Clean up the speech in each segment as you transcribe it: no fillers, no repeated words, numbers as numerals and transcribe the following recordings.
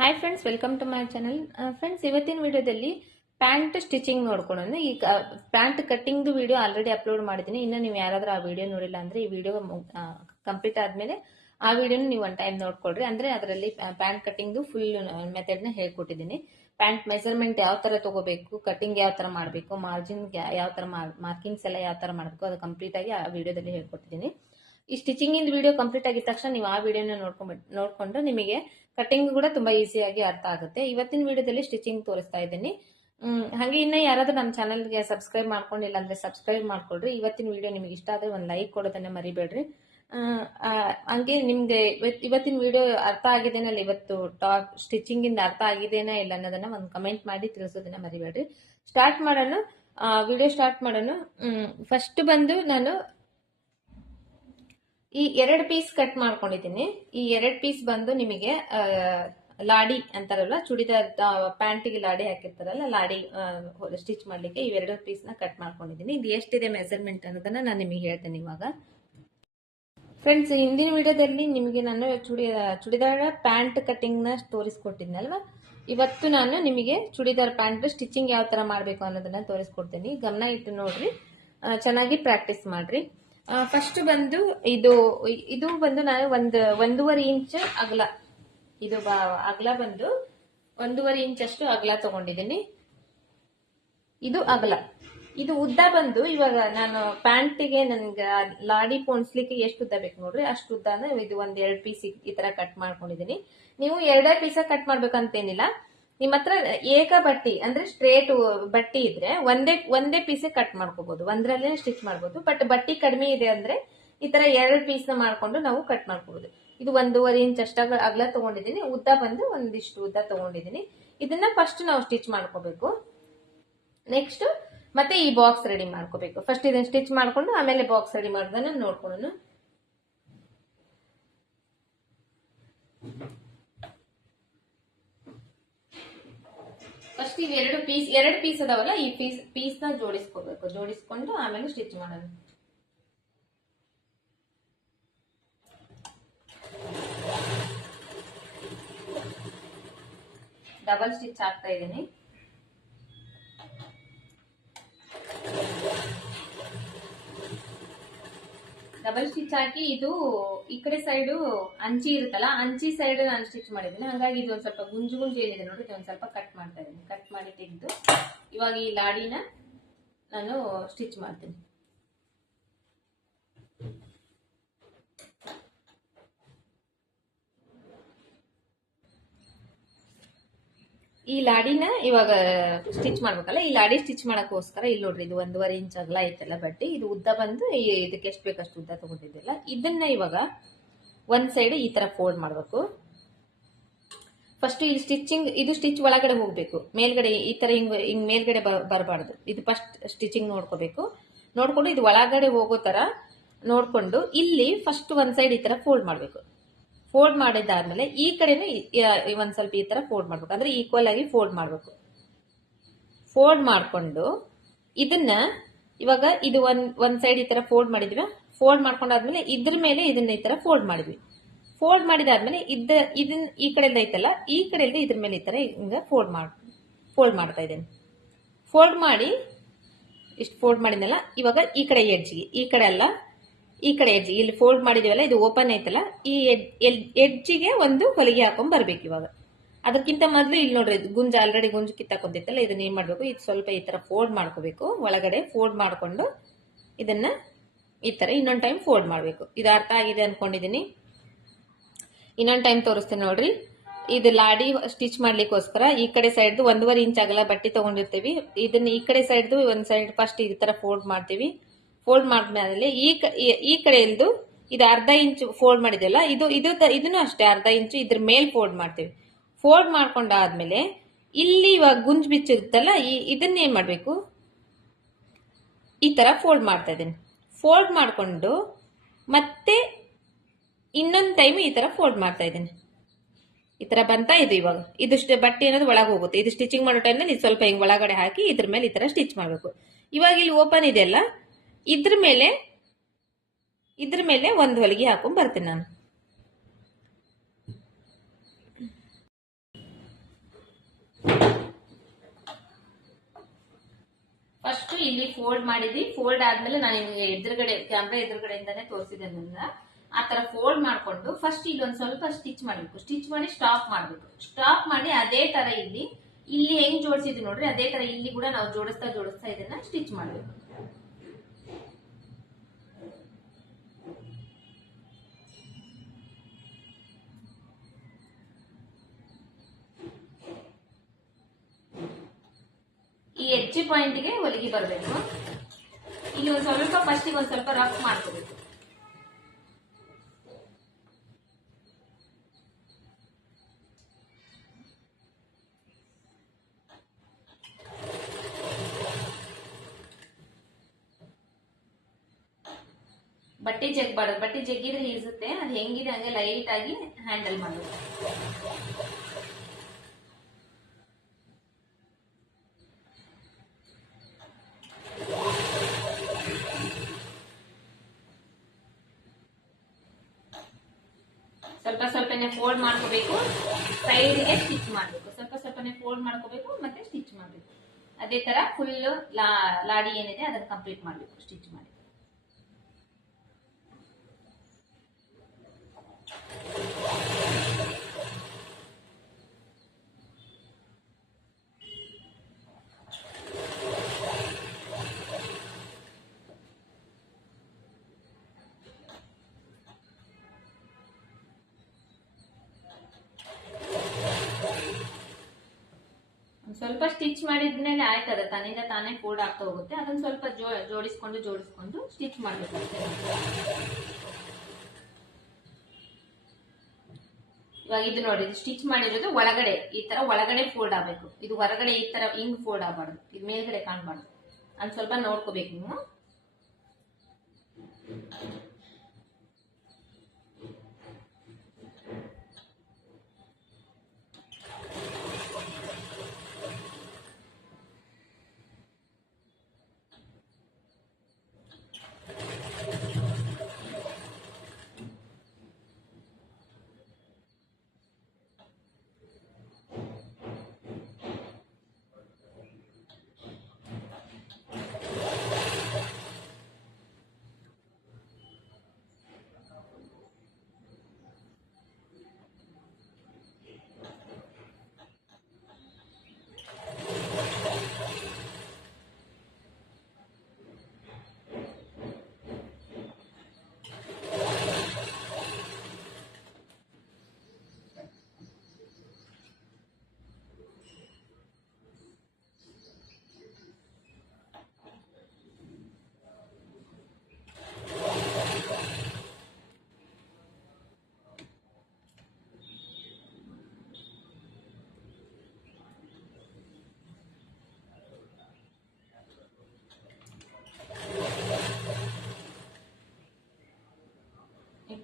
Hi friends, welcome to my channel. Friends, ಇವತ್ತಿನ ವಿಡಿಯೋದಲ್ಲಿ pant stitching ನೋಡ್ಕೊಳ್ಳೋಣ. ಈಗ ಪ್ಯಾಂಟ್ ಕಟ್ಟಿಂಗ್ದು ವಿಡಿಯೋ ಆಲ್ರೆಡಿ ಅಪ್ಲೋಡ್ ಮಾಡಿದ್ದೀನಿ. ಇನ್ನು ನೀವು ಯಾರಾದ್ರೂ ಆ ವಿಡಿಯೋ ನೋಡಿಲ್ಲ ಅಂದ್ರೆ ಈ ವಿಡಿಯೋ ಕಂಪ್ಲೀಟ್ ಆದ್ಮೇಲೆ ಆ ವಿಡಿಯೋನ ನೀವು ಒನ್ ಟೈಮ್ ನೋಡ್ಕೊಳ್ರಿ. ಅಂದ್ರೆ ಅದರಲ್ಲಿ ಪ್ಯಾಂಟ್ ಕಟ್ಟಿಂಗ್ದು ಫುಲ್ ಮೆಥಡ್ನ ಹೇಳ್ಕೊಟ್ಟಿದ್ದೀನಿ. ಪ್ಯಾಂಟ್ ಮೆಜರ್ಮೆಂಟ್ ಯಾವ ತರ ತಗೋಬೇಕು, ಕಟಿಂಗ್ ಯಾವ ತರ ಮಾಡಬೇಕು, ಮಾರ್ಜಿನ್ ಯಾವ ತರ ಮಾರ್ಕಿಂಗ್ಸ್ ಎಲ್ಲ ಯಾವ ತರ ಮಾಡಬೇಕು, ಅದು ಕಂಪ್ಲೀಟ್ ಆಗಿ ಆ ವಿಡಿಯೋದಲ್ಲಿ ಹೇಳ್ಕೊಟ್ಟಿದ್ದೀನಿ. ಈ ಸ್ಟಿಚಿಂಗ್ ಇಂದ ವಿಡಿಯೋ ಕಂಪ್ಲೀಟ್ ಆಗಿದ ತಕ್ಷಣ ನೀವು ಆ ವಿಡಿಯೋನ ನೋಡ್ಕೊಂಡು ನಿಮಗೆ ಕಟಿಂಗ್ ಕೂಡ ತುಂಬಾ ಈಸಿಯಾಗಿ ಅರ್ಥ ಆಗುತ್ತೆ. ಇವತ್ತಿನ ವಿಡಿಯೋದಲ್ಲಿ ಸ್ಟಿಚಿಂಗ್ ತೋರಿಸ್ತಾ ಇದ್ದೀನಿ. ಹಾಗೆ ಇನ್ನ ಯಾರಾದ್ರೂ ನಮ್ಮ ಚಾನಲ್ಗೆ ಸಬ್ಸ್ಕ್ರೈಬ್ ಮಾಡ್ಕೊಂಡಿಲ್ಲ ಅಂದ್ರೆ ಸಬ್ಸ್ಕ್ರೈಬ್ ಮಾಡ್ಕೊಳ್ರಿ. ಇವತ್ತಿನ ವಿಡಿಯೋ ನಿಮ್ಗೆ ಇಷ್ಟ ಆದ್ರೆ ಒಂದು ಲೈಕ್ ಕೊಡೋದನ್ನ ಮರಿಬೇಡ್ರಿ. ಹಂಗೆ ನಿಮ್ಗೆ ಇವತ್ತಿನ ವಿಡಿಯೋ ಅರ್ಥ ಆಗಿದೆನಾ, ಇವತ್ತು ಸ್ಟಿಚಿಂಗ್ ಇಂದ ಅರ್ಥ ಆಗಿದೆನಾ ಇಲ್ಲ ಅನ್ನೋದನ್ನ ಒಂದು ಕಮೆಂಟ್ ಮಾಡಿ ತಿಳಿಸೋದನ್ನ ಮರಿಬೇಡ್ರಿ. ಸ್ಟಾರ್ಟ್ ಮಾಡೋಣ. ವಿಡಿಯೋ ಸ್ಟಾರ್ಟ್ ಮಾಡೋಣ. ಫಸ್ಟ್ ಬಂದು ನಾನು ಈ 2 ಪೀಸ್ ಕಟ್ ಮಾಡ್ಕೊಂಡಿದ್ದೀನಿ. ಈ 2 ಪೀಸ್ ಬಂದು ನಿಮಗೆ ಲಾಡಿ ಅಂತಾರಲ್ಲ, ಚೂಡಿದಾರ್ ಪ್ಯಾಂಟಿಗೆ ಲಾಡಿ ಹಾಕಿರ್ತಾರಲ್ಲ, ಲಾಡಿ ಸ್ಟಿಚ್ ಮಾಡ್ಲಿಕ್ಕೆ ಈ 2 ಪೀಸ್ ನ ಕಟ್ ಮಾಡ್ಕೊಂಡಿದ್ದೀನಿ. ಇದು ಎಷ್ಟಿದೆ ಮೆಜರ್ಮೆಂಟ್ ಅನ್ನೋದನ್ನ ನಾನು ನಿಮಗೆ ಹೇಳ್ತೇನೆ ಇವಾಗ. ಫ್ರೆಂಡ್ಸ್, ಹಿಂದಿನ ವಿಡಿಯೋದಲ್ಲಿ ನಿಮಗೆ ನಾನು ಚೂಡಿದಾರ ಪ್ಯಾಂಟ್ ಕಟಿಂಗ್ ನ ತೋರಿಸ್ಕೊಟ್ಟಿದ್ನಲ್ವಾ, ಇವತ್ತು ನಾನು ನಿಮಗೆ ಚೂಡಿದಾರ್ ಪ್ಯಾಂಟ್ ಸ್ಟಿಚಿಂಗ್ ಯಾವ ತರ ಮಾಡ್ಬೇಕು ಅನ್ನೋದನ್ನ ತೋರಿಸ್ಕೊಡ್ತೀನಿ. ಗಮನ ಇಟ್ಟು ನೋಡ್ರಿ, ಚೆನ್ನಾಗಿ ಪ್ರಾಕ್ಟೀಸ್ ಮಾಡ್ರಿ. ಫಸ್ಟ್ ಬಂದು ಇದು ಬಂದು ನಾನು 1.5 ಇಂಚ್ ಅಗಲ, ಇದು ಅಗಲ ಬಂದು 1.5 ಇಂಚ್ ಅಷ್ಟು ಅಗಲ ತಗೊಂಡಿದ್ದೀನಿ. ಇದು ಅಗಲ. ಇದು ಉದ್ದ ಬಂದು ಇವಾಗ ನಾನು ಪ್ಯಾಂಟಿಗೆ ನನ್ಗೆ ಲಾಡಿ ಪೋಣಿಸ್ಲಿಕ್ಕೆ ಎಷ್ಟು ಉದ್ದ ಬೇಕು ನೋಡ್ರಿ, ಅಷ್ಟು ಉದ್ದಾನ ಇದು 1-2 ಪೀಸ್ ಈ ತರ ಕಟ್ ಮಾಡ್ಕೊಂಡಿದ್ದೀನಿ. ನೀವು 2 ಪೀಸ ಕಟ್ ಮಾಡ್ಬೇಕಂತೇನಿಲ್ಲ. ನಿಮ್ಮ ಹತ್ರ ಏಕ ಬಟ್ಟಿ ಅಂದ್ರೆ ಸ್ಟ್ರೇಟ್ ಬಟ್ಟಿ ಇದ್ರೆ ಒಂದೇ ಪೀಸ್ ಕಟ್ ಮಾಡ್ಕೋಬಹುದು, ಒಂದ್ರಲ್ಲೇ ಸ್ಟಿಚ್ ಮಾಡ್ಬೋದು. ಬಟ್ ಬಟ್ಟಿ ಕಡಿಮೆ ಇದೆ ಅಂದ್ರೆ ಈ ತರ 2 ಪೀಸ್ ನ ಮಾಡ್ಕೊಂಡು ನಾವು ಕಟ್ ಮಾಡ್ಕೋಬಹುದು. ಇದು 1.5 ಇಂಚ್ ಅಷ್ಟ ಅಗಲ ತಗೊಂಡಿದ್ದೀನಿ. ಉದ್ದ ಬಂದು ಒಂದಿಷ್ಟು ಉದ್ದ ತಗೊಂಡಿದ್ದೀನಿ. ಇದನ್ನ ಫಸ್ಟ್ ನಾವು ಸ್ಟಿಚ್ ಮಾಡ್ಕೋಬೇಕು. ನೆಕ್ಸ್ಟ್ ಮತ್ತೆ ಈ ಬಾಕ್ಸ್ ರೆಡಿ ಮಾಡ್ಕೋಬೇಕು. ಫಸ್ಟ್ ಇದನ್ನ ಸ್ಟಿಚ್ ಮಾಡ್ಕೊಂಡು ಆಮೇಲೆ ಬಾಕ್ಸ್ ರೆಡಿ ಮಾಡೋದನ್ನ ನೋಡ್ಕೊಳ್ಳೋಣ. ಫಸ್ಟ್ ಇವ್ 2 ಪೀಸ್ ಅದಾವಲ್ಲ, ಈ ಪೀಸ್ ನ ಜೋಡಿಸ್ಕೋಬೇಕು. ಜೋಡಿಸ್ಕೊಂಡು ಆಮೇಲೆ ಸ್ಟಿಚ್ ಮಾಡೋಣ. ಡಬಲ್ ಸ್ಟಿಚ್ ಹಾಕ್ತಾ ಇದ್ದೀನಿ. ಡಬಲ್ ಸ್ಟಿಚ್ ಹಾಕಿ ಇದು ಈ ಕಡೆ ಸೈಡ್ ಅಂಚಿ ಇರುತ್ತಲ್ಲ, ಅಂಚಿ ಸೈಡ್ ನಾನು ಸ್ಟಿಚ್ ಮಾಡಿದ್ದೀನಿ. ಹಾಗಾಗಿ ಇದು ಒಂದ್ ಸ್ವಲ್ಪ ಗುಂಜು ಏನಿದೆ ನೋಡಿ, ಒಂದ್ ಸ್ವಲ್ಪ ಕಟ್ ಮಾಡ್ತಾ ಇದ್ದೀನಿ. ಕಟ್ ಮಾಡಿ ತೆಗೆದು ಇವಾಗ ಈ ಲಾಡಿನ ನಾನು ಸ್ಟಿಚ್ ಮಾಡ್ತೀನಿ. ಈ ಲಾಡಿನ ಇವಾಗ ಸ್ಟಿಚ್ ಮಾಡ್ಬೇಕಲ್ಲ, ಈ ಲಾಡಿ ಸ್ಟಿಚ್ ಮಾಡಕ್ಕೋಸ್ಕರ ಇಲ್ಲಿ ನೋಡ್ರಿ, ಇದು 1.5 ಇಂಚ್ ಅಗಲ ಐತಲ್ಲ ಬಟ್ಟೆ, ಇದು ಉದ್ದ ಬಂದು ಇದಕ್ಕೆ ಎಷ್ಟು ಬೇಕಷ್ಟು ಉದ್ದ ತಗೊಂಡಿದ್ದಿಲ್ಲ. ಇದನ್ನ ಇವಾಗ ಒಂದ್ ಸೈಡ್ ಈ ತರ ಫೋಲ್ಡ್ ಮಾಡ್ಬೇಕು. ಫಸ್ಟ್ ಈ ಸ್ಟಿಚಿಂಗ್, ಇದು ಸ್ಟಿಚ್ ಒಳಗಡೆ ಹೋಗ್ಬೇಕು, ಮೇಲ್ಗಡೆ ಈ ತರ ಹಿಂಗ್ ಮೇಲ್ಗಡೆ ಬರಬಾರ್ದು. ಇದು ಫಸ್ಟ್ ಸ್ಟಿಚಿಂಗ್ ನೋಡ್ಕೋಬೇಕು. ನೋಡ್ಕೊಂಡು ಇದು ಒಳಗಡೆ ಹೋಗೋ ತರ ನೋಡ್ಕೊಂಡು ಇಲ್ಲಿ ಫಸ್ಟ್ ಒಂದ್ ಸೈಡ್ ಈ ತರ ಫೋಲ್ಡ್ ಮಾಡ್ಬೇಕು. ಫೋಲ್ಡ್ ಮಾಡಿದಾದ್ಮೇಲೆ ಈ ಕಡೆನೂ ಒಂದ್ ಸ್ವಲ್ಪ ಈ ತರ ಫೋಲ್ಡ್ ಮಾಡ್ಬೇಕು, ಅಂದ್ರೆ ಈಕ್ವಲ್ ಆಗಿ ಫೋಲ್ಡ್ ಮಾಡ್ಬೇಕು. ಫೋಲ್ಡ್ ಮಾಡ್ಕೊಂಡು ಇದನ್ನ ಇವಾಗ ಇದು ಒಂದ್ ಸೈಡ್ ಈ ತರ ಫೋಲ್ಡ್ ಮಾಡಿದ್ವಿ. ಫೋಲ್ಡ್ ಮಾಡ್ಕೊಂಡಾದ್ಮೇಲೆ ಇದ್ರ ಮೇಲೆ ಇದನ್ನ ಈ ತರ ಫೋಲ್ಡ್ ಮಾಡಿದ್ವಿ. ಫೋಲ್ಡ್ ಮಾಡಿದಾದ್ಮೇಲೆ ಇದನ್ನ ಈ ಕಡೆಯಿಂದ ಐತಲ್ಲ, ಈ ಕಡೆಯಿಂದ ಇದ್ರ ಮೇಲೆ ಈ ತರ ಹಿಂಗ ಫೋಲ್ಡ್ ಮಾಡ್ತಾ ಇದ್ದೇನೆ. ಫೋಲ್ಡ್ ಮಾಡಿ ಇಷ್ಟು ಫೋಲ್ಡ್ ಮಾಡಿದ್ನಲ್ಲ, ಇವಾಗ ಈ ಕಡೆ ಎಡ್ಜ್ಗೆ, ಈ ಕಡೆ ಅಲ್ಲ ಈ ಕಡೆ ಎಡ್ಜ್, ಇಲ್ಲಿ ಫೋಲ್ಡ್ ಮಾಡಿದೀವಲ್ಲ ಇದು ಓಪನ್ ಐತಲ್ಲ, ಈ ಎಡ್ಜಿಗೆ ಒಂದು ಹೊಲಿಗೆ ಹಾಕೊಂಡ್ ಬರ್ಬೇಕು. ಇವಾಗ ಅದಕ್ಕಿಂತ ಮೊದಲು ಇಲ್ಲಿ ನೋಡ್ರಿ, ಗುಂಜು ಆಲ್ರೆಡಿ ಗುಂಜು ಕಿತ್ತಾಕೊಂತಿತ್ತಲ್ಲ, ಇದನ್ನ ಏನ್ ಮಾಡ್ಬೇಕು, ಇದು ಸ್ವಲ್ಪ ಈ ತರ ಫೋಲ್ಡ್ ಮಾಡ್ಕೋಬೇಕು. ಒಳಗಡೆ ಫೋಲ್ಡ್ ಮಾಡ್ಕೊಂಡು ಇದನ್ನ ಈ ತರ ಇನ್ನೊಂದ್ ಟೈಮ್ ಫೋಲ್ಡ್ ಮಾಡ್ಬೇಕು. ಇದು ಅರ್ಥ ಆಗಿದೆ ಅನ್ಕೊಂಡಿದೀನಿ. ಇನ್ನೊಂದ್ ಟೈಮ್ ತೋರಿಸ್ತೇನೆ ನೋಡ್ರಿ. ಇದು ಲಾಡಿ ಸ್ಟಿಚ್ ಮಾಡ್ಲಿಕ್ಕೋಸ್ಕರ ಈ ಕಡೆ ಸೈಡ್ 1.5 ಇಂಚ್ ಅಗಲ ಬಟ್ಟೆ ತಗೊಂಡಿರ್ತೀವಿ. ಇದನ್ನ ಈ ಕಡೆ ಸೈಡ್ ಒಂದ್ ಸೈಡ್ ಫಸ್ಟ್ ಈ ತರ ಫೋಲ್ಡ್ ಮಾಡ್ತೀವಿ. ಫೋಲ್ಡ್ ಮಾಡಿದ್ಮೇಲೆ ಈ ಕಡೆ ಇಲ್ದು ಇದು ಅರ್ಧ ಇಂಚ್ ಫೋಲ್ಡ್ ಮಾಡಿದೆಲ್ಲ, ಇದನ್ನು ಅಷ್ಟೇ ಅರ್ಧ ಇಂಚು ಇದ್ರ ಮೇಲ್ ಫೋಲ್ಡ್ ಮಾಡ್ತೀವಿ. ಫೋಲ್ಡ್ ಮಾಡ್ಕೊಂಡಾದ್ಮೇಲೆ ಇಲ್ಲಿ ಇವಾಗ ಗುಂಜ್ ಬಿಚ್ಚಿರುತ್ತಲ್ಲ, ಇದನ್ನ ಏನ್ ಮಾಡ್ಬೇಕು, ಈ ತರ ಫೋಲ್ಡ್ ಮಾಡ್ತಾ ಇದ್ದೀನಿ. ಫೋಲ್ಡ್ ಮಾಡ್ಕೊಂಡು ಮತ್ತೆ ಇನ್ನೊಂದ್ ಟೈಮ್ ಈ ತರ ಫೋಲ್ಡ್ ಮಾಡ್ತಾ ಇದ್ದೀನಿ. ಈ ತರ ಬಂತ. ಇದು ಇವಾಗ ಇದಿಷ್ಟು ಬಟ್ಟೆ ಅನ್ನೋದು ಒಳಗೆ ಹೋಗುತ್ತೆ. ಇದು ಸ್ಟಿಚಿಂಗ್ ಮಾಡೋ ಟೈಮ್ನಲ್ಲಿ ಇದು ಸ್ವಲ್ಪ ಹಿಂಗ್ ಒಳಗಡೆ ಹಾಕಿ ಇದ್ರ ಮೇಲೆ ಈ ತರ ಸ್ಟಿಚ್ ಮಾಡ್ಬೇಕು. ಇವಾಗ ಇಲ್ಲಿ ಓಪನ್ ಇದೆಯಲ್ಲ, ಇದ್ರ ಮೇಲೆ ಒಂದು ಹೊಲಿಗೆ ಹಾಕೊಂಡ್ ಬರ್ತೀನಿ ನಾನು. ಫಸ್ಟ್ ಇಲ್ಲಿ ಫೋಲ್ಡ್ ಮಾಡಿದ್ವಿ. ಫೋಲ್ಡ್ ಆದ್ಮೇಲೆ ನಾನು ನಿಮಗೆ ಎದುರುಗಡೆ ಕ್ಯಾಮ್ರಾ ಎದುರುಗಡೆಯಿಂದಾನೆ ತೋರಿಸಿದೆ ನನ್ನ. ಆ ತರ ಫೋಲ್ಡ್ ಮಾಡ್ಕೊಂಡು ಫಸ್ಟ್ ಇಲ್ಲಿ ಒಂದ್ ಸ್ವಲ್ಪ ಸ್ಟಿಚ್ ಮಾಡ್ಬೇಕು. ಸ್ಟಿಚ್ ಮಾಡಿ ಸ್ಟಾಪ್ ಮಾಡ್ಬೇಕು. ಸ್ಟಾಪ್ ಮಾಡಿ ಅದೇ ತರ ಇಲ್ಲಿ ಹೆಂಗ್ ಜೋಡಿಸಿದ್ವಿ ನೋಡ್ರಿ, ಅದೇ ತರ ಇಲ್ಲಿ ಕೂಡ ನಾವು ಜೋಡಿಸ್ತಾ ಜೋಡಿಸ್ತಾ ಇದನ್ನ ಸ್ಟಿಚ್ ಮಾಡ್ಬೇಕು. ಈ ಎಡ್ಜ್ ಪಾಯಿಂಟ್ ಗೆ ಹೊಲಿಗೆ ಬರಬೇಕು. ಇಲ್ಲಿ ಒಂದ್ ಸ್ವಲ್ಪ ಫಸ್ಟ್ ಒಂದ್ ಸ್ವಲ್ಪ ರಫ್ ಮಾಡ್ಕೋಬೇಕು. ಬಟ್ಟೆ ಜಗ್ಬಾರ್ದು. ಬಟ್ಟೆ ಜಗ್ಗಿದ್ರೆ ಈಸುತ್ತೆ. ಅದು ಹೆಂಗಿದೆ ಹಂಗೆ ಲೈಟ್ ಆಗಿ ಹ್ಯಾಂಡಲ್ ಮಾಡಬೇಕು. ಸ್ವಲ್ಪ ಸ್ವಲ್ಪನೇ ಫೋಲ್ಡ್ ಮಾಡ್ಕೋಬೇಕು. ಸೈಡ್ಗೆ ಸ್ಟಿಚ್ ಮಾಡಬೇಕು. ಸ್ವಲ್ಪ ಸ್ವಲ್ಪನೇ ಫೋಲ್ಡ್ ಮಾಡ್ಕೋಬೇಕು ಮತ್ತೆ ಸ್ಟಿಚ್ ಮಾಡಬೇಕು. ಅದೇ ತರ ಫುಲ್ ಲಾಡಿ ಏನಿದೆ ಅದನ್ನ ಕಂಪ್ಲೀಟ್ ಮಾಡಬೇಕು ಸ್ಟಿಚ್ ಮಾಡಿ. ಸ್ವಲ್ಪ ಸ್ಟಿಚ್ ಮಾಡಿದ್ಮೇಲೆ ಆಯ್ತದ ತನ್ನಿಂದ ತಾನೇ ಫೋಲ್ಡ್ ಆಗ್ತಾ ಹೋಗುತ್ತೆ. ಅದನ್ನ ಸ್ವಲ್ಪ ಜೋಡಿಸ್ಕೊಂಡು ಸ್ಟಿಚ್ ಮಾಡ್ಬೇಕು. ಇವಾಗ ಇದು ನೋಡಿ, ಸ್ಟಿಚ್ ಮಾಡಿರೋದು ಒಳಗಡೆ ಈ ತರ ಒಳಗಡೆ ಫೋಲ್ಡ್ ಆಗ್ಬೇಕು. ಇದು ಹೊರಗಡೆ ಈ ತರ ಹಿಂಗ್ ಫೋಲ್ಡ್ ಆಗಬಾರ್ದು. ಇದು ಮೇಲ್ಗಡೆ ಕಾಣಬಾರ್ದು. ಅದ್ ಸ್ವಲ್ಪ ನೋಡ್ಕೋಬೇಕು ನೀವು.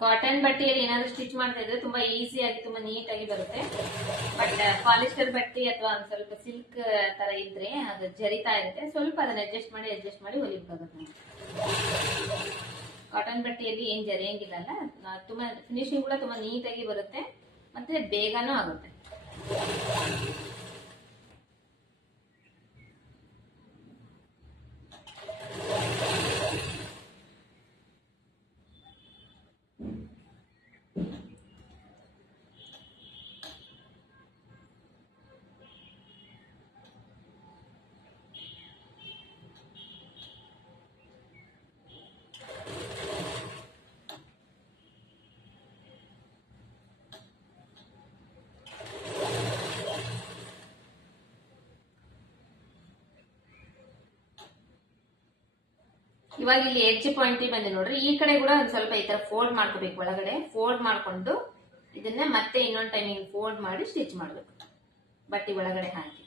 ಕಾಟನ್ ಬಟ್ಟೆಯಲ್ಲಿ ಏನಾದ್ರು ಸ್ಟಿಚ್ ಮಾಡ್ತಾ ಇದ್ರೆ ತುಂಬಾ ಈಸಿಯಾಗಿ ತುಂಬಾ ನೀಟಾಗಿ ಬರುತ್ತೆ. ಬಟ್ ಪಾಲಿಸ್ಟರ್ ಬಟ್ಟೆ ಅಥವಾ ಒಂದ್ ಸ್ವಲ್ಪ ಸಿಲ್ಕ್ ತರ ಇದ್ರೆ ಅದು ಜರಿತಾ ಇರುತ್ತೆ. ಸ್ವಲ್ಪ ಅದನ್ನ ಅಡ್ಜಸ್ಟ್ ಮಾಡಿ ಹೊಲಿಬೇಕಾಗುತ್ತೆ. ಕಾಟನ್ ಬಟ್ಟೆಯಲ್ಲಿ ಏನ್ ಜರಿಯಂಗಿಲ್ಲ ಅಲ್ಲ, ತುಂಬಾ ಫಿನಿಶಿಂಗ್ ಕೂಡ ತುಂಬಾ ನೀಟಾಗಿ ಬರುತ್ತೆ ಮತ್ತೆ ಬೇಗನೂ ಆಗುತ್ತೆ. ಇವಾಗ ಇಲ್ಲಿ ಎಡ್ಜ್ ಪಾಯಿಂಟ್ ಬಂದೆ ನೋಡ್ರಿ. ಈ ಕಡೆ ಕೂಡ ಒಂದ್ ಸ್ವಲ್ಪ ಈ ತರ ಫೋಲ್ಡ್ ಮಾಡ್ಕೋಬೇಕು. ಒಳಗಡೆ ಫೋಲ್ಡ್ ಮಾಡ್ಕೊಂಡು ಇದನ್ನ ಮತ್ತೆ ಇನ್ನೊಂದ್ ಟೈಮಿಂಗ್ ಫೋಲ್ಡ್ ಮಾಡಿ ಸ್ಟಿಚ್ ಮಾಡ್ಬೇಕು ಬಟ್ಟೆ ಒಳಗಡೆ ಹಾಕಿ.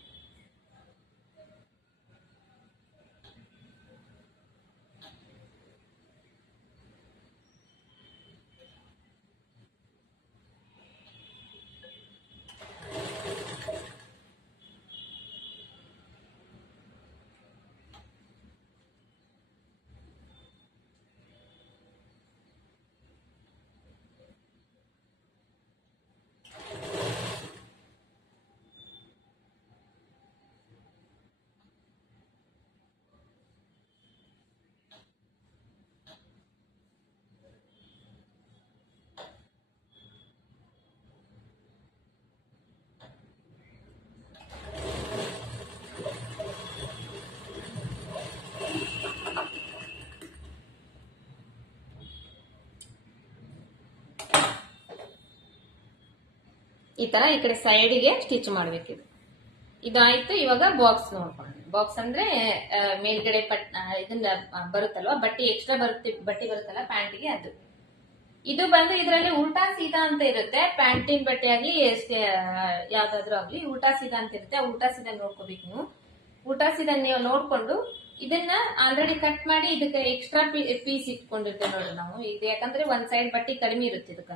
ಈ ತರ ಈ ಕಡೆ ಸೈಡ್ಗೆ ಸ್ಟಿಚ್ ಮಾಡ್ಬೇಕಿದು. ಇದಾಯ್ತು. ಇವಾಗ ಬಾಕ್ಸ್ ನೋಡ್ಕೊಂಡು, ಬಾಕ್ಸ್ ಅಂದ್ರೆ ಮೇಲ್ಗಡೆ ಇದನ್ನ ಬರುತ್ತಲ್ವಾ, ಎಕ್ಸ್ಟ್ರಾ ಬಟ್ಟೆ ಬರುತ್ತಲ್ಲ ಪ್ಯಾಂಟಿಗೆ, ಅದು. ಇದು ಬಂದು ಇದರಲ್ಲಿ ಉಲ್ಟಾ ಸೀದಾ ಅಂತ ಇರುತ್ತೆ. ಪ್ಯಾಂಟಿನ ಬಟ್ಟೆ ಆಗ್ಲಿ ಯಾವ್ದಾದ್ರು ಆಗ್ಲಿ ಉಲ್ಟಾ ಸೀದಾ ಅಂತ ಇರುತ್ತೆ. ಉಲ್ಟಾ ಸೀದಾ ನೋಡ್ಕೋಬೇಕು ನೀವು. ಉಲ್ಟಾ ಸೀದಾ ನೀವು ನೋಡ್ಕೊಂಡು ಇದನ್ನ ಆಲ್ರೆಡಿ ಕಟ್ ಮಾಡಿ ಇದಕ್ಕೆ ಎಕ್ಸ್ಟ್ರಾ ಪೀಸ್ ಇಟ್ಕೊಂಡಿರ್ತೇವೆ ನೋಡ್ರಿ ನಾವು. ಇದು ಯಾಕಂದ್ರೆ ಒಂದ್ ಸೈಡ್ ಬಟ್ಟೆ ಕಡಿಮೆ ಇರುತ್ತೆ, ಇದಕ್ಕ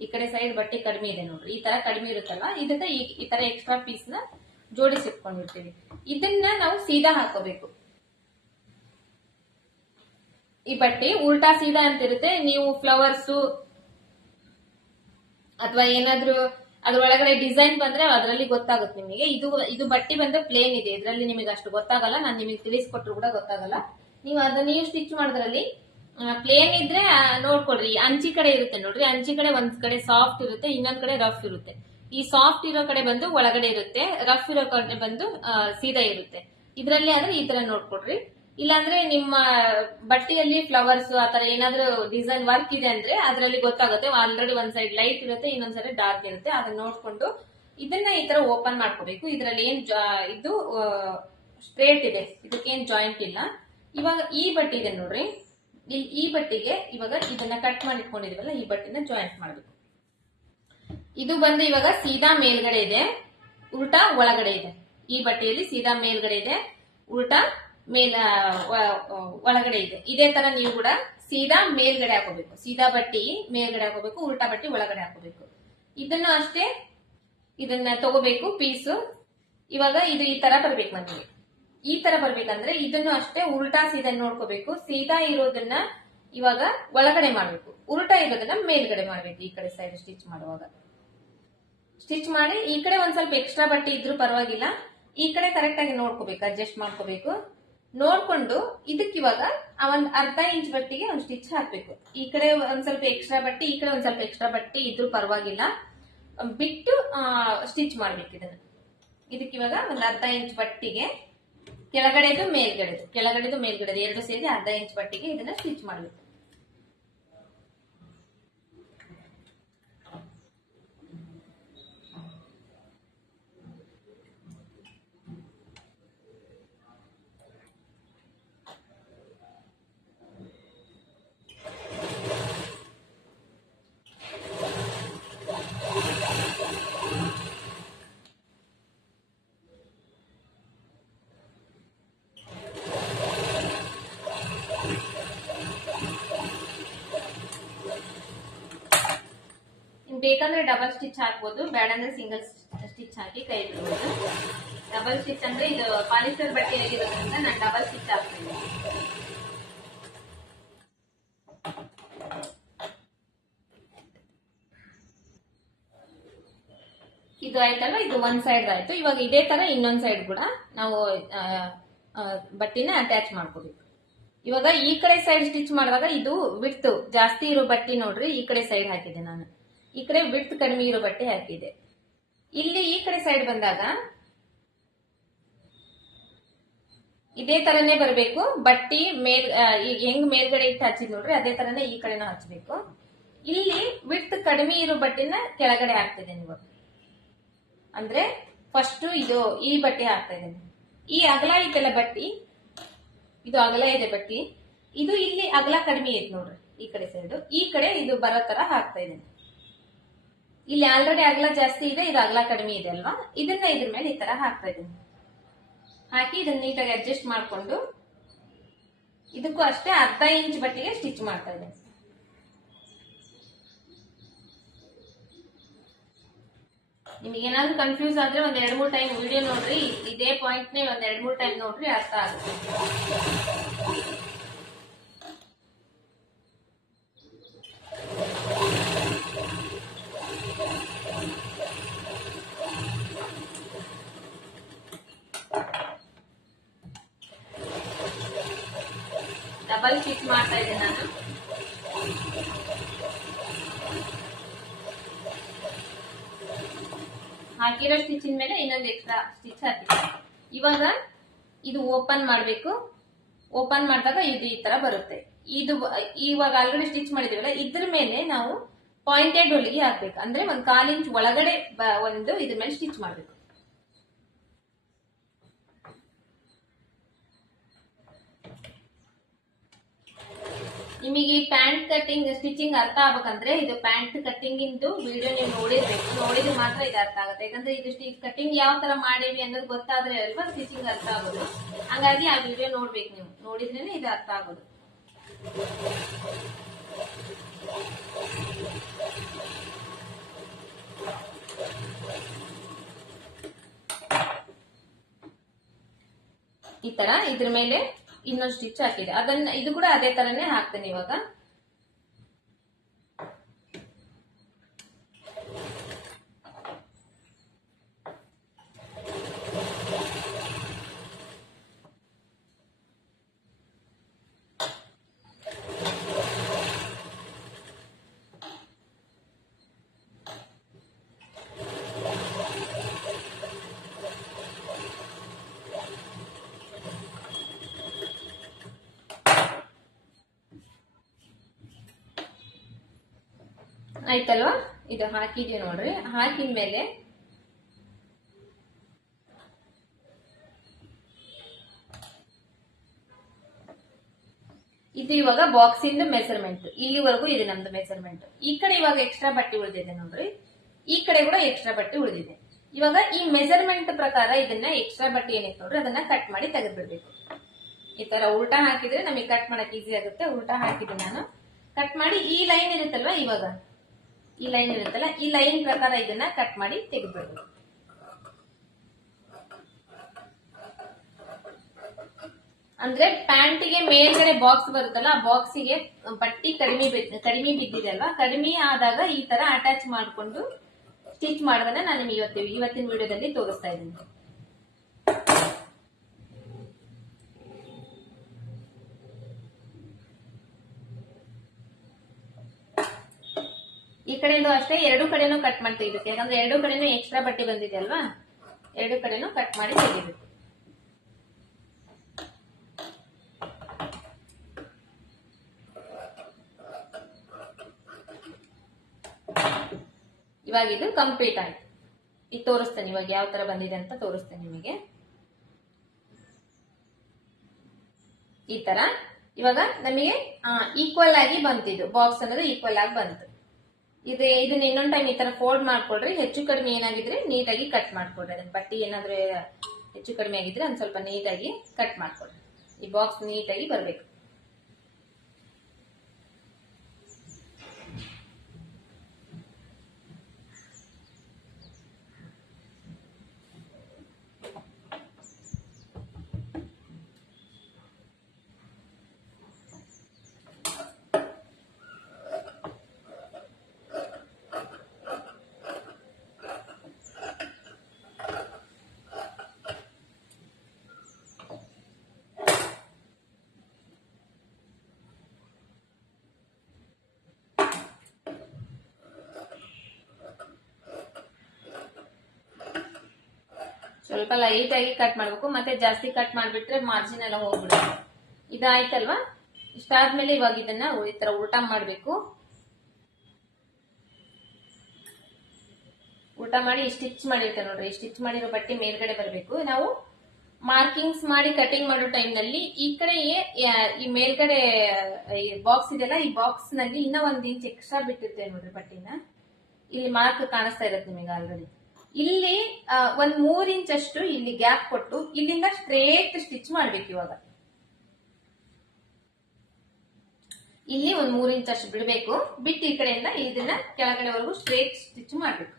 ಈ ಕಡೆ ಸೈಡ್ ಬಟ್ಟೆ ಕಡಿಮೆ ಇದೆ ನೋಡ್ರಿ. ಈ ತರ ಕಡಿಮೆ ಇರುತ್ತಲ್ಲ, ಇದಕ್ಕೆ ಈ ತರ ಎಕ್ಸ್ಟ್ರಾ ಪೀಸ್ ನ ಜೋಡಿಸಿ ಇಟ್ಕೊಂಡಿರ್ತೀವಿ. ಇದನ್ನ ನಾವು ಸೀದಾ ಹಾಕೋಬೇಕು. ಈ ಬಟ್ಟೆ ಉಲ್ಟಾ ಸೀದಾ ಅಂತ ಇರುತ್ತೆ. ನೀವು ಫ್ಲವರ್ಸ್ ಅಥವಾ ಏನಾದ್ರೂ ಅದ್ರೊಳಗಡೆ ಡಿಸೈನ್ ಬಂದ್ರೆ ಅದರಲ್ಲಿ ಗೊತ್ತಾಗುತ್ತೆ ನಿಮಗೆ. ಇದು ಬಟ್ಟೆ ಬಂದ್ರೆ ಪ್ಲೇನ್ ಇದೆ, ಇದರಲ್ಲಿ ನಿಮಗೆ ಅಷ್ಟು ಗೊತ್ತಾಗಲ್ಲ. ನಾನು ನಿಮಗೆ ತಿಳಿಸ್ಕೊಟ್ರು ಕೂಡ ಗೊತ್ತಾಗಲ್ಲ. ನೀವು ಸ್ಟಿಚ್ ಮಾಡೋದ್ರಲ್ಲಿ ಪ್ಲೇನ್ ಇದ್ರೆ ನೋಡ್ಕೊಡ್ರಿ. ಅಂಚಿ ಕಡೆ ಇರುತ್ತೆ ನೋಡ್ರಿ, ಅಂಚಿ ಕಡೆ ಒಂದ್ ಕಡೆ ಸಾಫ್ಟ್ ಇರುತ್ತೆ, ಇನ್ನೊಂದ್ ಕಡೆ ರಫ್ ಇರುತ್ತೆ. ಈ ಸಾಫ್ಟ್ ಇರೋ ಕಡೆ ಬಂದು ಒಳಗಡೆ ಇರುತ್ತೆ, ರಫ್ ಇರೋ ಕಡೆ ಬಂದು ಸೀದಾ ಇರುತ್ತೆ. ಇದ್ರಲ್ಲಿ ಆದ್ರೆ ಈ ತರ ನೋಡ್ಕೊಡ್ರಿ. ಇಲ್ಲಾಂದ್ರೆ ನಿಮ್ಮ ಬಟ್ಟೆಯಲ್ಲಿ ಫ್ಲವರ್ಸ್ ಆತರ ಏನಾದ್ರೂ ಡಿಸೈನ್ ವರ್ಕ್ ಇದೆ ಅಂದ್ರೆ ಅದ್ರಲ್ಲಿ ಗೊತ್ತಾಗುತ್ತೆ. ಆಲ್ರೆಡಿ ಒಂದ್ ಸೈಡ್ ಲೈಟ್ ಇರುತ್ತೆ, ಇನ್ನೊಂದ್ ಸೈಡ್ ಡಾರ್ಕ್ ಇರುತ್ತೆ. ಅದನ್ನ ನೋಡ್ಕೊಂಡು ಇದನ್ನ ಈ ತರ ಓಪನ್ ಮಾಡ್ಕೋಬೇಕು. ಇದ್ರಲ್ಲಿ ಏನ್ ಇದು ಸ್ಟ್ರೇಟ್ ಇದೆ, ಇದಕ್ಕೇನ್ ಜಾಯಿಂಟ್ ಇಲ್ಲ. ಇವಾಗ ಈ ಬಟ್ಟೆ ಇದೆ ನೋಡ್ರಿ, ಈ ಬಟ್ಟೆಗೆ ಇವಾಗ ಇದನ್ನ ಕಟ್ ಮಾಡಿ ಇಟ್ಕೊಂಡಿದೀವಲ್ಲ, ಈ ಬಟ್ಟೆನ ಜಾಯಿಂಟ್ ಮಾಡ್ಬೇಕು. ಇದು ಬಂದು ಇವಾಗ ಸೀದಾ ಮೇಲ್ಗಡೆ ಇದೆ, ಉಲ್ಟಾ ಒಳಗಡೆ ಇದೆ. ಈ ಬಟ್ಟೆಯಲ್ಲಿ ಸೀದಾ ಮೇಲ್ಗಡೆ ಇದೆ, ಉಲ್ಟಾ ಒಳಗಡೆ ಇದೆ. ಇದೇ ತರ ನೀವು ಕೂಡ ಸೀದಾ ಮೇಲ್ಗಡೆ ಹಾಕೋಬೇಕು. ಸೀದಾ ಬಟ್ಟೆ ಮೇಲ್ಗಡೆ ಹಾಕೋಬೇಕು, ಉಲ್ಟಾ ಬಟ್ಟೆ ಒಳಗಡೆ ಹಾಕೋಬೇಕು. ಇದನ್ನು ಅಷ್ಟೇ, ಇದನ್ನ ತಗೋಬೇಕು ಪೀಸು. ಇವಾಗ ಇದು ಈ ತರ ಬರ್ಬೇಕು ನಮಗೆ. ಈ ತರ ಬರ್ಬೇಕಂದ್ರೆ ಇದನ್ನು ಅಷ್ಟೇ ಉಲ್ಟಾ ಸೀದಾ ನೋಡ್ಕೋಬೇಕು. ಸೀದಾ ಇರೋದನ್ನ ಇವಾಗ ಒಳಗಡೆ ಮಾಡ್ಬೇಕು, ಉಲ್ಟಾ ಇರೋದನ್ನ ಮೇಲ್ಗಡೆ ಮಾಡ್ಬೇಕು. ಈ ಕಡೆ ಸೈಡ್ ಸ್ಟಿಚ್ ಮಾಡುವಾಗ ಸ್ಟಿಚ್ ಮಾಡಿ ಈ ಕಡೆ ಒಂದ್ ಸ್ವಲ್ಪ ಎಕ್ಸ್ಟ್ರಾ ಬಟ್ಟೆ ಇದ್ರೂ ಪರವಾಗಿಲ್ಲ, ಈ ಕಡೆ ಕರೆಕ್ಟ್ ಆಗಿ ನೋಡ್ಕೋಬೇಕು, ಅಡ್ಜಸ್ಟ್ ಮಾಡ್ಕೋಬೇಕು. ನೋಡ್ಕೊಂಡು ಇದಕ್ಕಿವಾಗ ಒಂದ್ ಅರ್ಧ ಇಂಚ್ ಬಟ್ಟೆಗೆ ಒಂದ್ ಸ್ಟಿಚ್ ಹಾಕ್ಬೇಕು. ಈ ಕಡೆ ಒಂದ್ ಸ್ವಲ್ಪ ಎಕ್ಸ್ಟ್ರಾ ಬಟ್ಟೆ, ಈ ಕಡೆ ಒಂದ್ ಸ್ವಲ್ಪ ಎಕ್ಸ್ಟ್ರಾ ಬಟ್ಟೆ ಇದ್ರೂ ಪರವಾಗಿಲ್ಲ, ಬಿಟ್ಟು ಸ್ಟಿಚ್ ಮಾಡ್ಬೇಕು ಇದನ್ನ. ಇದಕ್ಕಿವಾಗ ಒಂದ್ ಅರ್ಧ ಇಂಚ್ ಬಟ್ಟೆಗೆ ಕೆಳಗಡೆದು ಮೇಲ್ಗಡೆದು ಎರಡು ಸೇರಿ ಅರ್ಧ ಇಂಚ್ ಬಟ್ಟೆಗೆ ಇದನ್ನ ಸ್ಟಿಚ್ ಮಾಡ್ಬೇಕು. ಬೇಕಂದ್ರೆ ಡಬಲ್ ಸ್ಟಿಚ್ ಹಾಕ್ಬೋದು, ಬೇಡಂದ್ರೆ ಸಿಂಗಲ್ ಸ್ಟಿಚ್ ಹಾಕಿ ಕೈ ಬಿಡ್ಬೋದು. ಡಬಲ್ ಸ್ಟಿಚ್ ಅಂದ್ರೆ ಇದು ಪಾಲಿಸ್ಟರ್ ಬಟ್ಟೆ ಆಗಿರೋದ್ರಿಂದ ನಾನು ಡಬಲ್ ಸ್ಟಿಚ್ ಹಾಕ್ತೀನಿ. ಇದು ಆಯ್ತಲ್ವಾ, ಇದು ಒಂದ್ ಸೈಡ್ ಆಯ್ತು. ಇವಾಗ ಇದೇ ತರ ಇನ್ನೊಂದ್ ಸೈಡ್ ಕೂಡ ನಾವು ಬಟ್ಟೆನ ಅಟ್ಯಾಚ್ ಮಾಡ್ಕೋಬೇಕು. ಇವಾಗ ಈ ಕಡೆ ಸೈಡ್ ಸ್ಟಿಚ್ ಮಾಡುವಾಗ ಇದು ವಿಡ್ತ್ ಜಾಸ್ತಿ ಇರೋ ಬಟ್ಟೆ ನೋಡ್ರಿ, ಈ ಕಡೆ ಸೈಡ್ ಹಾಕಿದೆ ನಾನು. ಈ ಕಡೆ ವಿಡ್ತ್ ಕಡಿಮೆ ಇರೋ ಬಟ್ಟೆ ಹಾಕಿದೆ. ಇಲ್ಲಿ ಈ ಕಡೆ ಸೈಡ್ ಬಂದಾಗ ಇದೇ ತರನೇ ಬರಬೇಕು. ಬಟ್ಟಿ ಹೆಂಗ್ ಮೇಲ್ಗಡೆ ಇಟ್ಟು ಹಚ್ಚಿದ್ ನೋಡ್ರಿ, ಅದೇ ತರನೇ ಈ ಕಡೆನೂ ಹಚ್ಬೇಕು. ಇಲ್ಲಿ ವಿಡ್ತ್ ಕಡಿಮೆ ಇರೋ ಬಟ್ಟೆನ ಕೆಳಗಡೆ ಹಾಕ್ತಿದೆ ನೀವು. ಅಂದ್ರೆ ಫಸ್ಟ್ ಈ ಬಟ್ಟೆ ಹಾಕ್ತಾ ಇದ್ದೇನೆ. ಈ ಅಗಲ ಐತೆಲ್ಲ ಬಟ್ಟಿ, ಇದು ಅಗಲ ಇದೆ ಬಟ್ಟಿ, ಇದು ಇಲ್ಲಿ ಅಗಲ ಕಡಿಮೆ ಐತೆ ನೋಡ್ರಿ, ಈ ಕಡೆ ಸೈಡ್. ಈ ಕಡೆ ಇದು ಬರೋ ತರ ಹಾಕ್ತಾ ಇದ್ದೇನೆ. ಇಲ್ಲಿ ಆಲ್ರೆಡಿ ಅಗಲ ಜಾಸ್ತಿ ಇದೆ, ಇದು ಅಗಲ ಕಡಿಮೆ ಇದೆ ಅಲ್ವಾ, ಇದನ್ನ ಇದ್ರ ಮೇಲೆ ಈ ತರ ಹಾಕ್ತಾ ಇದ್ದೀನಿ. ಹಾಕಿ ಇದನ್ನ ನೀಟಾಗಿ ಅಡ್ಜಸ್ಟ್ ಮಾಡ್ಕೊಂಡು ಇದಕ್ಕೂ ಅಷ್ಟೇ ಅರ್ಧ ಇಂಚ್ ಬಟ್ಟೆಗೆ ಸ್ಟಿಚ್ ಮಾಡ್ತಾ ಇದ್ದೀನಿ. ನಿಮ್ಗೆ ಏನಾದ್ರು ಕನ್ಫ್ಯೂಸ್ ಆದ್ರೆ ಒಂದ್ 2-3 ಟೈಮ್ ವಿಡಿಯೋ ನೋಡ್ರಿ. ಇದೇ ಪಾಯಿಂಟ್ ನೇ ಒಂದ್ 2-3 ಟೈಮ್ ನೋಡ್ರಿ, ಅರ್ಥ ಆಗುತ್ತೆ. ಡಬಲ್ ಸ್ಟಿಚ್ ಮಾಡ್ತಾ ಇದ್ದೀನಿ ನಾನು. ಹಾಕಿರೋ ಸ್ಟಿಚಿನ ಮೇಲೆ ಇನ್ನೊಂದು ಎಕ್ಸ್ಟ್ರಾ ಸ್ಟಿಚ್ ಹಾಕಿದ್ದೀನಿ. ಇವಾಗ ಇದು ಓಪನ್ ಮಾಡ್ಬೇಕು. ಓಪನ್ ಮಾಡಿದಾಗ ಇದು ಈ ತರ ಬರುತ್ತೆ. ಇದು ಇವಾಗ ಆಲ್ರೆಡಿ ಸ್ಟಿಚ್ ಮಾಡಿದೀವಲ್ಲ, ಇದ್ರ ಮೇಲೆ ನಾವು ಪಾಯಿಂಟೆಡ್ ಹೊಲಿಗೆ ಹಾಕ್ಬೇಕು. ಅಂದ್ರೆ 1/4 ಇಂಚ್ ಒಳಗಡೆ ಒಂದು ಇದ್ರ ಮೇಲೆ ಸ್ಟಿಚ್ ಮಾಡ್ಬೇಕು. ನಿಮಗೆ ಪ್ಯಾಂಟ್ ಕಟಿಂಗ್ ಸ್ಟಿಚಿಂಗ್ ಅರ್ಥ ಆಗ್ಬೇಕಂದ್ರೆ ಇದು ಪ್ಯಾಂಟ್ ಕಟಿಂಗ್ ಇಂದು ವಿಡಿಯೋ ನೀವು ನೋಡಿರ್ಬೇಕು. ನೋಡಿದ್ರೆ ಮಾತ್ರ ಇದು ಅರ್ಥ ಆಗುತ್ತೆ. ಯಾಕಂದ್ರೆ ಇದು ಕಟಿಂಗ್ ಯಾವ ತರ ಮಾಡೇವಿ ಅನ್ನೋದು ಗೊತ್ತಾದ್ರೆ ಅಲ್ವಾ ಸ್ಟಿಚಿಂಗ್ ಅರ್ಥ ಆಗೋದು. ಹಂಗಾಗಿ ಆ ವಿಡಿಯೋ ನೋಡ್ಬೇಕು. ನೀವು ನೋಡಿದ್ರೇನೆ ಇದು ಅರ್ಥ ಆಗೋದು. ಈ ತರ ಇದ್ರ ಮೇಲೆ ಇನ್ನೊಂದು ಸ್ಟಿಚ್ ಹಾಕಿದೆ. ಅದನ್ನ ಇದು ಕೂಡ ಅದೇ ತರನೇ ಹಾಕ್ತೇನೆ ಇವಾಗ. ಆಯ್ತಲ್ವಾ? ಇದು ಹಾಕಿದೀವಿ ನೋಡ್ರಿ. ಹಾಕಿದ್ಮೇಲೆ ಇದು ಇವಾಗ ಬಾಕ್ಸ್ ಇಂದ ಮೆಜರ್ಮೆಂಟ್ ಇಲ್ಲಿವರೆಗೂ ಇದೆ ನಮ್ದು ಮೆಜರ್ಮೆಂಟ್. ಈ ಕಡೆ ಇವಾಗ ಎಕ್ಸ್ಟ್ರಾ ಬಟ್ಟೆ ಉಳಿದಿದೆ ನೋಡ್ರಿ. ಈ ಕಡೆ ಕೂಡ ಎಕ್ಸ್ಟ್ರಾ ಬಟ್ಟೆ ಉಳಿದಿದೆ. ಇವಾಗ ಈ ಮೆಜರ್ಮೆಂಟ್ ಪ್ರಕಾರ ಇದನ್ನ ಎಕ್ಸ್ಟ್ರಾ ಬಟ್ಟೆ ಏನೈತೆ ನೋಡ್ರಿ ಅದನ್ನ ಕಟ್ ಮಾಡಿ ತೆಗೆದ್ಬಿಡ್ಬೇಕು. ಈ ತರ ಉಲ್ಟಾ ಹಾಕಿದ್ರೆ ನಮಗೆ ಕಟ್ ಮಾಡಕ್ ಈಸಿ ಆಗುತ್ತೆ. ಉಲ್ಟಾ ಹಾಕಿದ್ದೀನಿ ನಾನು. ಕಟ್ ಮಾಡಿ ಈ ಲೈನ್ ಇರುತ್ತಲ್ವಾ, ಇವಾಗ ಈ ಲೈನ್ ಇರುತ್ತಲ್ಲ, ಈ ಲೈನ್ ಪ್ರಕಾರ ಇದನ್ನ ಕಟ್ ಮಾಡಿ ತೆಗೆದ್ಬಿಡ್ಬೇಕು. ಅಂದ್ರೆ ಪ್ಯಾಂಟಿಗೆ ಮೇಲ್ಗಡೆ ಬಾಕ್ಸ್ ಬರುತ್ತಲ್ಲ, ಆ ಬಾಕ್ಸಿಗೆ ಪಟ್ಟಿ ಕಡಿಮೆ ಬಿದ್ದಿದೆ ಅಲ್ವಾ, ಕಡಿಮೆ ಆದಾಗ ಈ ತರ ಅಟ್ಯಾಚ್ ಮಾಡಿಕೊಂಡು ಸ್ಟಿಚ್ ಮಾಡೋದನ್ನ ನಾನು ನಿಮ್ಗೆ ಇವತ್ತಿನ ವಿಡಿಯೋದಲ್ಲಿ ತೋರಿಸ್ತಾ ಇದ್ದೀನಿ. ಈ ಕಡೆಯಿಂದ ಅಷ್ಟೇ ಎರಡು ಕಡೆನೂ ಕಟ್ ಮಾಡಿ ತೆಗಿಬೇಕು. ಯಾಕಂದ್ರೆ ಎರಡು ಕಡೆನೂ ಎಕ್ಸ್ಟ್ರಾ ಬಟ್ಟೆ ಬಂದಿದೆ ಅಲ್ವಾ, ಎರಡು ಕಡೆನೂ ಕಟ್ ಮಾಡಿ ತೆಗಿಬೇಕು. ಇವಾಗ ಇದು ಕಂಪ್ಲೀಟ್ ಆಯ್ತು. ಇದು ತೋರಿಸ್ತೇನೆ ಇವಾಗ ಯಾವ ತರ ಬಂದಿದೆ ಅಂತ ತೋರಿಸ್ತೇನೆ ನಿಮಗೆ. ಈ ತರ ಇವಾಗ ನಮಗೆ ಈಕ್ವಲ್ ಆಗಿ ಬಂತಿದ್ದು ಬಾಕ್ಸ್ ಅನ್ನೋದು ಈಕ್ವಲ್ ಆಗಿ ಬಂತು. ಇದನ್ನ ಇನ್ನೊಂದ್ ಟೈಮ್ ಈ ತರ ಫೋಲ್ಡ್ ಮಾಡ್ಕೊಡ್ರಿ. ಹೆಚ್ಚು ಕಡಿಮೆ ಏನಾಗಿದ್ರೆ ನೀಟಾಗಿ ಕಟ್ ಮಾಡ್ಕೊಡ್ರಿ. ಅದನ್ನ ಪಟ್ಟಿ ಏನಾದ್ರೂ ಹೆಚ್ಚು ಕಡಿಮೆ ಆಗಿದ್ರೆ ಒಂದ್ ಸ್ವಲ್ಪ ನೀಟಾಗಿ ಕಟ್ ಮಾಡ್ಕೊಡ್ರಿ. ಈ ಬಾಕ್ಸ್ ನೀಟಾಗಿ ಬರ್ಬೇಕು. ಸ್ವಲ್ಪ ಲೈಟ್ ಆಗಿ ಕಟ್ ಮಾಡ್ಬೇಕು. ಮತ್ತೆ ಜಾಸ್ತಿ ಕಟ್ ಮಾಡ್ಬಿಟ್ರೆ ಮಾರ್ಜಿನ್ ಎಲ್ಲ ಹೋಗ್ಬಿಡುತ್ತೆ. ಇದಾಯ್ತಲ್ವಾ? ಇಷ್ಟಾದ್ಮೇಲೆ ಇವಾಗ ಇದನ್ನ ಈ ತರ ಉಲ್ಟಾ ಮಾಡ್ಬೇಕು. ಉಲ್ಟಾ ಮಾಡಿ ಸ್ಟಿಚ್ ಮಾಡಿರ್ತೇವೆ ನೋಡ್ರಿ. ಸ್ಟಿಚ್ ಮಾಡಿರೋ ಬಟ್ಟೆ ಮೇಲ್ಗಡೆ ಬರಬೇಕು. ನಾವು ಮಾರ್ಕಿಂಗ್ಸ್ ಮಾಡಿ ಕಟಿಂಗ್ ಮಾಡೋ ಟೈಮ್ ನಲ್ಲಿ ಈ ಕಡೆ ಈ ಮೇಲ್ಗಡೆ ಬಾಕ್ಸ್ ಇದೆಲ್ಲ, ಈ ಬಾಕ್ಸ್ ನಲ್ಲಿ ಇನ್ನ 1 ಇಂಚ್ ಎಕ್ಸ್ಟ್ರಾ ಬಿಟ್ಟಿರ್ತೇವೆ ನೋಡ್ರಿ ಬಟ್ಟೆನ. ಇಲ್ಲಿ ಮಾರ್ಕ್ ಕಾಣಿಸ್ತಾ ಇರುತ್ತೆ ನಿಮಗೆ ಆಲ್ರೆಡಿ. ಇಲ್ಲಿ 3 ಇಂಚ್ ಅಷ್ಟು ಇಲ್ಲಿ ಗ್ಯಾಪ್ ಕೊಟ್ಟು ಇಲ್ಲಿಂದ ಸ್ಟ್ರೇಟ್ ಸ್ಟಿಚ್ ಮಾಡ್ಬೇಕು. ಇವಾಗ ಇಲ್ಲಿ 3 ಇಂಚ್ ಅಷ್ಟು ಬಿಡಬೇಕು. ಬಿಟ್ಟು ಈ ಕಡೆಯಿಂದ ಇದನ್ನ ಕೆಳಗಡೆವರೆಗೂ ಸ್ಟ್ರೇಟ್ ಸ್ಟಿಚ್ ಮಾಡ್ಬೇಕು.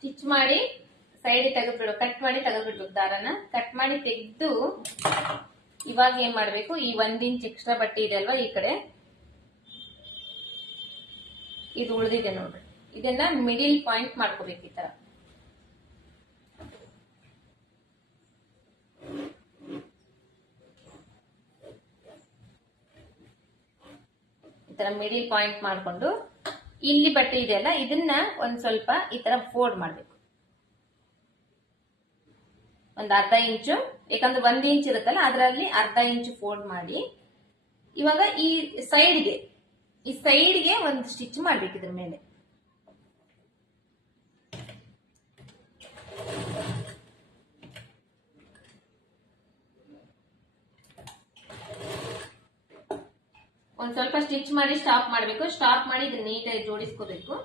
ಸ್ಟಿಚ್ ಮಾಡಿ ಸೈಡ್ ತೆಗೆದ್ಬಿಡು. ಕಟ್ ಮಾಡಿ ತೆಗೆದ್ಬಿಡ್ಬೇಕು. ದಾರನ ಕಟ್ ಮಾಡಿ ತೆಗೆದು ಇವಾಗ ಏನ್ ಮಾಡ್ಬೇಕು, ಈ 1 ಇಂಚ್ ಎಕ್ಸ್ಟ್ರಾ ಬಟ್ಟೆ ಇದೆ ಅಲ್ವಾ, ಈ ಕಡೆ ಇದು ಉಳಿದಿದೆ ನೋಡ್ರಿ. ಇದನ್ನ ಮಿಡಿಲ್ ಪಾಯಿಂಟ್ ಮಾಡ್ಕೋಬೇಕು ಈ ತರ. ಈ ತರ ಮಿಡಿಲ್ ಪಾಯಿಂಟ್ ಮಾಡ್ಕೊಂಡು ಇಲ್ಲಿ ಬಟ್ಟೆ ಇದೆಯಲ್ಲ ಇದನ್ನ ಒಂದ್ ಸ್ವಲ್ಪ ಈ ತರ ಫೋಲ್ಡ್ ಮಾಡ್ಬೇಕು, ಒಂದ್ ಅರ್ಧ ಇಂಚು, ಯಾಕಂದ್ರೆ 1 ಇಂಚ್ ಇರುತ್ತಲ್ಲ ಅದರಲ್ಲಿ ಅರ್ಧ ಇಂಚು ಫೋಲ್ಡ್ ಮಾಡಿ ಇವಾಗ ಈ ಸೈಡ್ಗೆ ಒಂದು ಸ್ಟಿಚ್ ಮಾಡ್ಬೇಕು ಇದ್ರ ಮೇಲೆ. ಒಂದ್ ಸ್ವಲ್ಪ ಸ್ಟಿಚ್ ಮಾಡಿ ಸ್ಟಾಪ್ ಮಾಡ್ಬೇಕು. ಸ್ಟಾಪ್ ಮಾಡಿ ಇದನ್ನ ನೀಟಾಗಿ ಜೋಡಿಸ್ಕೋಬೇಕು.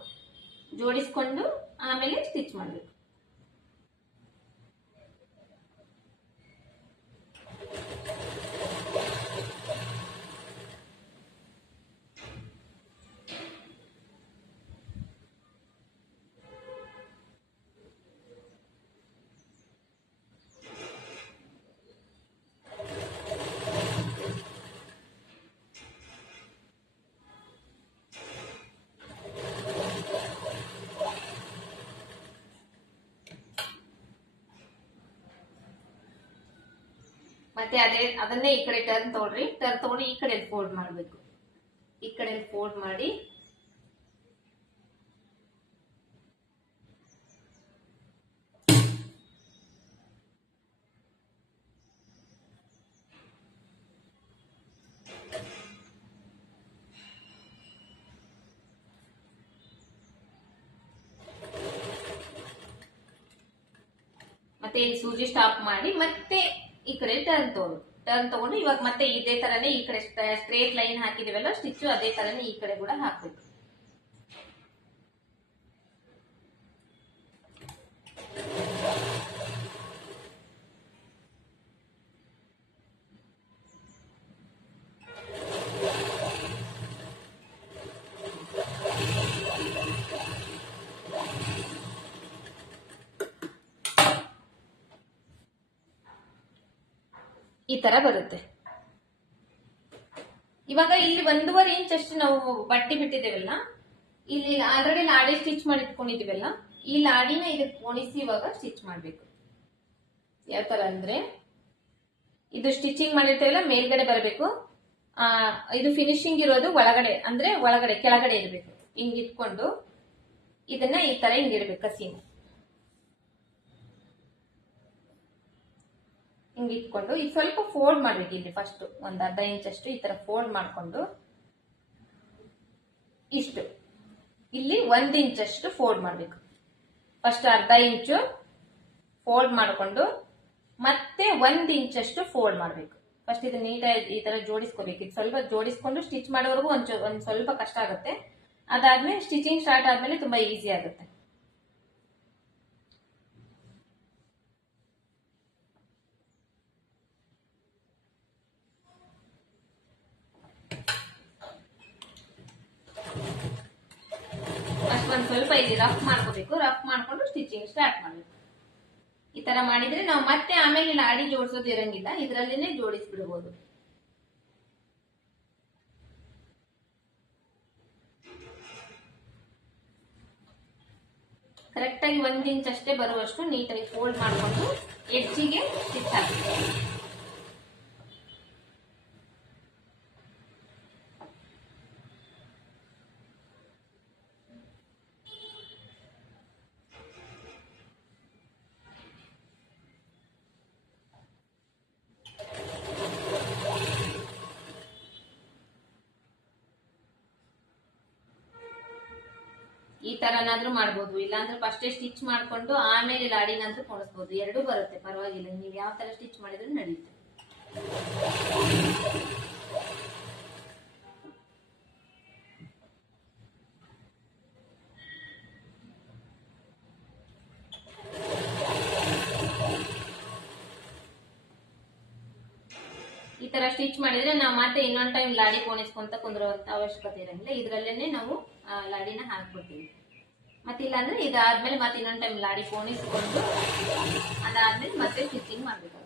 ಜೋಡಿಸ್ಕೊಂಡು ಆಮೇಲೆ ಸ್ಟಿಚ್ ಮಾಡ್ಬೇಕು. ಮತ್ತೆ ಅದನ್ನೇ ಈ ಕಡೆ ಟರ್ನ್ ತಗೊಳ್ರಿ. ಟರ್ನ್ ತಗೊಂಡು ಈ ಕಡೆ ಫೋಲ್ಡ್ ಮಾಡ್ಬೇಕು. ಈ ಕಡೆ ಫೋಲ್ಡ್ ಮಾಡಿ ಮತ್ತೆ ಇಲ್ಲಿ ಸೂಜಿ ಸ್ಟಾಪ್ ಮಾಡಿ ಮತ್ತೆ ಈ ಕಡೆ ಟರ್ನ್ ತಗೊಂಡು ಇವಾಗ ಮತ್ತೆ ಇದೇ ತರನೇ ಈ ಕಡೆ ಸ್ಟ್ರೇಟ್ ಲೈನ್ ಹಾಕಿದಿವಲ್ಲ ಸ್ಟಿಚ್ ಅದೇ ತರನೇ ಈ ಕಡೆ ಕೂಡ ಹಾಕ್ಬೇಕು. ಈ ತರ ಬರುತ್ತೆ. ಇವಾಗ ಇಲ್ಲಿ 1.5 ಇಂಚ್ ಅಷ್ಟು ನಾವು ಬಟ್ಟೆ ಬಿಟ್ಟಿದ್ದೇವಲ್ಲ, ಇಲ್ಲಿ ಆಲ್ರೆಡಿ ಲಾಡಿ ಸ್ಟಿಚ್ ಮಾಡಿ ಇಟ್ಕೊಂಡಿದೀವಲ್ಲ, ಈ ಲಾಡಿನ ಇದಕ್ಕೆ ಪೋಣಿಸಿ ಇವಾಗ ಸ್ಟಿಚ್ ಮಾಡ್ಬೇಕು. ಯಾವ ತರ ಅಂದ್ರೆ ಇದು ಸ್ಟಿಚಿಂಗ್ ಮಾಡಿರ್ತೇವಲ್ಲ ಮೇಲ್ಗಡೆ ಬರಬೇಕು. ಇದು ಫಿನಿಶಿಂಗ್ ಇರೋದು ಒಳಗಡೆ, ಅಂದ್ರೆ ಕೆಳಗಡೆ ಇರಬೇಕು. ಹಿಂಗ್ ಇಟ್ಕೊಂಡು ಇದನ್ನ ಈ ತರ ಹಿಂಗಿಡ್ಬೇಕು. ಕಸಿನ ಹಿಂಗ್ ಇಟ್ಕೊಂಡು ಈಗ ಸ್ವಲ್ಪ ಫೋಲ್ಡ್ ಮಾಡ್ಬೇಕು. ಇಲ್ಲಿ ಫಸ್ಟ್ ಒಂದ್ ಅರ್ಧ ಇಂಚ್ ಅಷ್ಟು ಈ ತರ ಫೋಲ್ಡ್ ಮಾಡ್ಕೊಂಡು ಇಷ್ಟು ಇಲ್ಲಿ 1 ಇಂಚ್ ಅಷ್ಟು ಫೋಲ್ಡ್ ಮಾಡ್ಬೇಕು. ಫಸ್ಟ್ ಅರ್ಧ ಇಂಚು ಫೋಲ್ಡ್ ಮಾಡ್ಕೊಂಡು ಮತ್ತೆ 1 ಇಂಚ್ ಅಷ್ಟು ಫೋಲ್ಡ್ ಮಾಡ್ಬೇಕು. ಫಸ್ಟ್ ಇದು ನೀಟಾಗಿ ಈ ತರ ಜೋಡಿಸ್ಕೋಬೇಕು. ಇದು ಸ್ವಲ್ಪ ಜೋಡಿಸ್ಕೊಂಡು ಸ್ಟಿಚ್ ಮಾಡೋವರೆಗೂ ಒಂದ್ ಸ್ವಲ್ಪ ಕಷ್ಟ ಆಗುತ್ತೆ. ಅದಾದ್ಮೇಲೆ ಸ್ಟಿಚಿಂಗ್ ಸ್ಟಾರ್ಟ್ ಆದ್ಮೇಲೆ ತುಂಬಾ ಈಸಿ ಆಗುತ್ತೆ. ಒಂದ್ ಸ್ವಲ್ಪ ಇಲ್ಲಿ ರಫ್ ಮಾಡ್ಕೋಬೇಕು. ರಫ್ ಮಾಡ್ಕೊಂಡು ಸ್ಟಿಚಿಂಗ್ ಸ್ಟಾರ್ಟ್ ಮಾಡ್ಬೇಕು. ಈ ತರ ಮಾಡಿದ್ರೆ ನಾವು ಮತ್ತೆ ಆಮೇಲೆ ಲಾಡಿ ಜೋಡಿಸೋದು ಇರಂಗಿಲ್ಲ, ಇದ್ರಲ್ಲೇನೆ ಜೋಡಿಸ್ಬಿಡ್ಬೋದು. ಕರೆಕ್ಟ್ ಆಗಿ 1 ಇಂಚ್ ಅಷ್ಟೇ ಬರುವಷ್ಟು ನೀಟಾಗಿ ಫೋಲ್ಡ್ ಮಾಡ್ಕೊಂಡು ಎಡ್ಜಿಗೆ ಸ್ಟಿಚ್ ಹಾಕಬೇಕು. ಈ ತರನಾದ್ರೂ ಮಾಡ್ಬೋದು, ಇಲ್ಲಾಂದ್ರೆ ಫಸ್ಟೇ ಸ್ಟಿಚ್ ಮಾಡ್ಕೊಂಡು ಆಮೇಲೆ ಲಾಡಿನಾದ್ರೂ ಕೊಡಿಸ್ಬೋದು. ಎರಡೂ ಬರುತ್ತೆ, ಪರವಾಗಿಲ್ಲ. ನೀವು ಯಾವ ತರ ಸ್ಟಿಚ್ ಮಾಡಿದ್ರು ನಡೆಯುತ್ತೆ. ಈ ತರ ಸ್ಟಿಚ್ ಮಾಡಿದ್ರೆ ನಾವು ಮತ್ತೆ ಇನ್ನೊಂದ್ ಟೈಮ್ ಲಾಡಿ ಕೋಣಿಸ್ಕೊಂತ ಕುಂದ್ರುವಂತ ಅವಶ್ಯಕತೆ ಇರಂಗಿಲ್ಲ. ಇದ್ರಲ್ಲೇನೆ ನಾವು ಲಾಡಿನ ಹಾಕ್ಬಿಡ್ತೀವಿ. ಮತ್ತಿಲ್ಲ ಅಂದ್ರೆ ಇದಾದ್ಮೇಲೆ ಮತ್ತೆ ಇನ್ನೊಂದ್ ಟೈಮ್ ಲಾಡಿ ಕೋಣಿಸ್ಕೊಂಡು ಅದಾದ್ಮೇಲೆ ಮತ್ತೆ ಸ್ಟಿಚಿಂಗ್ ಮಾಡ್ಬೇಕಾಗುತ್ತೆ.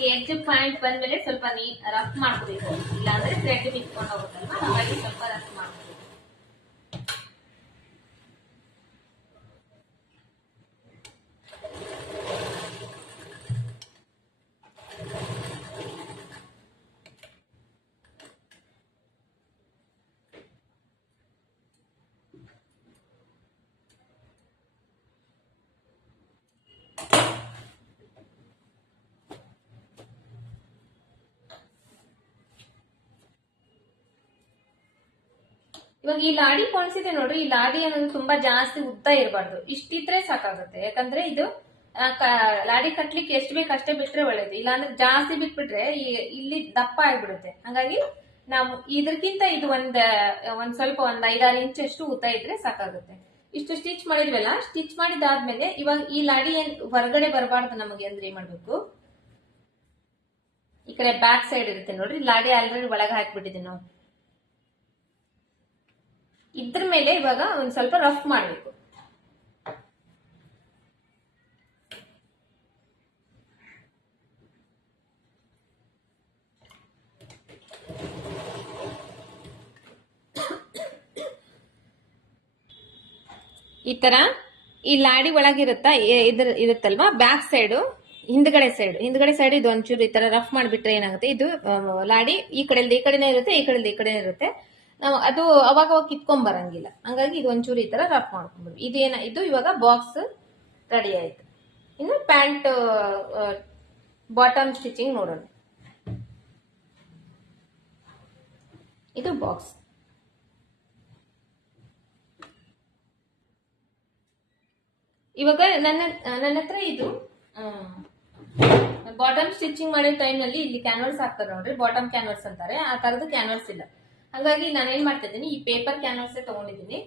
ಈ ಎಡ್ಜ್ ಪಾಯಿಂಟ್ ಬಂದ್ಮೇಲೆ ಸ್ವಲ್ಪ ರಫ್ ಮಾಡ್ಕೋಬೇಕು, ಇಲ್ಲಾಂದ್ರೆ ಥ್ರೆಡ್ ಬಿಟ್ಕೊಂಡು ಹೋಗುತ್ತಲ್ವಾ, ಹಾಗಾಗಿ ಸ್ವಲ್ಪ ರಫ್ ಮಾಡ್ಕೋಬೇಕು. ಇವಾಗ ಈ ಲಾಡಿ ಕಾಣಿಸಿದೆ ನೋಡ್ರಿ, ಈ ಲಾಡಿ ಅನ್ನೋದು ತುಂಬಾ ಜಾಸ್ತಿ ಉದ್ದ ಇರಬಾರ್ದು, ಇಷ್ಟಿದ್ರೆ ಸಾಕಾಗುತ್ತೆ. ಯಾಕಂದ್ರೆ ಇದು ಲಾಡಿ ಕಟ್ಲಿಕ್ಕೆ ಎಷ್ಟು ಬೇಕು ಅಷ್ಟೇ ಬಿಟ್ರೆ ಒಳ್ಳೇದು, ಇಲ್ಲಾಂದ್ರೆ ಜಾಸ್ತಿ ಬಿಟ್ಬಿಟ್ರೆ ಇಲ್ಲಿ ದಪ್ಪ ಆಗ್ಬಿಡುತ್ತೆ. ಹಾಗಾಗಿ ನಾವು ಇದಕ್ಕಿಂತ ಇದು ಒಂದ್ ಸ್ವಲ್ಪ 5-6 ಇಂಚ್ ಅಷ್ಟು ಉದ್ದ ಇದ್ರೆ ಸಾಕಾಗುತ್ತೆ. ಇಷ್ಟು ಸ್ಟಿಚ್ ಮಾಡಿದ್ವಲ್ಲ, ಸ್ಟಿಚ್ ಮಾಡಿದಾದ್ಮೇಲೆ ಇವಾಗ ಈ ಲಾಡಿ ಏನ್ ಹೊರಗಡೆ ಬರಬಾರ್ದು ನಮಗೆ ಅಂದ್ರೆ ಏನ್ ಮಾಡ್ಬೇಕು, ಈ ಕಡೆ ಬ್ಯಾಕ್ ಸೈಡ್ ಇರುತ್ತೆ ನೋಡ್ರಿ, ಲಾಡಿ ಆಲ್ರೆಡಿ ಒಳಗೆ ಹಾಕ್ಬಿಟ್ಟಿದ್ದೀವಿ ನಾವು. ಇದ್ರ ಮೇಲೆ ಇವಾಗ ಒಂದ್ ಸ್ವಲ್ಪ ರಫ್ ಮಾಡಬೇಕು. ಈ ತರ ಈ ಲಾಡಿ ಒಳಗಿರುತ್ತಾ ಇರುತ್ತಲ್ವಾ, ಬ್ಯಾಕ್ ಸೈಡ್ ಹಿಂದ್ಗಡೆ ಸೈಡ್ ಇದು ಒಂಚೂರು ಈ ತರ ರಫ್ ಮಾಡಿಬಿಟ್ರೆ ಏನಾಗುತ್ತೆ, ಇದು ಲಾಡಿ ಈ ಕಡೆಯಿಂದ ಈ ಕಡೆನೇ ಇರುತ್ತೆ, ಈ ಕಡೆಯಿಂದ ಈ ಕಡೆನೇ ಇರುತ್ತೆ, ನಾವು ಅದು ಅವಾಗ ಕಿತ್ಕೊಂಡ್ ಬರಂಗಿಲ್ಲ. ಹಂಗಾಗಿ ಇದು ಒಂಚೂರು ಈ ತರ ರಫ್ ಮಾಡ್ಕೊಂಡ್ಬಿಡು. ಇದು ಇವಾಗ ಬಾಕ್ಸ್ ರೆಡಿ ಆಯ್ತು. ಇನ್ನು ಪ್ಯಾಂಟ್ ಬಾಟಮ್ ಸ್ಟಿಚಿಂಗ್ ನೋಡೋಣ. ಇದು ಬಾಕ್ಸ್. ಇವಾಗ ನನ್ನ ಹತ್ರ ಇದು ಬಾಟಮ್ ಸ್ಟಿಚಿಂಗ್ ಮಾಡೋ ಟೈಮ್ ನಲ್ಲಿ ಇಲ್ಲಿ ಕ್ಯಾನ್ವಸ್ ಹಾಕ್ತಾರೆ ನೋಡ್ರಿ, ಬಾಟಮ್ ಕ್ಯಾನ್ವಸ್ ಅಂತಾರೆ, ಆ ತರದ ಕ್ಯಾನ್ವಸ್ ಇಲ್ಲ. ಹಾಗಾಗಿ ನಾನು ಏನ್ ಮಾಡ್ತಾ ಇದ್ದೀನಿ, ಈ ಪೇಪರ್ ಕ್ಯಾನ್ವಸ್ ತಗೊಂಡಿದ್ದೀನಿ.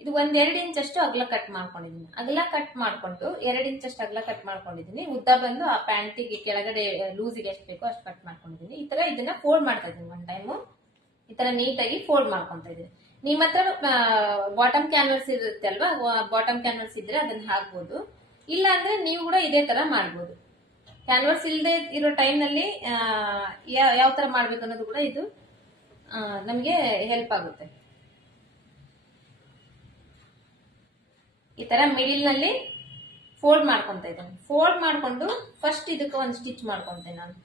ಇದು 1-2 ಇಂಚ್ ಅಷ್ಟು ಅಗಲ ಕಟ್ ಮಾಡ್ಕೊಂಡಿದ್ದೀನಿ. ಅಗಲ ಕಟ್ ಮಾಡ್ಕೊಂಡು 2 ಇಂಚ್ ಅಷ್ಟು ಅಗಲ ಕಟ್ ಮಾಡ್ಕೊಂಡಿದ್ದೀನಿ. ಉದ್ದ ಬಂದು ಆ ಪ್ಯಾಂಟಿಗೆ ಕೆಳಗಡೆ ಲೂಸಿಗೆ ಎಷ್ಟು ಬೇಕೋ ಅಷ್ಟು ಕಟ್ ಮಾಡ್ಕೊಂಡಿದ್ದೀನಿ. ಈ ತರ ಇದನ್ನ ಫೋಲ್ಡ್ ಮಾಡ್ತಾ ಇದ್ದೀನಿ. ಒನ್ ಟೈಮು ಈ ತರ ನೀಟಾಗಿ ಫೋಲ್ಡ್ ಮಾಡ್ಕೊಂತ ಇದ್ದೀನಿ. ನಿಮ್ಮ ಹತ್ರ ಬಾಟಮ್ ಕ್ಯಾನ್ವಸ್ ಇರುತ್ತೆ ಅಲ್ವಾ, ಬಾಟಮ್ ಕ್ಯಾನ್ವಸ್ ಇದ್ರೆ ಅದನ್ನ ಹಾಕ್ಬೋದು, ಇಲ್ಲ ಅಂದ್ರೆ ನೀವು ಕೂಡ ಇದೇ ತರ ಮಾಡ್ಬೋದು. ಕ್ಯಾನ್ವಸ್ ಇಲ್ಲದೆ ಇರೋ ಟೈಮ್ ನಲ್ಲಿ ಯಾವ ತರ ಮಾಡ್ಬೇಕು ಅನ್ನೋದು ಕೂಡ ಇದು ನಮ್ಗೆ ಹೆಲ್ಪ್ ಆಗುತ್ತೆ. ಈ ತರ ಮಿಡಿಲ್ ನಲ್ಲಿ ಫೋಲ್ಡ್ ಮಾಡ್ಕೊಂತ ಇದ್ದೇನೆ. ಫೋಲ್ಡ್ ಮಾಡ್ಕೊಂಡು ಫಸ್ಟ್ ಇದಕ್ಕೆ ಒಂದು ಸ್ಟಿಚ್ ಮಾಡ್ಕೊಂತೇನೆ. ನಾನು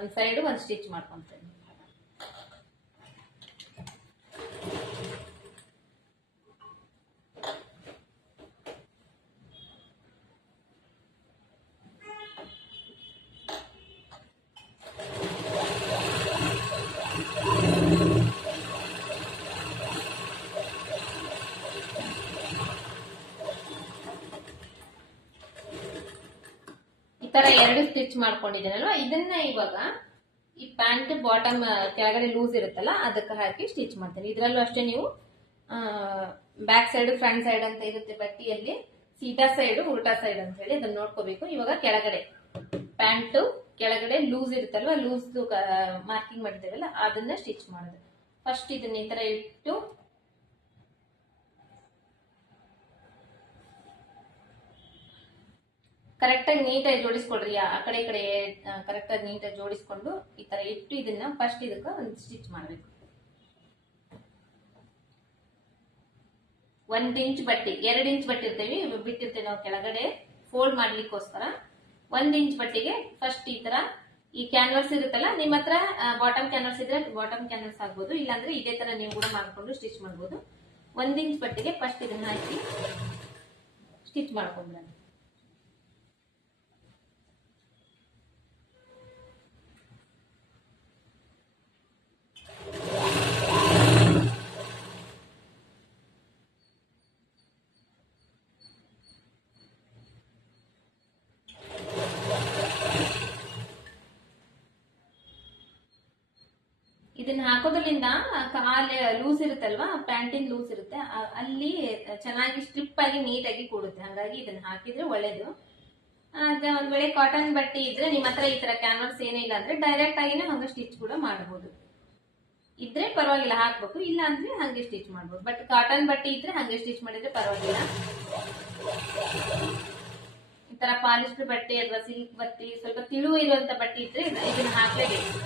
ಒಂದ್ ಸೈಡ್ ಒಂದು ಸ್ಟಿಚ್ ಮಾಡ್ಕೊಂತೇನೆ. ತರ 2 ಸ್ಟಿಚ್ ಮಾಡ್ಕೊಂಡಿದ್ದೀನಲ್ವಾ, ಇದನ್ನ ಇವಾಗ ಈ ಪ್ಯಾಂಟ್ ಬಾಟಮ್ ಕೆಳಗಡೆ ಲೂಸ್ ಇರುತ್ತಲ್ಲ ಅದಕ್ಕೆ ಹಾಕಿ ಸ್ಟಿಚ್ ಮಾಡ್ತೀನಿ. ಇದ್ರಲ್ಲೂ ಅಷ್ಟೇ ನೀವು ಬ್ಯಾಕ್ ಸೈಡ್ ಫ್ರಂಟ್ ಸೈಡ್ ಅಂತ ಇರುತ್ತೆ ಬಟ್ಟೆಯಲ್ಲಿ, ಸೀದಾ ಸೈಡ್ ಉಲ್ಟಾ ಸೈಡ್ ಅಂತ ಹೇಳಿ ಅದನ್ನ ನೋಡ್ಕೋಬೇಕು. ಇವಾಗ ಕೆಳಗಡೆ ಪ್ಯಾಂಟ್ ಕೆಳಗಡೆ ಲೂಸ್ ಇರುತ್ತಲ್ವಾ, ಲೂಸ್ ಮಾರ್ಕಿಂಗ್ ಮಾಡಿದ್ದೇವಲ್ಲ ಅದನ್ನ ಸ್ಟಿಚ್ ಮಾಡೋದು. ಫಸ್ಟ್ ಇದನ್ನ ಈ ತರ ಇಟ್ಟು ಕರೆಕ್ಟ್ ಆಗಿ ನೀಟಾಗಿ ಜೋಡಿಸ್ಕೊಡ್ರಿ. ಆ ಕಡೆ ಈ ಕಡೆ ಕರೆಕ್ಟ್ ಆಗಿ ನೀಟಾಗಿ ಜೋಡಿಸ್ಕೊಂಡು ಈ ತರ ಇಟ್ಟು ಇದನ್ನ ಫಸ್ಟ್ ಇದಕ್ಕೆ ಒಂದು ಸ್ಟಿಚ್ ಮಾಡ್ಬೇಕು. 1 ಇಂಚ್ ಬಟ್ಟೆ 2 ಇಂಚ್ ಬಟ್ಟೆ ಬಿಟ್ಟಿರ್ತೇವೆ ನಾವು ಕೆಳಗಡೆ ಫೋಲ್ಡ್ ಮಾಡ್ಲಿಕ್ಕೋಸ್ಕರ. 1 ಇಂಚ್ ಬಟ್ಟೆಗೆ ಫಸ್ಟ್ ಈ ತರ ಈ ಕ್ಯಾನ್ವಸ್ ಇರುತ್ತಲ್ಲ, ನಿಮ್ಮ ಹತ್ರ ಬಾಟಮ್ ಕ್ಯಾನ್ವಸ್ ಇದ್ರೆ ಬಾಟಮ್ ಕ್ಯಾನ್ವಸ್ ಆಗ್ಬೋದು, ಇಲ್ಲಾಂದ್ರೆ ಇದೇ ತರ ನೀವು ಕೂಡ ಮಾಡ್ಕೊಂಡು ಸ್ಟಿಚ್ ಮಾಡ್ಬೋದು. 1 ಇಂಚ್ ಬಟ್ಟೆಗೆ ಫಸ್ಟ್ ಇದನ್ನ ಹಾಕಿ ಸ್ಟಿಚ್ ಮಾಡ್ಕೊಂಡ್ಬಿಡೋಣ. ಇದನ್ನ ಹಾಕೋದ್ರಿಂದ ಲೂಸ್ ಇರುತ್ತಲ್ವಾ, ಪ್ಯಾಂಟಿನ್ ಲೂಸ್ ಇರುತ್ತೆ, ಅಲ್ಲಿ ಚೆನ್ನಾಗಿ ಸ್ಟ್ರಿಪ್ ಆಗಿ ನೀಟಾಗಿ ಕೂಡುತ್ತೆ. ಹಾಗಾಗಿ ಇದನ್ನ ಹಾಕಿದ್ರೆ ಒಳ್ಳೇದು. ಒಂದ್ ವೇಳೆ ಕಾಟನ್ ಬಟ್ಟೆ ಇದ್ರೆ ನಿಮ್ಮ ಹತ್ರ ಈ ತರ ಕ್ಯಾನ್ವಸ್ ಏನಿಲ್ಲ ಅಂದ್ರೆ ಡೈರೆಕ್ಟ್ ಆಗಿನೇ ಹಂಗ ಸ್ಟಿಚ್ ಕೂಡ ಮಾಡಬಹುದು. ಇದ್ರೆ ಪರವಾಗಿಲ್ಲ ಹಾಕ್ಬೇಕು, ಇಲ್ಲ ಅಂದ್ರೆ ಹಂಗೆ ಸ್ಟಿಚ್ ಮಾಡ್ಬೋದು. ಬಟ್ ಕಾಟನ್ ಬಟ್ಟೆ ಇದ್ರೆ ಹಂಗೆ ಸ್ಟಿಚ್ ಮಾಡಿದ್ರೆ ಪರವಾಗಿಲ್ಲ. ಈ ತರ ಪಾಲಿಸ್ಟರ್ ಬಟ್ಟೆ ಅಥವಾ ಸಿಲ್ಕ್ ಬಟ್ಟೆ ಸ್ವಲ್ಪ ತಿಳುವು ಇರುವಂತ ಬಟ್ಟೆ ಇದ್ರೆ ಇದನ್ನ ಹಾಕ್ಲೇಬೇಕು.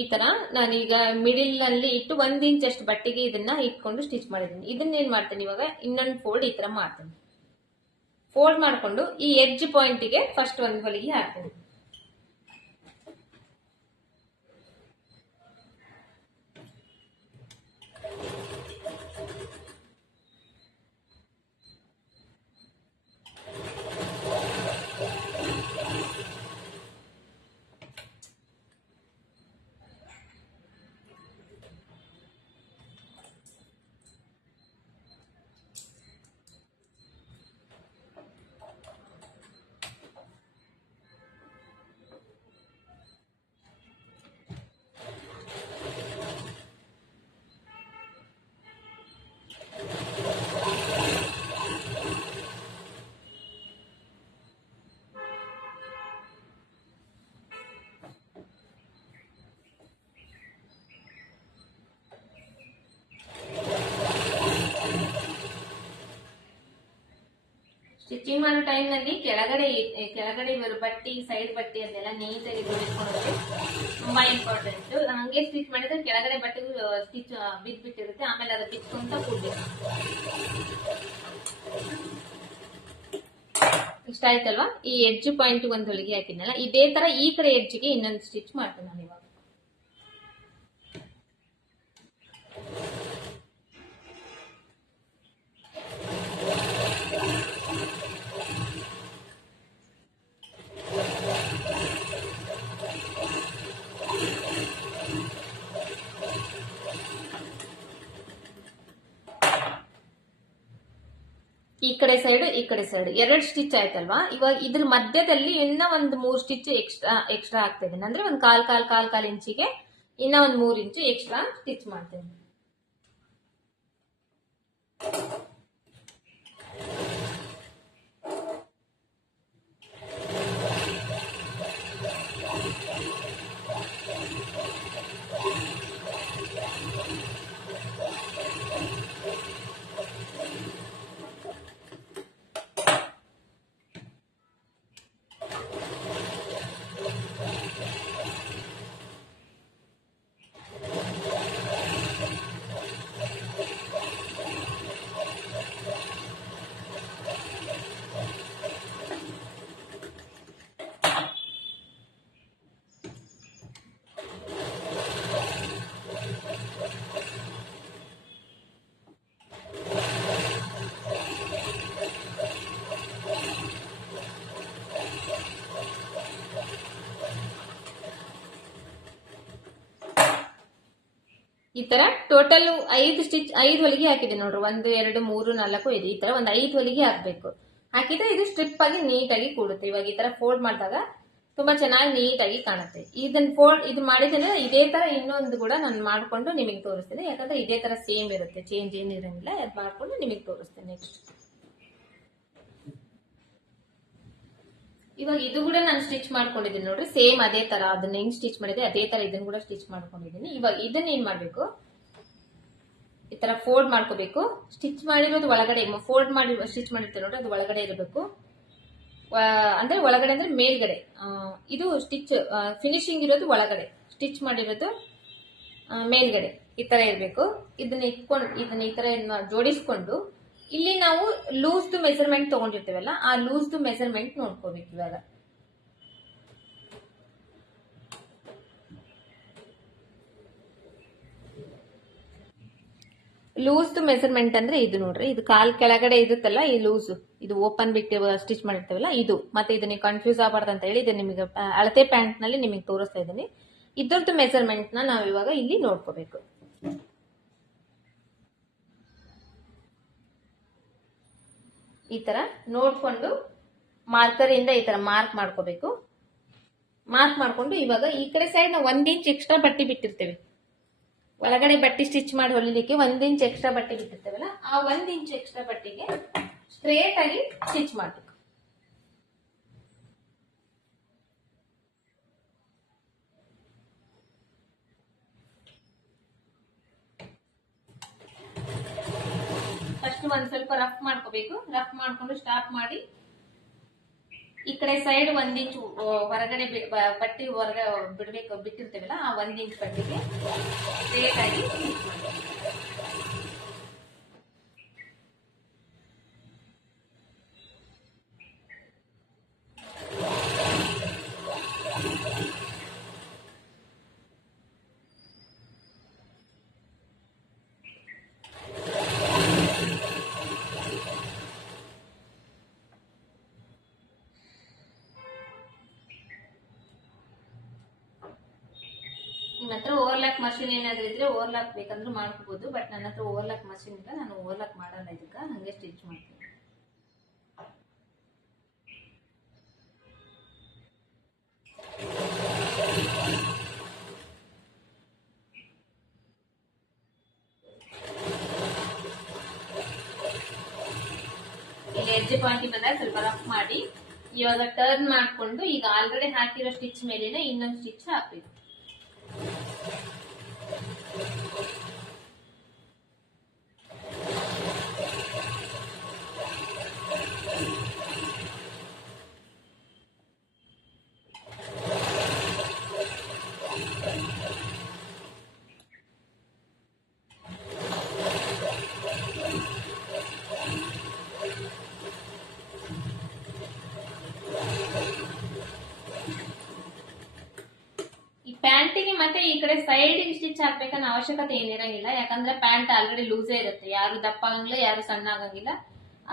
ಈ ತರ ನಾನೀಗ ಮಿಡಿಲ್ ನಲ್ಲಿ ಇಟ್ಟು 1 ಇಂಚ್ ಅಷ್ಟು ಬಟ್ಟೆಗೆ ಇದನ್ನ ಇಟ್ಕೊಂಡು ಸ್ಟಿಚ್ ಮಾಡಿದ್ದೀನಿ. ಇದನ್ನ ಏನ್ ಮಾಡ್ತೇನೆ ಇವಾಗ ಇನ್ನೊಂದು ಫೋಲ್ಡ್ ಈ ತರ ಮಾಡ್ತೇನೆ. ಫೋಲ್ಡ್ ಮಾಡ್ಕೊಂಡು ಈ ಎಡ್ಜ್ ಪಾಯಿಂಟ್ ಗೆ ಫಸ್ಟ್ ಒಂದು ಹೊಲಿಗೆ ಹಾಕ್ತೇನೆ. ಸ್ಟಿಚಿಂಗ್ ಮಾಡೋ ಟೈಮ್ ನಲ್ಲಿ ಕೆಳಗಡೆ ಬಟ್ಟಿ ಸೈಡ್ ಬಟ್ಟಿ ಅದೆಲ್ಲ ನೀಟಾಗಿ ಜೋಡಿಸ್ಕೊಳ್ಳೋದು ತುಂಬಾ ಇಂಪಾರ್ಟೆಂಟ್. ಹಂಗೆ ಸ್ಟಿಚ್ ಮಾಡಿದ್ರೆ ಕೆಳಗಡೆ ಬಟ್ಟೆಗೂ ಸ್ಟಿಚ್ ಬಿದ್ಬಿಟ್ಟಿರುತ್ತೆ, ಆಮೇಲೆ ಅದು ಬಿಚ್ಕೊಂತ ಕೂಡ್ಬೇಕು. ಇಷ್ಟ ಆಯ್ತಲ್ವಾ? ಈ ಎಡ್ಜ್ ಪಾಯಿಂಟ್ ಒಂದು ಹೊಲಿಗೆ ಹಾಕಿದ್ನಲ್ಲ, ಇದೇ ತರ ಈ ಕಡೆ ಎಡ್ಜ್ಗೆ ಇನ್ನೊಂದು ಸ್ಟಿಚ್ ಮಾಡ್ತೀನಿ ನಾನು ಇವಾಗ. ಈ ಕಡೆ ಸೈಡ್ ಈ ಕಡೆ ಸೈಡ್ 2 ಸ್ಟಿಚ್ ಆಯ್ತಲ್ವಾ? ಇವಾಗ ಇದ್ರ ಮಧ್ಯದಲ್ಲಿ ಇನ್ನ ಒಂದು 3 ಸ್ಟಿಚ್ ಎಕ್ಸ್ಟ್ರಾ ಆಗ್ತಾ ಇದ್ದೀನಿ. ಅಂದ್ರೆ ಒಂದು ಕಾಲ್ ಇಂಚಿಗೆ ಇನ್ನ ಒಂದು 3 ಇಂಚು ಎಕ್ಸ್ಟ್ರಾ ಸ್ಟಿಚ್ ಮಾಡ್ತೇನೆ. ಈ ತರ ಟೋಟಲ್ 5 ಹೊಲಿಗೆ ಹಾಕಿದೆ ನೋಡ್ರಿ. 1 2 3 4 5 ಈ ತರ ಒಂದು 5 ಹೊಲಿಗೆ ಹಾಕ್ಬೇಕು. ಹಾಕಿದ್ರೆ ಇದು ಸ್ಟ್ರಿಪ್ ಆಗಿ ನೀಟಾಗಿ ಕೂಡುತ್ತೆ. ಇವಾಗ ಈ ತರ ಫೋಲ್ಡ್ ಮಾಡಿದಾಗ ತುಂಬಾ ಚೆನ್ನಾಗಿ ನೀಟಾಗಿ ಕಾಣುತ್ತೆ. ಇದು ಮಾಡಿದ್ರೆ ಇದೇ ತರ ಇನ್ನೊಂದು ಕೂಡ ನಾನು ಮಾಡ್ಕೊಂಡು ನಿಮಗೆ ತೋರಿಸ್ತೇನೆ. ಯಾಕಂದ್ರೆ ಇದೇ ತರ ಸೇಮ್ ಇರುತ್ತೆ, ಚೇಂಜ್ ಏನಿರಂಗಿಲ್ಲ. ಅದು ಮಾಡ್ಕೊಂಡು ನಿಮಗೆ ತೋರಿಸ್ತೇನೆ ನೆಕ್ಸ್ಟ್. ಇವಾಗ ಇದು ಕೂಡ ನಾನು ಸ್ಟಿಚ್ ಮಾಡ್ಕೊಂಡಿದ್ದೀನಿ ನೋಡ್ರಿ. ಸೇಮ್ ಅದೇ ತರ ಅದನ್ನ ಹೆಂಗ್ ಸ್ಟಿಚ್ ಮಾಡಿದೆ ಅದೇ ತರ ಇದನ್ನ ಕೂಡ ಸ್ಟಿಚ್ ಮಾಡ್ಕೊಂಡಿದ್ದೀನಿ. ಇವಾಗ ಇದನ್ನ ಏನ್ ಮಾಡ್ಬೇಕು, ಈ ತರ ಫೋಲ್ಡ್ ಮಾಡ್ಕೋಬೇಕು. ಸ್ಟಿಚ್ ಮಾಡಿರೋದು ಒಳಗಡೆ, ಫೋಲ್ಡ್ ಮಾಡಿ ಸ್ಟಿಚ್ ಮಾಡಿರ್ತೇವೆ ನೋಡ್ರಿ, ಅದು ಒಳಗಡೆ ಇರಬೇಕು. ಅಂದ್ರೆ ಒಳಗಡೆ ಅಂದ್ರೆ ಮೇಲ್ಗಡೆ. ಇದು ಸ್ಟಿಚ್ ಫಿನಿಶಿಂಗ್ ಇರೋದು ಒಳಗಡೆ, ಸ್ಟಿಚ್ ಮಾಡಿರೋದು ಮೇಲ್ಗಡೆ. ಈ ತರ ಇರ್ಬೇಕು. ಇದನ್ನ ಈ ತರ ಜೋಡಿಸ್ಕೊಂಡು ಇಲ್ಲಿ ನಾವು ಲೂಸ್ದು ಮೆಜರ್ಮೆಂಟ್ ತಗೊಂಡಿರ್ತೇವಲ್ಲ, ಆ ಲೂಸ್ದು ಮೆಜರ್ಮೆಂಟ್ ನೋಡ್ಕೋಬೇಕು. ಇವಾಗ ಲೂಸ್ದು ಮೆಜರ್ಮೆಂಟ್ ಅಂದ್ರೆ ಇದು ನೋಡ್ರಿ, ಇದು ಕಾಲ್ ಕೆಳಗಡೆ ಇರುತ್ತಲ್ಲ ಈ ಲೂಸ್, ಇದು ಓಪನ್ ಬಿಟ್ಟು ಸ್ಟಿಚ್ ಮಾಡಿರ್ತೇವಲ್ಲ ಇದು. ಮತ್ತೆ ಇದು ನೀವು ಕನ್ಫ್ಯೂಸ್ ಆಗಬಾರ್ದು ಅಂತ ಹೇಳಿ ಇದು ನಿಮಗೆ ಅಳತೆ ಪ್ಯಾಂಟ್ ನಲ್ಲಿ ನಿಮಗೆ ತೋರಿಸ್ತಾ ಇದ್ದೀನಿ. ಇದ್ರದ್ದು ಮೆಜರ್ಮೆಂಟ್ ನ ನಾವು ಇವಾಗ ಇಲ್ಲಿ ನೋಡ್ಕೋಬೇಕು. ಈ ತರ ನೋಡ್ಕೊಂಡು ಮಾರ್ಕರ್ ಇಂದ ಈ ತರ ಮಾರ್ಕ್ ಮಾಡ್ಕೋಬೇಕು. ಮಾರ್ಕ್ ಮಾಡ್ಕೊಂಡು ಇವಾಗ ಈ ಕಡೆ ಸೈಡ್ ನಾವು 1 ಇಂಚ್ ಎಕ್ಸ್ಟ್ರಾ ಬಟ್ಟೆ ಬಿಟ್ಟಿರ್ತೇವೆ. ಒಳಗಡೆ ಬಟ್ಟೆ ಸ್ಟಿಚ್ ಮಾಡಿ ಹೊಲಿಲಿಕ್ಕೆ 1 ಇಂಚ್ ಎಕ್ಸ್ಟ್ರಾ ಬಟ್ಟೆ ಬಿಟ್ಟಿರ್ತೇವಲ್ಲ, ಆ 1 ಇಂಚ್ ಎಕ್ಸ್ಟ್ರಾ ಬಟ್ಟೆಗೆ ಸ್ಟ್ರೇಟ್ ಆಗಿ ಸ್ಟಿಚ್ ಮಾಡ್ಬೇಕು. ಒಂದ್ ಸ್ವಲ್ಪ ರಫ್ ಮಾಡ್ಕೋಬೇಕು. ರಫ್ ಮಾಡ್ಕೊಂಡು ಸ್ಟಾಪ್ ಮಾಡಿ ಈ ಕಡೆ ಸೈಡ್ 1 ಇಂಚ್ ಹೊರಗಡೆ ಪಟ್ಟಿ ಹೊರಗಡೆ ಬಿಟ್ಟಿರ್ತೇವಲ್ಲ, ಆ 1 ಇಂಚ್ ಪಟ್ಟಿಗೆ ಸ್ಟ್ರೇಟ್ ಆಗಿ ಸ್ಟಿಚ್ ಮಾಡ್ಬೇಕು. ನಿಮ್ಮ ಹತ್ರ ಓವರ್ಲಾಕ್ ಮಷಿನ್ ಏನಾದ್ರೂ ಇದ್ರೆ ಓವರ್ಲಾಕ್ ಬೇಕಂದ್ರೂ ಮಾಡ್ಕೋಬಹುದು. ಬಟ್ ನನ್ನ ಹತ್ರ ಓವರ್ಲಾಕ್ ಮಷಿನ್ ಇಲ್ಲ, ನಾನು ಓವರ್ಲಾಕ್ ಮಾಡಲ್ಲ. ಇದಕ್ಕ ಹಂಗೆ ಸ್ಟಿಚ್ ಮಾಡ್ತೀನಿ. ಇಲ್ಲಿ ಎಡ್ಜ್ ಪಾಯಿಂಟ್ ಬಂದಾಗ ಸ್ವಲ್ಪ ರಫ್ ಮಾಡಿ ಇವಾಗ ಟರ್ನ್ ಮಾಡ್ಕೊಂಡು ಈಗ ಆಲ್ರೆಡಿ ಹಾಕಿರೋ ಸ್ಟಿಚ್ ಮೇಲಿನ ಇನ್ನೊಂದು ಸ್ಟಿಚ್ ಹಾಕ್ಬೇಕು. ಪ್ಯಾಂಟಿಗೆ ಮತ್ತೆ ಈ ಕಡೆ ಸೈಡ್ ಸ್ಟಿಚ್ ಹಾಕ್ಬೇಕನ್ನೋ ಅವಶ್ಯಕತೆ ಏನಿರಂಗಿಲ್ಲ. ಯಾಕಂದ್ರೆ ಪ್ಯಾಂಟ್ ಆಲ್ರೆಡಿ ಲೂಸೇ ಇರುತ್ತೆ, ಯಾರು ದಪ್ಪ ಆಗಂಗಿಲ್ಲ, ಯಾರು ಸಣ್ಣ ಆಗಂಗಿಲ್ಲ.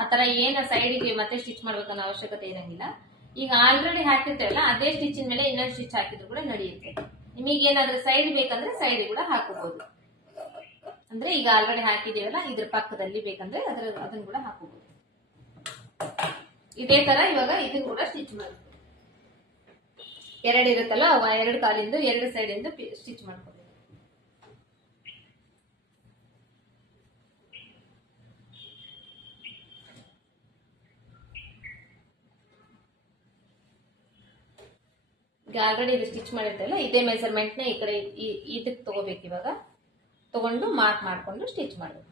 ಆತರ ಏನ ಸೈಡ್ಗೆ ಮತ್ತೆ ಸ್ಟಿಚ್ ಮಾಡ್ಬೇಕನ್ನೋ ಅವಶ್ಯಕತೆ ಇರಂಗಿಲ್ಲ. ಈಗ ಆಲ್ರೆಡಿ ಹಾಕಿರ್ತೇವಲ್ಲ, ಅದೇ ಸ್ಟಿಚಿನ ಮೇಲೆ ಇನ್ನೊಂದು ಸ್ಟಿಚ್ ಹಾಕಿದ್ರು ಕೂಡ ನಡೆಯುತ್ತೆ. ನಿಮಗೆ ಏನಾದ್ರೂ ಸೈಡ್ ಬೇಕಂದ್ರೆ ಸೈಡ್ ಕೂಡ ಹಾಕೋಬಹುದು. ಅಂದ್ರೆ ಈಗ ಆಲ್ರೆಡಿ ಹಾಕಿದೀವಲ್ಲ, ಇದ್ರ ಪಕ್ಕದಲ್ಲಿ ಬೇಕಂದ್ರೆ ಅದನ್ನ ಕೂಡ ಹಾಕೋಬಹುದು. ಇದೇ ತರ ಇವಾಗ ಇದನ್ನ ಕೂಡ ಸ್ಟಿಚ್ ಮಾಡಬೇಕು. 2 ಇರುತ್ತಲ್ಲ, 2 ಕಾಲಿಂದ 2 ಸೈಡ್ ಇಂದ ಸ್ಟಿಚ್ ಮಾಡ್ಕೋಬೇಕು. ಈಗ ಆಲ್ರೆಡಿ ಇದು ಸ್ಟಿಚ್ ಮಾಡಿರ್ತಲ್ಲ, ಇದೇ ಮೆಜರ್ಮೆಂಟ್ ನ ಈ ಕಡೆ ಇದಕ್ಕೆ ತಗೋಬೇಕು. ಇವಾಗ ತಗೊಂಡು ಮಾರ್ಕ್ ಮಾಡ್ಕೊಂಡು ಸ್ಟಿಚ್ ಮಾಡಬೇಕು.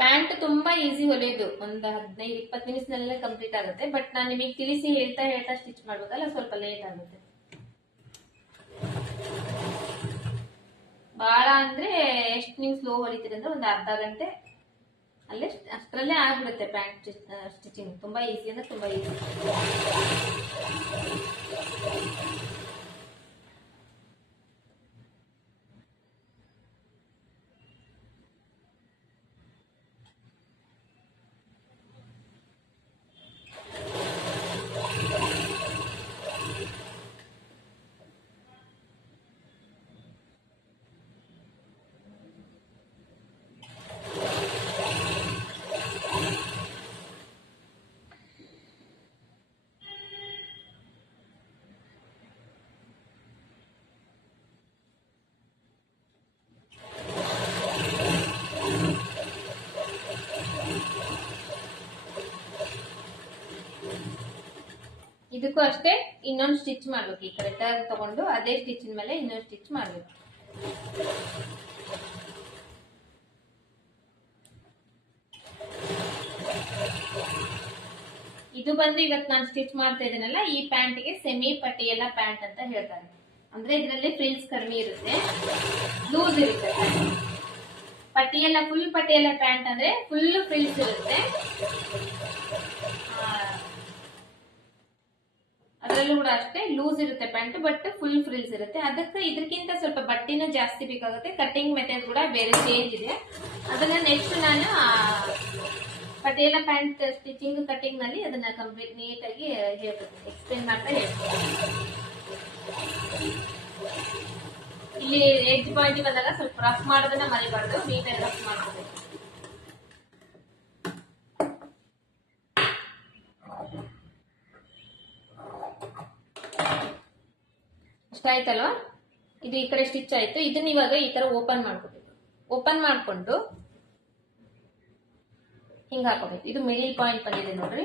ಪ್ಯಾಂಟ್ ತುಂಬಾ ಈಸಿ ಹೊಲಿಯೋದು, ಒಂದು 15-20 ನಿಮಿಷದಲ್ಲೇ ಕಂಪ್ಲೀಟ್ ಆಗುತ್ತೆ. ಬಟ್ ನಾನು ನಿಮಗೆ ತಿಳಿಸಿ ಹೇಳ್ತಾ ಸ್ಟಿಚ್ ಮಾಡ್ಬೇಕಲ್ಲ, ಸ್ವಲ್ಪ ಲೇಟ್ ಆಗುತ್ತೆ. ಬಹಳ ಅಂದ್ರೆ ಎಷ್ಟು ನೀವು ಸ್ಲೋ ಹೊಲಿತೀರಿ ಅಂದ್ರೆ ಒಂದು ಅರ್ಧ ಗಂಟೆ ಅಷ್ಟರಲ್ಲೇ ಆಗ್ಬಿಡುತ್ತೆ ಪ್ಯಾಂಟ್ ಸ್ಟಿಚಿಂಗ್. ತುಂಬಾ ಈಸಿ ಅಂದ್ರೆ ತುಂಬಾ ಈಸಿ. ಇದಕ್ಕೂ ಅಷ್ಟೇ ಇನ್ನೊಂದು ಸ್ಟಿಚ್ ಮಾಡ್ಬೇಕು. ಈ ಕಡೆ ಟರ್ನ್ ತಗೊಂಡು ಅದೇ ಸ್ಟಿಚ್ ಮೇಲೆ ಇನ್ನೊಂದು ಸ್ಟಿಚ್ ಮಾಡ್ಬೇಕು. ಇದು ಬಂದು ಇವತ್ತು ನಾನು ಸ್ಟಿಚ್ ಮಾಡ್ತಾ ಇದ್ದೀನಲ್ಲ, ಈ ಪ್ಯಾಂಟ್ಗೆ ಸೆಮಿ ಪಟಿಯಲ್ಲ ಪ್ಯಾಂಟ್ ಅಂತ ಹೇಳ್ತಾರೆ. ಅಂದ್ರೆ ಇದರಲ್ಲಿ ಫ್ರಿಲ್ಸ್ ಕಡಿಮೆ ಇರುತ್ತೆ, ಲೂಸ್ ಇರುತ್ತೆ. ಪಟಿಯಲ್ಲ ಫುಲ್ ಪಟಿಯಲ್ಲ ಪ್ಯಾಂಟ್ ಅಂದ್ರೆ ಫುಲ್ ಫ್ರಿಲ್ಸ್ ಇರುತ್ತೆ. ಅದರಲ್ಲೂ ಕೂಡ ಅಷ್ಟೇ ಲೂಸ್ ಇರುತ್ತೆ ಪ್ಯಾಂಟ್, ಬಟ್ ಫುಲ್ ಫ್ರಿಲ್ಸ್ ಇರುತ್ತೆ. ಅದಕ್ಕೆ ಇದಕ್ಕಿಂತ ಸ್ವಲ್ಪ ಬಟ್ಟೆನೂ ಜಾಸ್ತಿ ಬೇಕಾಗುತ್ತೆ. ಕಟಿಂಗ್ ಮೆಥಡ್ ಕೂಡ ಬೇರೆ ಚೇಂಜ್ ಇದೆ. ಅದನ್ನ ನೆಕ್ಸ್ಟ್ ನಾನು ಪಟಿಯಾಲ ಪ್ಯಾಂಟ್ ಸ್ಟಿಚಿಂಗ್ ಕಟಿಂಗ್ ನಲ್ಲಿ ಅದನ್ನ ಕಂಪ್ಲೀಟ್ ನೀಟಾಗಿ ಹೇಳ್ತೀನಿ, ಎಕ್ಸ್ಪ್ಲೇನ್ ಮಾಡ್ತಾ ಹೇಳ್ತೀನಿ. ಇಲ್ಲಿ ಎಡ್ಜ್ ಪಾಯಿಂಟ್ ಬಂದಾಗ ಸ್ವಲ್ಪ ರಫ್ ಮಾಡೋದನ್ನ ಮರಿಬಾರ್ದು, ನೀಟಾಗಿ ರಫ್ ಮಾಡ್ಕೋಬೇಕು. ಇಷ್ಟ ಆಯ್ತಲ್ವಾ? ಇದು ಈ ಕಡೆ ಸ್ಟಿಚ್ ಆಯ್ತು. ಇದನ್ನ ಇವಾಗ ಈ ತರ ಓಪನ್ ಮಾಡ್ಕೋಬೇಕು. ಓಪನ್ ಮಾಡ್ಕೊಂಡು ಹಿಂಗ ಹಾಕೋಬೇಕು. ಇದು ಮಿಡಲ್ ಪಾಯಿಂಟ್ ಬಂದಿದೆ ನೋಡ್ರಿ.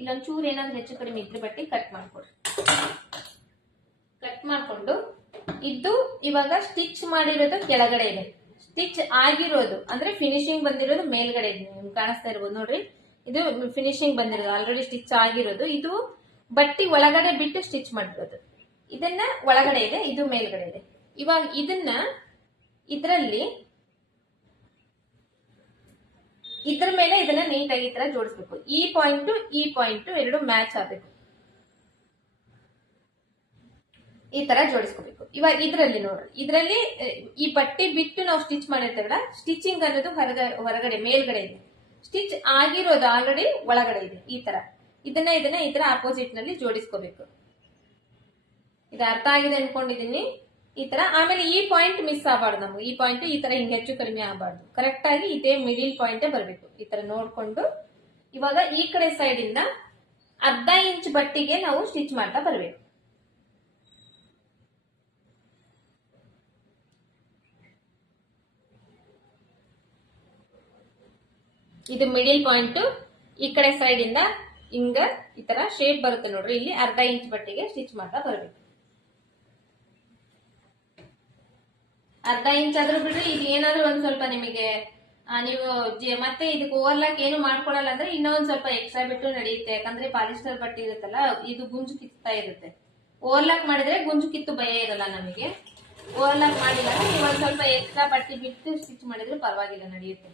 ಇಲ್ಲೊಂಚೂರು ಏನಾದ್ರು ಹೆಚ್ಚು ಕಡಿಮೆ ಇದ್ರೆ ಬಟ್ಟೆ ಕಟ್ ಮಾಡ್ಕೊಡ್ರಿ. ಕಟ್ ಮಾಡ್ಕೊಂಡು ಇದು ಇವಾಗ ಸ್ಟಿಚ್ ಮಾಡಿರೋದು ಕೆಳಗಡೆ ಇದೆ, ಸ್ಟಿಚ್ ಆಗಿರೋದು ಅಂದ್ರೆ ಫಿನಿಶಿಂಗ್ ಬಂದಿರೋದು ಮೇಲ್ಗಡೆ ಇದೆ. ನಿಮ್ಗೆ ಕಾಣಿಸ್ತಾ ಇರ್ಬೋದು ನೋಡ್ರಿ, ಇದು ಫಿನಿಶಿಂಗ್ ಬಂದಿರೋದು, ಆಲ್ರೆಡಿ ಸ್ಟಿಚ್ ಆಗಿರೋದು. ಇದು ಬಟ್ಟಿ ಒಳಗಡೆ ಬಿಟ್ಟು ಸ್ಟಿಚ್ ಮಾಡಿರೋದು. ಇದನ್ನ ಒಳಗಡೆ ಇದೆ, ಇದು ಮೇಲ್ಗಡೆ ಇದೆ. ಇವಾಗ ಇದನ್ನ ಇದರಲ್ಲಿ ಇದ್ರ ಮೇಲೆ ಇದನ್ನ ನೀಟಾಗಿ ಈ ತರ ಜೋಡಿಸ್ಬೇಕು. ಈ ಪಾಯಿಂಟ್ ಎರಡು ಮ್ಯಾಚ್ ಆಗ್ಬೇಕು, ಈ ತರ ಜೋಡಿಸ್ಕೋಬೇಕು. ಇವಾಗ ಇದ್ರಲ್ಲಿ ನೋಡ್ರಿ, ಇದ್ರಲ್ಲಿ ಈ ಬಟ್ಟೆ ಬಿಟ್ಟು ನಾವು ಸ್ಟಿಚ್ ಮಾಡಿರ್ತೇವಲ್ಲ, ಸ್ಟಿಚಿಂಗ್ ಅನ್ನೋದು ಹೊರಗಡೆ ಮೇಲ್ಗಡೆ ಇದೆ, ಸ್ಟಿಚ್ ಆಗಿರೋದು ಆಲ್ರೆಡಿ ಒಳಗಡೆ ಇದೆ. ಈ ತರ ಇದನ್ನ ಈ ತರ ಆಪೋಸಿಟ್ ನಲ್ಲಿ ಜೋಡಿಸ್ಕೋಬೇಕು. ಇದು ಅರ್ಥ ಆಗಿದೆ ಅನ್ಕೊಂಡಿದೀನಿ. ಈ ತರ ಆಮೇಲೆ ಈ ಪಾಯಿಂಟ್ ಮಿಸ್ ಆಗಬಾರ್ದು ನಮ್ಗೆ. ಈ ಪಾಯಿಂಟ್ ಈ ತರ ಹಿಂಗೆ ಹೆಚ್ಚು ಕಡಿಮೆ ಆಗಬಾರ್ದು, ಕರೆಕ್ಟ್ ಆಗಿ ಇದೇ ಮಿಡಿಲ್ ಪಾಯಿಂಟ್ ಬರಬೇಕು. ಈ ತರ ನೋಡ್ಕೊಂಡು ಇವಾಗ ಈ ಕಡೆ ಸೈಡ್ ಇಂದ ಅರ್ಧ ಇಂಚ್ ಬಟ್ಟಿಗೆ ನಾವು ಸ್ಟಿಚ್ ಮಾಡ್ತಾ ಬರಬೇಕು. ಇದು ಮಿಡಿಲ್ ಪಾಯಿಂಟ್. ಈ ಕಡೆ ಸೈಡ್ ಇಂದ ಹಿಂಗ ಈ ತರ ಶೇಪ್ ಬರುತ್ತೆ ನೋಡ್ರಿ, ಇಲ್ಲಿ ಅರ್ಧ ಇಂಚ್ ಬಟ್ಟಿಗೆ ಸ್ಟಿಚ್ ಮಾಡ್ತಾ ಬರಬೇಕು. ಅರ್ಧ ಇಂಚ್ ಆದ್ರೂ ಬಿಡ್ರಿ, ಇದು ಏನಾದ್ರೂ ಒಂದ್ ಸ್ವಲ್ಪ ನಿಮಗೆ ನೀವು ಮತ್ತೆ ಇದಕ್ಕೆ ಓವರ್ಲಾಕ್ ಏನು ಮಾಡ್ಕೊಡಲ್ಲ ಅಂದ್ರೆ ಇನ್ನೊಂದ್ ಸ್ವಲ್ಪ ಎಕ್ಸ್ಟ್ರಾ ಬಿಟ್ಟು ನಡೆಯುತ್ತೆ. ಯಾಕಂದ್ರೆ ಪಾಲಿಸ್ಟರ್ ಬಟ್ಟೆ ಇರುತ್ತಲ್ಲ, ಇದು ಗುಂಜು ಕಿತ್ತಾ ಇರುತ್ತೆ. ಓವರ್ಲಾಕ್ ಮಾಡಿದ್ರೆ ಗುಂಜು ಕಿತ್ತು ಭಯ ಇರಲ್ಲ ನಮಗೆ. ಓವರ್ಲಾಕ್ ಮಾಡಿಲ್ಲ ನೀವು ಒಂದ್ ಸ್ವಲ್ಪ ಎಕ್ಸ್ಟ್ರಾ ಬಟ್ಟೆ ಬಿಟ್ಟು ಸ್ಟಿಚ್ ಮಾಡಿದ್ರೆ ಪರವಾಗಿಲ್ಲ, ನಡೆಯುತ್ತೆ.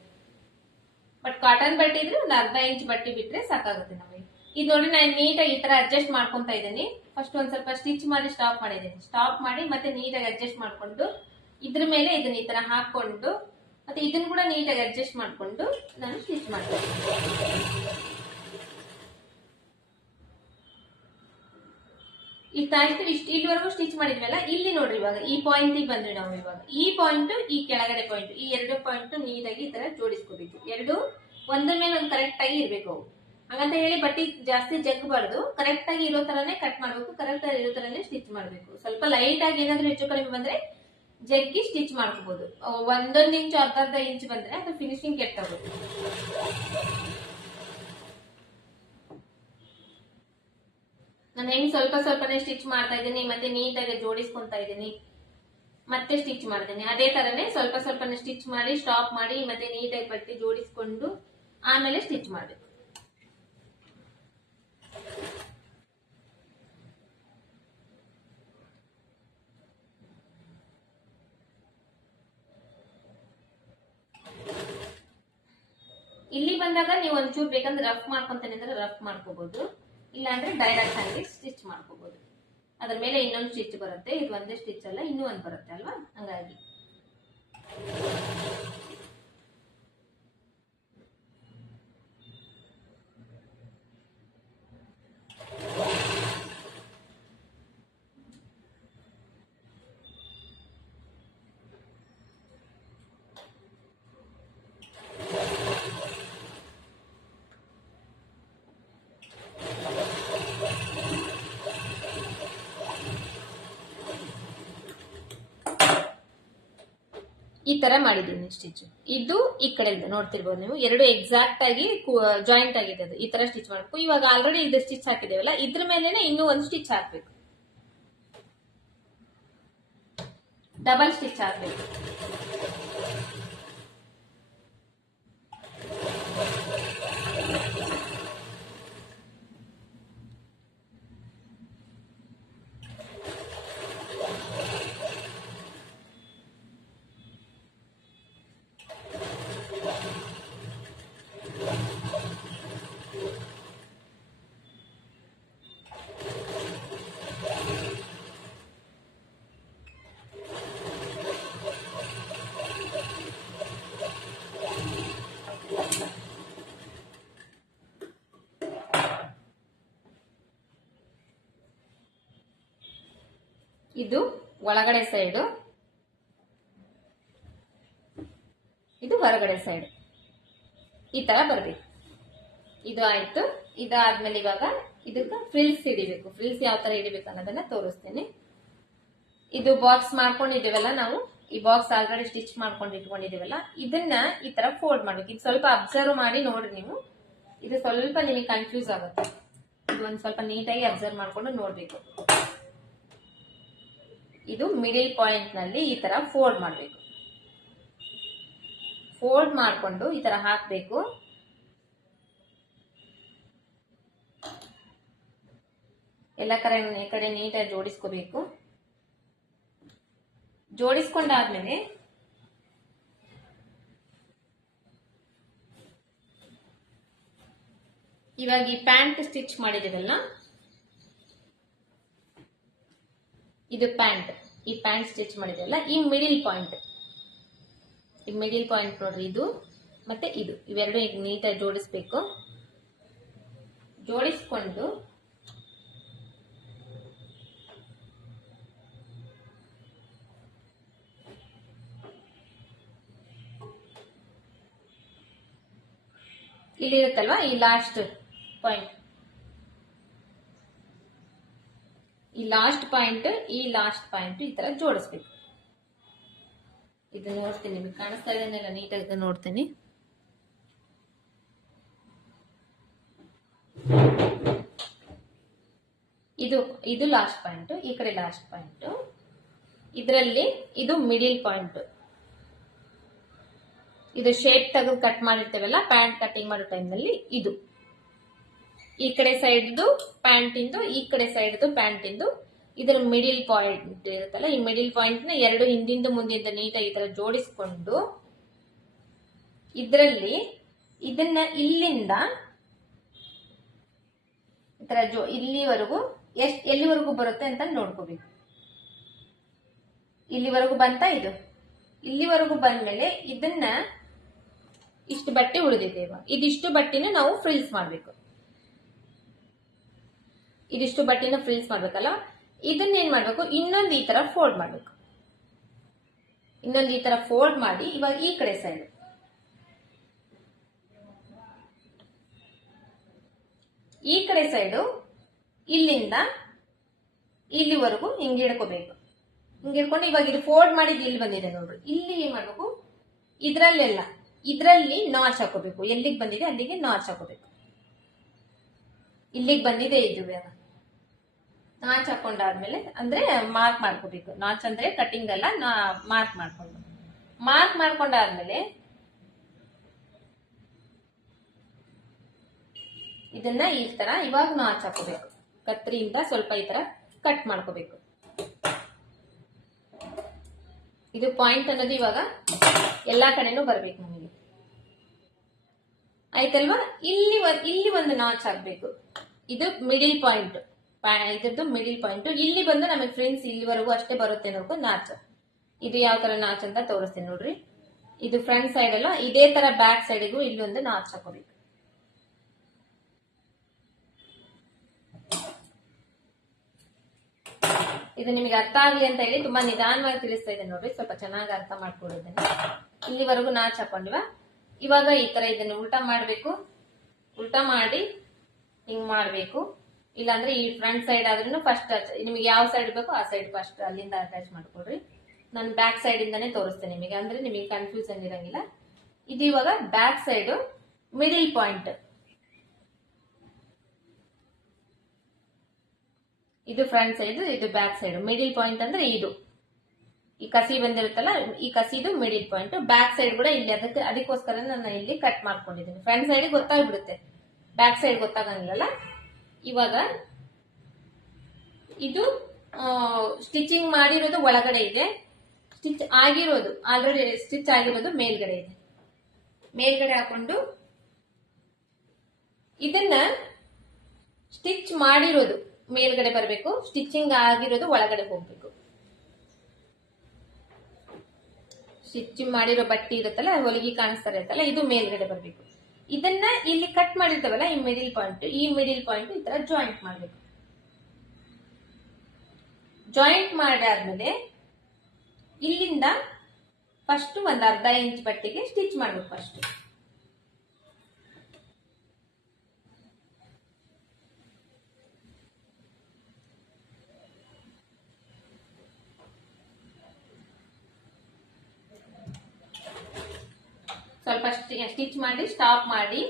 ಬಟ್ ಕಾಟನ್ ಬಟ್ಟೆ ಇದ್ರೆ ಒಂದು ಅರ್ಧ ಇಂಚ್ ಬಟ್ಟೆ ಬಿಟ್ರೆ ಸಾಕಾಗುತ್ತೆ ನಮಗೆ. ಇದು ನೋಡಿ ನಾನು ನೀಟಾಗಿ ಈ ತರ ಅಡ್ಜಸ್ಟ್ ಮಾಡ್ಕೊಂತ ಇದ್ದೀನಿ. ಫಸ್ಟ್ ಒಂದ್ ಸ್ವಲ್ಪ ಸ್ಟಿಚ್ ಮಾಡಿ ಸ್ಟಾಪ್ ಮಾಡಿದ್ದೀನಿ. ಸ್ಟಾಪ್ ಮಾಡಿ ಮತ್ತೆ ನೀಟಾಗಿ ಅಡ್ಜಸ್ಟ್ ಮಾಡ್ಕೊಂಡು ಇದ್ರ ಮೇಲೆ ಇದನ್ನ ಈ ತರ ಹಾಕೊಂಡು ಮತ್ತೆ ಇದನ್ನ ಕೂಡ ನೀಟಾಗಿ ಅಡ್ಜಸ್ಟ್ ಮಾಡ್ಕೊಂಡು ನಾನು ಸ್ಟಿಚ್ ಮಾಡ್ತೀನಿ. ಇಷ್ಟಾಯ್ತು. ಇಲ್ಲಿವರೆಗೂ ಸ್ಟಿಚ್ ಮಾಡಿದ್ವಲ್ಲ, ಇಲ್ಲಿ ನೋಡ್ರಿ ಇವಾಗ ಈ ಪಾಯಿಂಟ್ ಬಂದ್ವಿ ನಾವು. ಇವಾಗ ಈ ಪಾಯಿಂಟ್, ಈ ಕೆಳಗಡೆ ಪಾಯಿಂಟ್, ಈ ಎರಡು ಪಾಯಿಂಟ್ ನೀಟಾಗಿ ಈ ತರ ಜೋಡಿಸ್ಕೋಬೇಕು. ಎರಡು ಒಂದ್ರ ಮೇಲೆ ಒಂದು ಕರೆಕ್ಟ್ ಆಗಿ ಇರ್ಬೇಕು ಅವು. ಹಾಗಂತ ಹೇಳಿ ಬಟ್ಟೆ ಜಾಸ್ತಿ ಜಗ್ಗಬಾರ್ದು, ಕರೆಕ್ಟ್ ಆಗಿ ಇರೋ ತರನೇ ಕಟ್ ಮಾಡ್ಬೇಕು, ಕರೆಕ್ಟ್ ಆಗಿ ಇರೋ ತರನೇ ಸ್ಟಿಚ್ ಮಾಡ್ಬೇಕು. ಸ್ವಲ್ಪ ಲೈಟ್ ಆಗಿ ಏನಾದ್ರೂ ಹೆಚ್ಚು ಕಡಿಮೆ ಬಂದ್ರೆ ಜಗ್ಗಿ ಸ್ಟಿಚ್ ಮಾಡ್ಕೋಬಹುದು. ಒಂದೊಂದು ಇಂಚು ಅರ್ಧ ಇಂಚ್ ಬಂದ್ರೆ ಅದು ಫಿನಿಶಿಂಗ್ ಕೆಟ್ಟೋಗುತ್ತೆ. ನಾನು ಹೆಂಗ್ ಸ್ವಲ್ಪ ಸ್ವಲ್ಪನೇ ಸ್ಟಿಚ್ ಮಾಡ್ತಾ ಇದ್ದೀನಿ, ಮತ್ತೆ ನೀಟಾಗಿ ಜೋಡಿಸ್ಕೊಂತಾ ಇದ್ದೀನಿ, ಮತ್ತೆ ಸ್ಟಿಚ್ ಮಾಡ್ತೀನಿ. ಅದೇ ತರನೇ ಸ್ವಲ್ಪ ಸ್ವಲ್ಪನೇ ಸ್ಟಿಚ್ ಮಾಡಿ ಸ್ಟಾಪ್ ಮಾಡಿ ಮತ್ತೆ ನೀಟಾಗಿ ಬಟ್ಟೆ ಜೋಡಿಸ್ಕೊಂಡು ಆಮೇಲೆ ಸ್ಟಿಚ್ ಮಾಡ್ಬೇಕು. ಇಲ್ಲಿ ಬಂದಾಗ ನೀವು ಒಂಚೂರು ಬೇಕಂದ್ರೆ ರಫ್ ಮಾಡ್ಕೊಂತಾನೆ ಅಂದ್ರೆ ರಫ್ ಮಾಡ್ಕೋಬಹುದು, ಇಲ್ಲಾಂದ್ರೆ ಡೈರೆಕ್ಟ್ ಆಗಿ ಸ್ಟಿಚ್ ಮಾಡ್ಕೋಬಹುದು. ಅದ್ರ ಮೇಲೆ ಇನ್ನೊಂದು ಸ್ಟಿಚ್ ಬರುತ್ತೆ, ಇದು ಒಂದೇ ಸ್ಟಿಚ್ ಅಲ್ಲ ಇನ್ನೂ ಒಂದು ಬರುತ್ತೆ ಅಲ್ವಾ, ಹಂಗಾಗಿ ಈ ತರ ಮಾಡಿದೀನಿ ಸ್ಟಿಚ್. ಇದು ಈ ಕಡೆ ನೋಡ್ತಿರ್ಬೋದು ನೀವು, ಎರಡು ಎಕ್ಸಾಕ್ಟ್ ಆಗಿ ಜಾಯಿಂಟ್ ಆಗಿದೆ. ಅದು ಈ ತರ ಸ್ಟಿಚ್ ಮಾಡ್ಬೇಕು. ಇವಾಗ ಆಲ್ರೆಡಿ ಇದು ಸ್ಟಿಚ್ ಹಾಕಿದೇವಲ್ಲ, ಇದ್ರ ಮೇಲೆನೆ ಇನ್ನೂ ಒಂದು ಸ್ಟಿಚ್ ಹಾಕ್ಬೇಕು, ಡಬಲ್ ಸ್ಟಿಚ್ ಹಾಕ್ಬೇಕು. ಇದು ಒಳಗಡೆ ಸೈಡು, ಇದು ಹೊರಗಡೆ ಸೈಡ್, ಈ ತರ ಬರ್ಬೇಕು. ಇದು ಆಯ್ತು. ಇದಾದ್ಮೇಲೆ ಇವಾಗ ಇದಕ್ಕೆ ಫ್ರಿಲ್ಸ್ ಹಿಡಿಬೇಕು. ಫ್ರಿಲ್ಸ್ ಯಾವ ತರ ಹಿಡಿಬೇಕು ಅನ್ನೋದನ್ನ ತೋರಿಸ್ತೇನೆ. ಇದು ಬಾಕ್ಸ್ ಮಾಡ್ಕೊಂಡಿದ್ದೇವಲ್ಲ ನಾವು, ಈ ಬಾಕ್ಸ್ ಆಲ್ರೆಡಿ ಸ್ಟಿಚ್ ಮಾಡ್ಕೊಂಡು ಇಟ್ಕೊಂಡಿದೀವಲ್ಲ, ಇದನ್ನ ಈ ತರ ಫೋಲ್ಡ್ ಮಾಡ್ಬೇಕು. ಇದು ಸ್ವಲ್ಪ ಅಬ್ಸರ್ವ್ ಮಾಡಿ ನೋಡ್ರಿ ನೀವು, ಇದು ಸ್ವಲ್ಪ ನಿಮಗೆ ಕನ್ಫ್ಯೂಸ್ ಆಗುತ್ತೆ. ಇದು ಒಂದ್ ಸ್ವಲ್ಪ ನೀಟಾಗಿ ಅಬ್ಸರ್ವ್ ಮಾಡ್ಕೊಂಡು ನೋಡ್ಬೇಕು. ಇದು ಮಿಡಿಲ್ ಪಾಯಿಂಟ್ ನಲ್ಲಿ ಈ ತರ ಫೋಲ್ಡ್ ಮಾಡ್ಬೇಕು. ಫೋಲ್ಡ್ ಮಾಡ್ಕೊಂಡು ಈ ತರ ಹಾಕ್ಬೇಕು. ಎಲ್ಲ ಕಡೆ ನೀಟಾಗಿ ಜೋಡಿಸ್ಕೋಬೇಕು. ಜೋಡಿಸ್ಕೊಂಡಾದ್ಮೇಲೆ ಇವಾಗ ಈ ಪ್ಯಾಂಟ್ ಸ್ಟಿಚ್ ಮಾಡಿದಿರಲ್ಲ, ಇದು ಪ್ಯಾಂಟ್, ಈ ಪ್ಯಾಂಟ್ ಸ್ಟಿಚ್ ಮಾಡಿದಿರಲ್ಲ, ಈ ಮಿಡಿಲ್ ಪಾಯಿಂಟ್ ನೋಡ್ರಿ, ಇದು ಮತ್ತೆ ಇದು, ಇವೆರಡು ಈಗ ನೀಟಾಗಿ ಜೋಡಿಸ್ಬೇಕು. ಜೋಡಿಸ್ಕೊಂಡು ಇಲ್ಲಿರುತ್ತಲ್ವಾ ಈ ಲಾಸ್ಟ್ ಪಾಯಿಂಟ್, ಈ ಲಾಸ್ಟ್ ಪಾಯಿಂಟ್ ಈ ತರ ಜೋಡಿಸ್ಬೇಕು. ಇದು ನೋಡ್ತೀನಿ, ನಿಮಗೆ ಕಾಣಿಸ್ತಾ ಇದೆಯಲ್ಲ, ನೀಟಾಗಿ ನೋಡ್ತೀನಿ. ಇದು ಲಾಸ್ಟ್ ಪಾಯಿಂಟ್, ಈ ಕಡೆ ಲಾಸ್ಟ್ ಪಾಯಿಂಟ್. ಇದರಲ್ಲಿ ಇದು ಮಿಡಿಲ್ ಪಾಯಿಂಟ್. ಇದು ಶೇಪ್ ತೆಗೆದು ಕಟ್ ಮಾಡಿರ್ತೇವಲ್ಲ ಪ್ಯಾಂಟ್ ಕಟಿಂಗ್ ಮಾಡೋ ಟೈಮ್ನಲ್ಲಿ, ಇದು ಈ ಕಡೆ ಸೈಡ್ದು ಪ್ಯಾಂಟಿಂದು, ಈ ಕಡೆ ಸೈಡ್ದು ಪ್ಯಾಂಟಿಂದು, ಇದರ ಮಿಡಿಲ್ ಪಾಯಿಂಟ್ ಇರುತ್ತಲ್ಲ, ಈ ಮಿಡಿಲ್ ಪಾಯಿಂಟ್ ನ ಎರಡು ಹಿಂದಿಂದ ಮುಂದಿಂದ ನೀಟಾಗಿ ಈ ತರ ಜೋಡಿಸ್ಕೊಂಡು, ಇದರಲ್ಲಿ ಇದನ್ನ ಇಲ್ಲಿಂದ ಈ ತರ ಇಲ್ಲಿವರೆಗೂ ಎಲ್ಲಿವರೆಗೂ ಬರುತ್ತೆ ಅಂತ ನೋಡ್ಕೋಬೇಕು. ಇಲ್ಲಿವರೆಗೂ ಬಂತ, ಇದು ಇಲ್ಲಿವರೆಗೂ ಬಂದ್ಮೇಲೆ ಇದನ್ನ ಇಷ್ಟು ಬಟ್ಟೆ ಉಳಿದಿದೆ. ಇದಿಷ್ಟು ಬಟ್ಟೆನ ನಾವು ಫ್ರಿಲ್ಸ್ ಮಾಡ್ಬೇಕು. ಇದಿಷ್ಟು ಬಟ್ಟೆನ ಫ್ರಿಲ್ಸ್ ಮಾಡ್ಬೇಕಲ್ಲ, ಇದನ್ನ ಏನ್ ಮಾಡ್ಬೇಕು, ಇನ್ನೊಂದು ಈ ತರ ಫೋಲ್ಡ್ ಮಾಡ್ಬೇಕು. ಇನ್ನೊಂದು ಈ ತರ ಫೋಲ್ಡ್ ಮಾಡಿ, ಇವಾಗ ಈ ಕಡೆ ಸೈಡ್ ಇಲ್ಲಿಂದ ಇಲ್ಲಿವರೆಗೂ ಹಿಂಗೆ ಹಿಡ್ಕೋಬೇಕು. ಹಿಂಗೆ ಹಿಡ್ಕೊಂಡು ಇವಾಗ ಇದು ಫೋಲ್ಡ್ ಮಾಡಿದ್ ಇಲ್ಲಿ ಬಂದಿದೆ ನೋಡ್ರಿ, ಇಲ್ಲಿ ಏನ್ ಮಾಡ್ಬೇಕು, ಇದ್ರಲ್ಲಿ ನಾಚ್ ಹಾಕೋಬೇಕು. ಎಲ್ಲಿಗೆ ಬಂದಿದೆ ಅಲ್ಲಿಗೆ ನಾಚ್ ಹಾಕೋಬೇಕು. ಇಲ್ಲಿಗೆ ಬಂದಿದೆ ಇದು, ನಾಚ್ ಹಾಕೊಂಡಾದ್ಮೇಲೆ ಅಂದ್ರೆ ಮಾರ್ಕ್ ಮಾಡ್ಕೋಬೇಕು. ನಾಚ್ ಅಂದ್ರೆ ಕಟಿಂಗ್ ಅಲ್ಲ, ಮಾರ್ಕ್ ಮಾಡ್ಕೊಂಡಾದ್ಮೇಲೆ ಇದನ್ನ ಈ ತರ ಇವಾಗ ನಾಚ್ ಹಾಕೋಬೇಕು. ಕತ್ರಿಯಿಂದ ಸ್ವಲ್ಪ ಈ ತರ ಕಟ್ ಮಾಡ್ಕೋಬೇಕು. ಇದು ಪಾಯಿಂಟ್ ಅನ್ನೋದು ಇವಾಗ ಎಲ್ಲಾ ಕಡೆನೂ ಬರ್ಬೇಕು ನಮಗೆ, ಆಯ್ತಲ್ವಾ. ಇಲ್ಲಿ ಒಂದು ನಾಚ್ ಹಾಕ್ಬೇಕು. ಇದು ಮಿಡಿಲ್ ಪಾಯಿಂಟ್, ಇದ್ರದ್ದು ಮಿಡಿಲ್ ಪಾಯಿಂಟ್. ಇಲ್ಲಿ ಬಂದು ನಮಗೆ ಫ್ರೆಂಡ್ಸ್ ಇಲ್ಲಿವರೆಗೂ ಅಷ್ಟೇ ಬರುತ್ತೆ ನೋಡ್ಕೊಂಡು ನಾಚ್. ಇದು ಯಾವ ತರ ನಾಚ್ ಅಂತ ತೋರಿಸ್ತೀನಿ ನೋಡ್ರಿ. ಇದು ಫ್ರಂಟ್ ಸೈಡ್ ಅಲ್ಲ, ಇದೇ ತರ ಬ್ಯಾಕ್ ಸೈಡ್ಗೂ ಇಲ್ಲಿ ಒಂದು ನಾಚ್ ಹಾಕೋಬೇಕು. ಇದು ನಿಮಗೆ ಅರ್ಥ ಆಗ್ಲಿ ಅಂತ ಹೇಳಿ ತುಂಬಾ ನಿಧಾನವಾಗಿ ತಿಳಿಸ್ತಾ ಇದೆ ನೋಡ್ರಿ, ಸ್ವಲ್ಪ ಚೆನ್ನಾಗಿ ಅರ್ಥ ಮಾಡ್ಕೊಳ್ಳೋದನ್ನ. ಇಲ್ಲಿವರೆಗೂ ನಾಚ್ ಹಾಕೊಂಡಿವ. ಇವಾಗ ಈ ತರ ಇದನ್ನ ಉಲ್ಟಾ ಮಾಡ್ಬೇಕು. ಉಲ್ಟಾ ಮಾಡಿ ಹಿಂಗ್ ಮಾಡ್ಬೇಕು. ಇಲ್ಲಾಂದ್ರೆ ಈ ಫ್ರಂಟ್ ಸೈಡ್ ಆದ್ರೂ ಫಸ್ಟ್ ನಿಮಗೆ ಯಾವ ಸೈಡ್ ಬೇಕೋ ಆ ಸೈಡ್ ಫಸ್ಟ್ ಅಲ್ಲಿಂದ ಅಟ್ಯಾಚ್ ಮಾಡ್ಕೊಡ್ರಿ. ನಾನು ಬ್ಯಾಕ್ ಸೈಡ್ ಇಂದಾನೆ ತೋರಿಸ್ತೇನೆ ನಿಮಗೆ, ಅಂದ್ರೆ ನಿಮಗೆ ಕನ್ಫ್ಯೂಷನ್ ಇರಂಗಿಲ್ಲ. ಇದು ಇವಾಗ ಬ್ಯಾಕ್ ಸೈಡ್ ಮಿಡಿಲ್ ಪಾಯಿಂಟ್. ಇದು ಫ್ರಂಟ್ ಸೈಡ್, ಇದು ಬ್ಯಾಕ್ ಸೈಡ್. ಮಿಡಿಲ್ ಪಾಯಿಂಟ್ ಅಂದ್ರೆ ಇದು ಈ ಕಸಿ ಬಂದಿರುತ್ತಲ್ಲ, ಈ ಕಸಿದು ಮಿಡಿಲ್ ಪಾಯಿಂಟ್. ಬ್ಯಾಕ್ ಸೈಡ್ ಕೂಡ ಇಲ್ಲಿ, ಅದಕ್ಕೋಸ್ಕರ ನಾನು ಇಲ್ಲಿ ಕಟ್ ಮಾಡ್ಕೊಂಡಿದ್ದೀನಿ. ಫ್ರಂಟ್ ಸೈಡ್ ಗೊತ್ತಾಗ್ಬಿಡುತ್ತೆ, ಬ್ಯಾಕ್ ಸೈಡ್ ಗೊತ್ತಾಗಂಗಿಲ್ಲ. ಇವಾಗ ಇದು ಸ್ಟಿಚಿಂಗ್ ಮಾಡಿರೋದು ಒಳಗಡೆ ಇದೆ, ಸ್ಟಿಚ್ ಆಗಿರೋದು ಆಲ್ರೆಡಿ ಸ್ಟಿಚ್ ಆಗಿರೋದು ಮೇಲ್ಗಡೆ ಇದೆ. ಮೇಲ್ಗಡೆ ಹಾಕೊಂಡು ಇದನ್ನ ಸ್ಟಿಚ್ ಮಾಡಿರೋದು ಮೇಲ್ಗಡೆ ಬರಬೇಕು, ಸ್ಟಿಚಿಂಗ್ ಆಗಿರೋದು ಒಳಗಡೆ ಹೋಗ್ಬೇಕು. ಸ್ಟಿಚಿಂಗ್ ಮಾಡಿರೋ ಬಟ್ಟೆ ಇರುತ್ತಲ್ಲ, ಹೊಲಿಗೆ ಕಾಣಿಸ್ತಾ ಇರುತ್ತಲ್ಲ, ಇದು ಮೇಲ್ಗಡೆ ಬರಬೇಕು. ಇದನ್ನ ಇಲ್ಲಿ ಕಟ್ ಮಾಡಿರ್ತವಲ್ಲ ಈ ಮಿಡಿಲ್ ಪಾಯಿಂಟ್ ಈ ತರ ಜಾಯಿಂಟ್ ಮಾಡ್ಬೇಕು. ಜಾಯಿಂಟ್ ಮಾಡಾದ್ಮೇಲೆ ಇಲ್ಲಿಂದ ಫಸ್ಟ್ ಒಂದ್ ಅರ್ಧ ಇಂಚ್ ಬಟ್ಟೆಗೆ ಸ್ಟಿಚ್ ಮಾಡ್ಬೇಕು. ಫಸ್ಟ್ ಸ್ವಲ್ಪ ಸ್ಟಿಚ್ ಮಾಡಿ ಸ್ಟಾಪ್ ಮಾಡಿ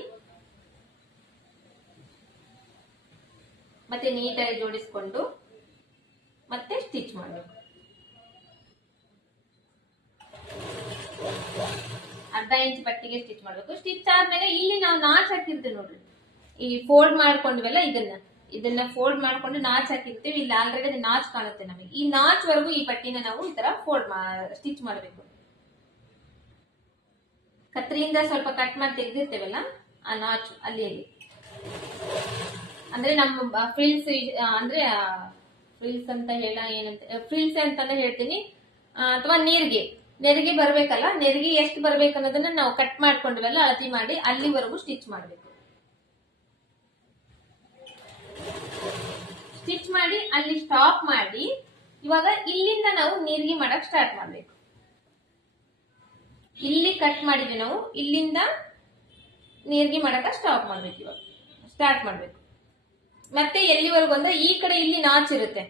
ಮತ್ತೆ ನೀಟಾಗಿ ಜೋಡಿಸ್ಕೊಂಡು ಮತ್ತೆ ಸ್ಟಿಚ್ ಮಾಡಬೇಕು. ಅರ್ಧ ಇಂಚ್ ಪಟ್ಟಿಗೆ ಸ್ಟಿಚ್ ಮಾಡಬೇಕು. ಸ್ಟಿಚ್ ಆದ್ಮೇಲೆ ಇಲ್ಲಿ ನಾವು ನಾಚ್ ಹಾಕಿರ್ತೀವಿ ನೋಡ್ರಿ, ಈ ಫೋಲ್ಡ್ ಮಾಡ್ಕೊಂಡ್ವಲ್ಲ ಇದನ್ನ ಫೋಲ್ಡ್ ಮಾಡ್ಕೊಂಡು ನಾಚ್ ಹಾಕಿರ್ತೀವಿ. ಇಲ್ಲಿ ಆಲ್ರೆಡಿ ಅದು ನಾಚ್ ಕಾಣುತ್ತೆ ನಮಗೆ. ಈ ನಾಚ್ ವರೆಗೂ ಈ ಪಟ್ಟಿನ ನಾವು ಈ ತರ ಸ್ಟಿಚ್ ಮಾಡಬೇಕು. ಕತ್ರಿಯಿಂದ ಸ್ವಲ್ಪ ಕಟ್ ಮಾಡಿ ತೆಗೆದಿರ್ತೇವಲ್ಲ ಆ ನಾಚ್ ಅಲ್ಲಿ ಅಂದ್ರೆ ನಮ್ಮ ಫ್ರಿಲ್ಸ್ ಅಂದ್ರೆ ಫ್ರಿಲ್ಸ್ ಅಂತ ಫ್ರಿಲ್ಸ್ ಅಂತಾನೆ ಹೇಳ್ತೀನಿ, ಅಥವಾ ನೆರಿಗೆ ಬರ್ಬೇಕಲ್ಲ, ನೆರಿಗೆ ಎಷ್ಟು ಬರ್ಬೇಕು ಅನ್ನೋದನ್ನ ನಾವು ಕಟ್ ಮಾಡ್ಕೊಂಡ್ವಲ್ಲ ಅಳತಿ ಮಾಡಿ ಅಲ್ಲಿವರೆಗೂ ಸ್ಟಿಚ್ ಮಾಡ್ಬೇಕು. ಸ್ಟಿಚ್ ಮಾಡಿ ಅಲ್ಲಿ ಸ್ಟಾಪ್ ಮಾಡಿ ಇವಾಗ ಇಲ್ಲಿಂದ ನಾವು ನೀರಿಗೆ ಮಾಡಕ್ ಸ್ಟಾರ್ಟ್ ಮಾಡ್ಬೇಕು. ಇಲ್ಲಿ ಕಟ್ ಮಾಡಿದ್ವಿ ನಾವು, ಇಲ್ಲಿಂದ ನೀರಿಗೆ ಮಾಡಕ ಸ್ಟಾಪ್ ಮಾಡ್ಬೇಕು. ಇವಾಗ ಸ್ಟಾರ್ಟ್ ಮಾಡ್ಬೇಕು. ಮತ್ತೆ ಎಲ್ಲಿವರೆಗೂ ಅಂದ್ರೆ ಈ ಕಡೆ ಇಲ್ಲಿ ನಾಚ್ ಇರುತ್ತೆ,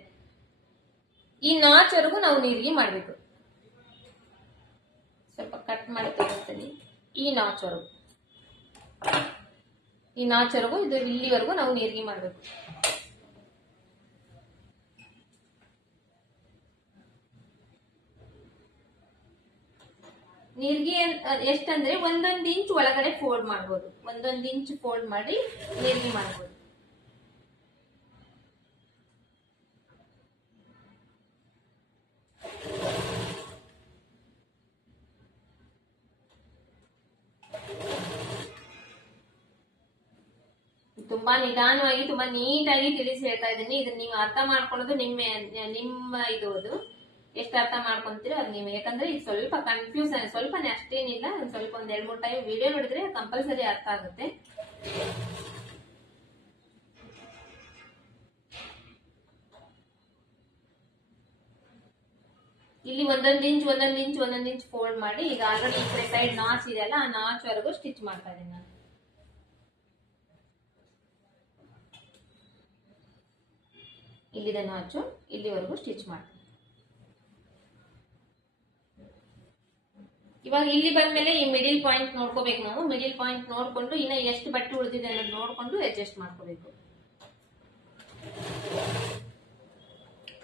ಈ ನಾಚ್ ವರೆಗೂ ನಾವು ನೀರಿಗೆ ಮಾಡ್ಬೇಕು. ಸ್ವಲ್ಪ ಕಟ್ ಮಾಡಿ ತೋರಿಸ್ತೀನಿ. ಈ ನಾಚ್ ವರೆಗೂ ಇದು ಇಲ್ಲಿವರೆಗೂ ನಾವು ನೀರಿಗೆ ಮಾಡ್ಬೇಕು. ನೀರಿಗೆ ಎಷ್ಟಂದ್ರೆ 1 ಇಂಚ್ ಒಳಗಡೆ ಫೋಲ್ಡ್ ಮಾಡ್ಬೋದು. 1 ಇಂಚ್ ಫೋಲ್ಡ್ ಮಾಡಿ ನೀರಿಗೆ ಮಾಡ್ಬೋದು. ತುಂಬಾ ನಿಧಾನವಾಗಿ ತುಂಬಾ ನೀಟಾಗಿ ತಿಳಿಸಿ ಹೇಳ್ತಾ ಇದ್ದೀನಿ. ಇದನ್ನ ನೀವು ಅರ್ಥ ಮಾಡ್ಕೊಳ್ಳೋದು ನಿಮ್ಮ ಇದು ಅದು ಎಷ್ಟು ಅರ್ಥ ಮಾಡ್ಕೊಂತೀರೋ ಅದು ನೀವು. ಯಾಕಂದ್ರೆ ಇದು ಸ್ವಲ್ಪ ಕನ್ಫ್ಯೂಷನ್, ಸ್ವಲ್ಪನೇ ಅಷ್ಟೇನಿಲ್ಲ. ಸ್ವಲ್ಪ ಒಂದ್ 2-3 ಟೈಮ್ ವಿಡಿಯೋ ನೋಡಿದ್ರೆ ಕಂಪಲ್ಸರಿ ಅರ್ಥ ಆಗುತ್ತೆ. ಇಲ್ಲಿ 1 ಇಂಚ್ ಫೋಲ್ಡ್ ಮಾಡಿ ಈಗ ಆಲ್ರೆಡಿ ಈ ಕಡೆ ಸೈಡ್ ನಾಚ್ ಇದೆಯಲ್ಲ, ಆ ನಾಚ್ ವರೆಗೂ ಸ್ಟಿಚ್ ಮಾಡ್ತಾ ಇದ್ದೀನಿ ನಾನು. ಇಲ್ಲಿದೆ ನಾಚು, ಇಲ್ಲಿವರೆಗೂ ಸ್ಟಿಚ್ ಮಾಡ್ತೀನಿ. ಇವಾಗ ಇಲ್ಲಿ ಬಂದ್ಮೇಲೆ ಈ ಮಿಡಿಲ್ ಪಾಯಿಂಟ್ ನೋಡ್ಕೋಬೇಕು ನಾವು. ಮಿಡಿಲ್ ಪಾಯಿಂಟ್ ನೋಡ್ಕೊಂಡು ಇನ್ನ ಎಷ್ಟು ಬಟ್ಟೆ ಉಳಿದಿದೆ ಅನ್ನೋದು ನೋಡ್ಕೊಂಡು ಅಡ್ಜಸ್ಟ್ ಮಾಡ್ಕೋಬೇಕು.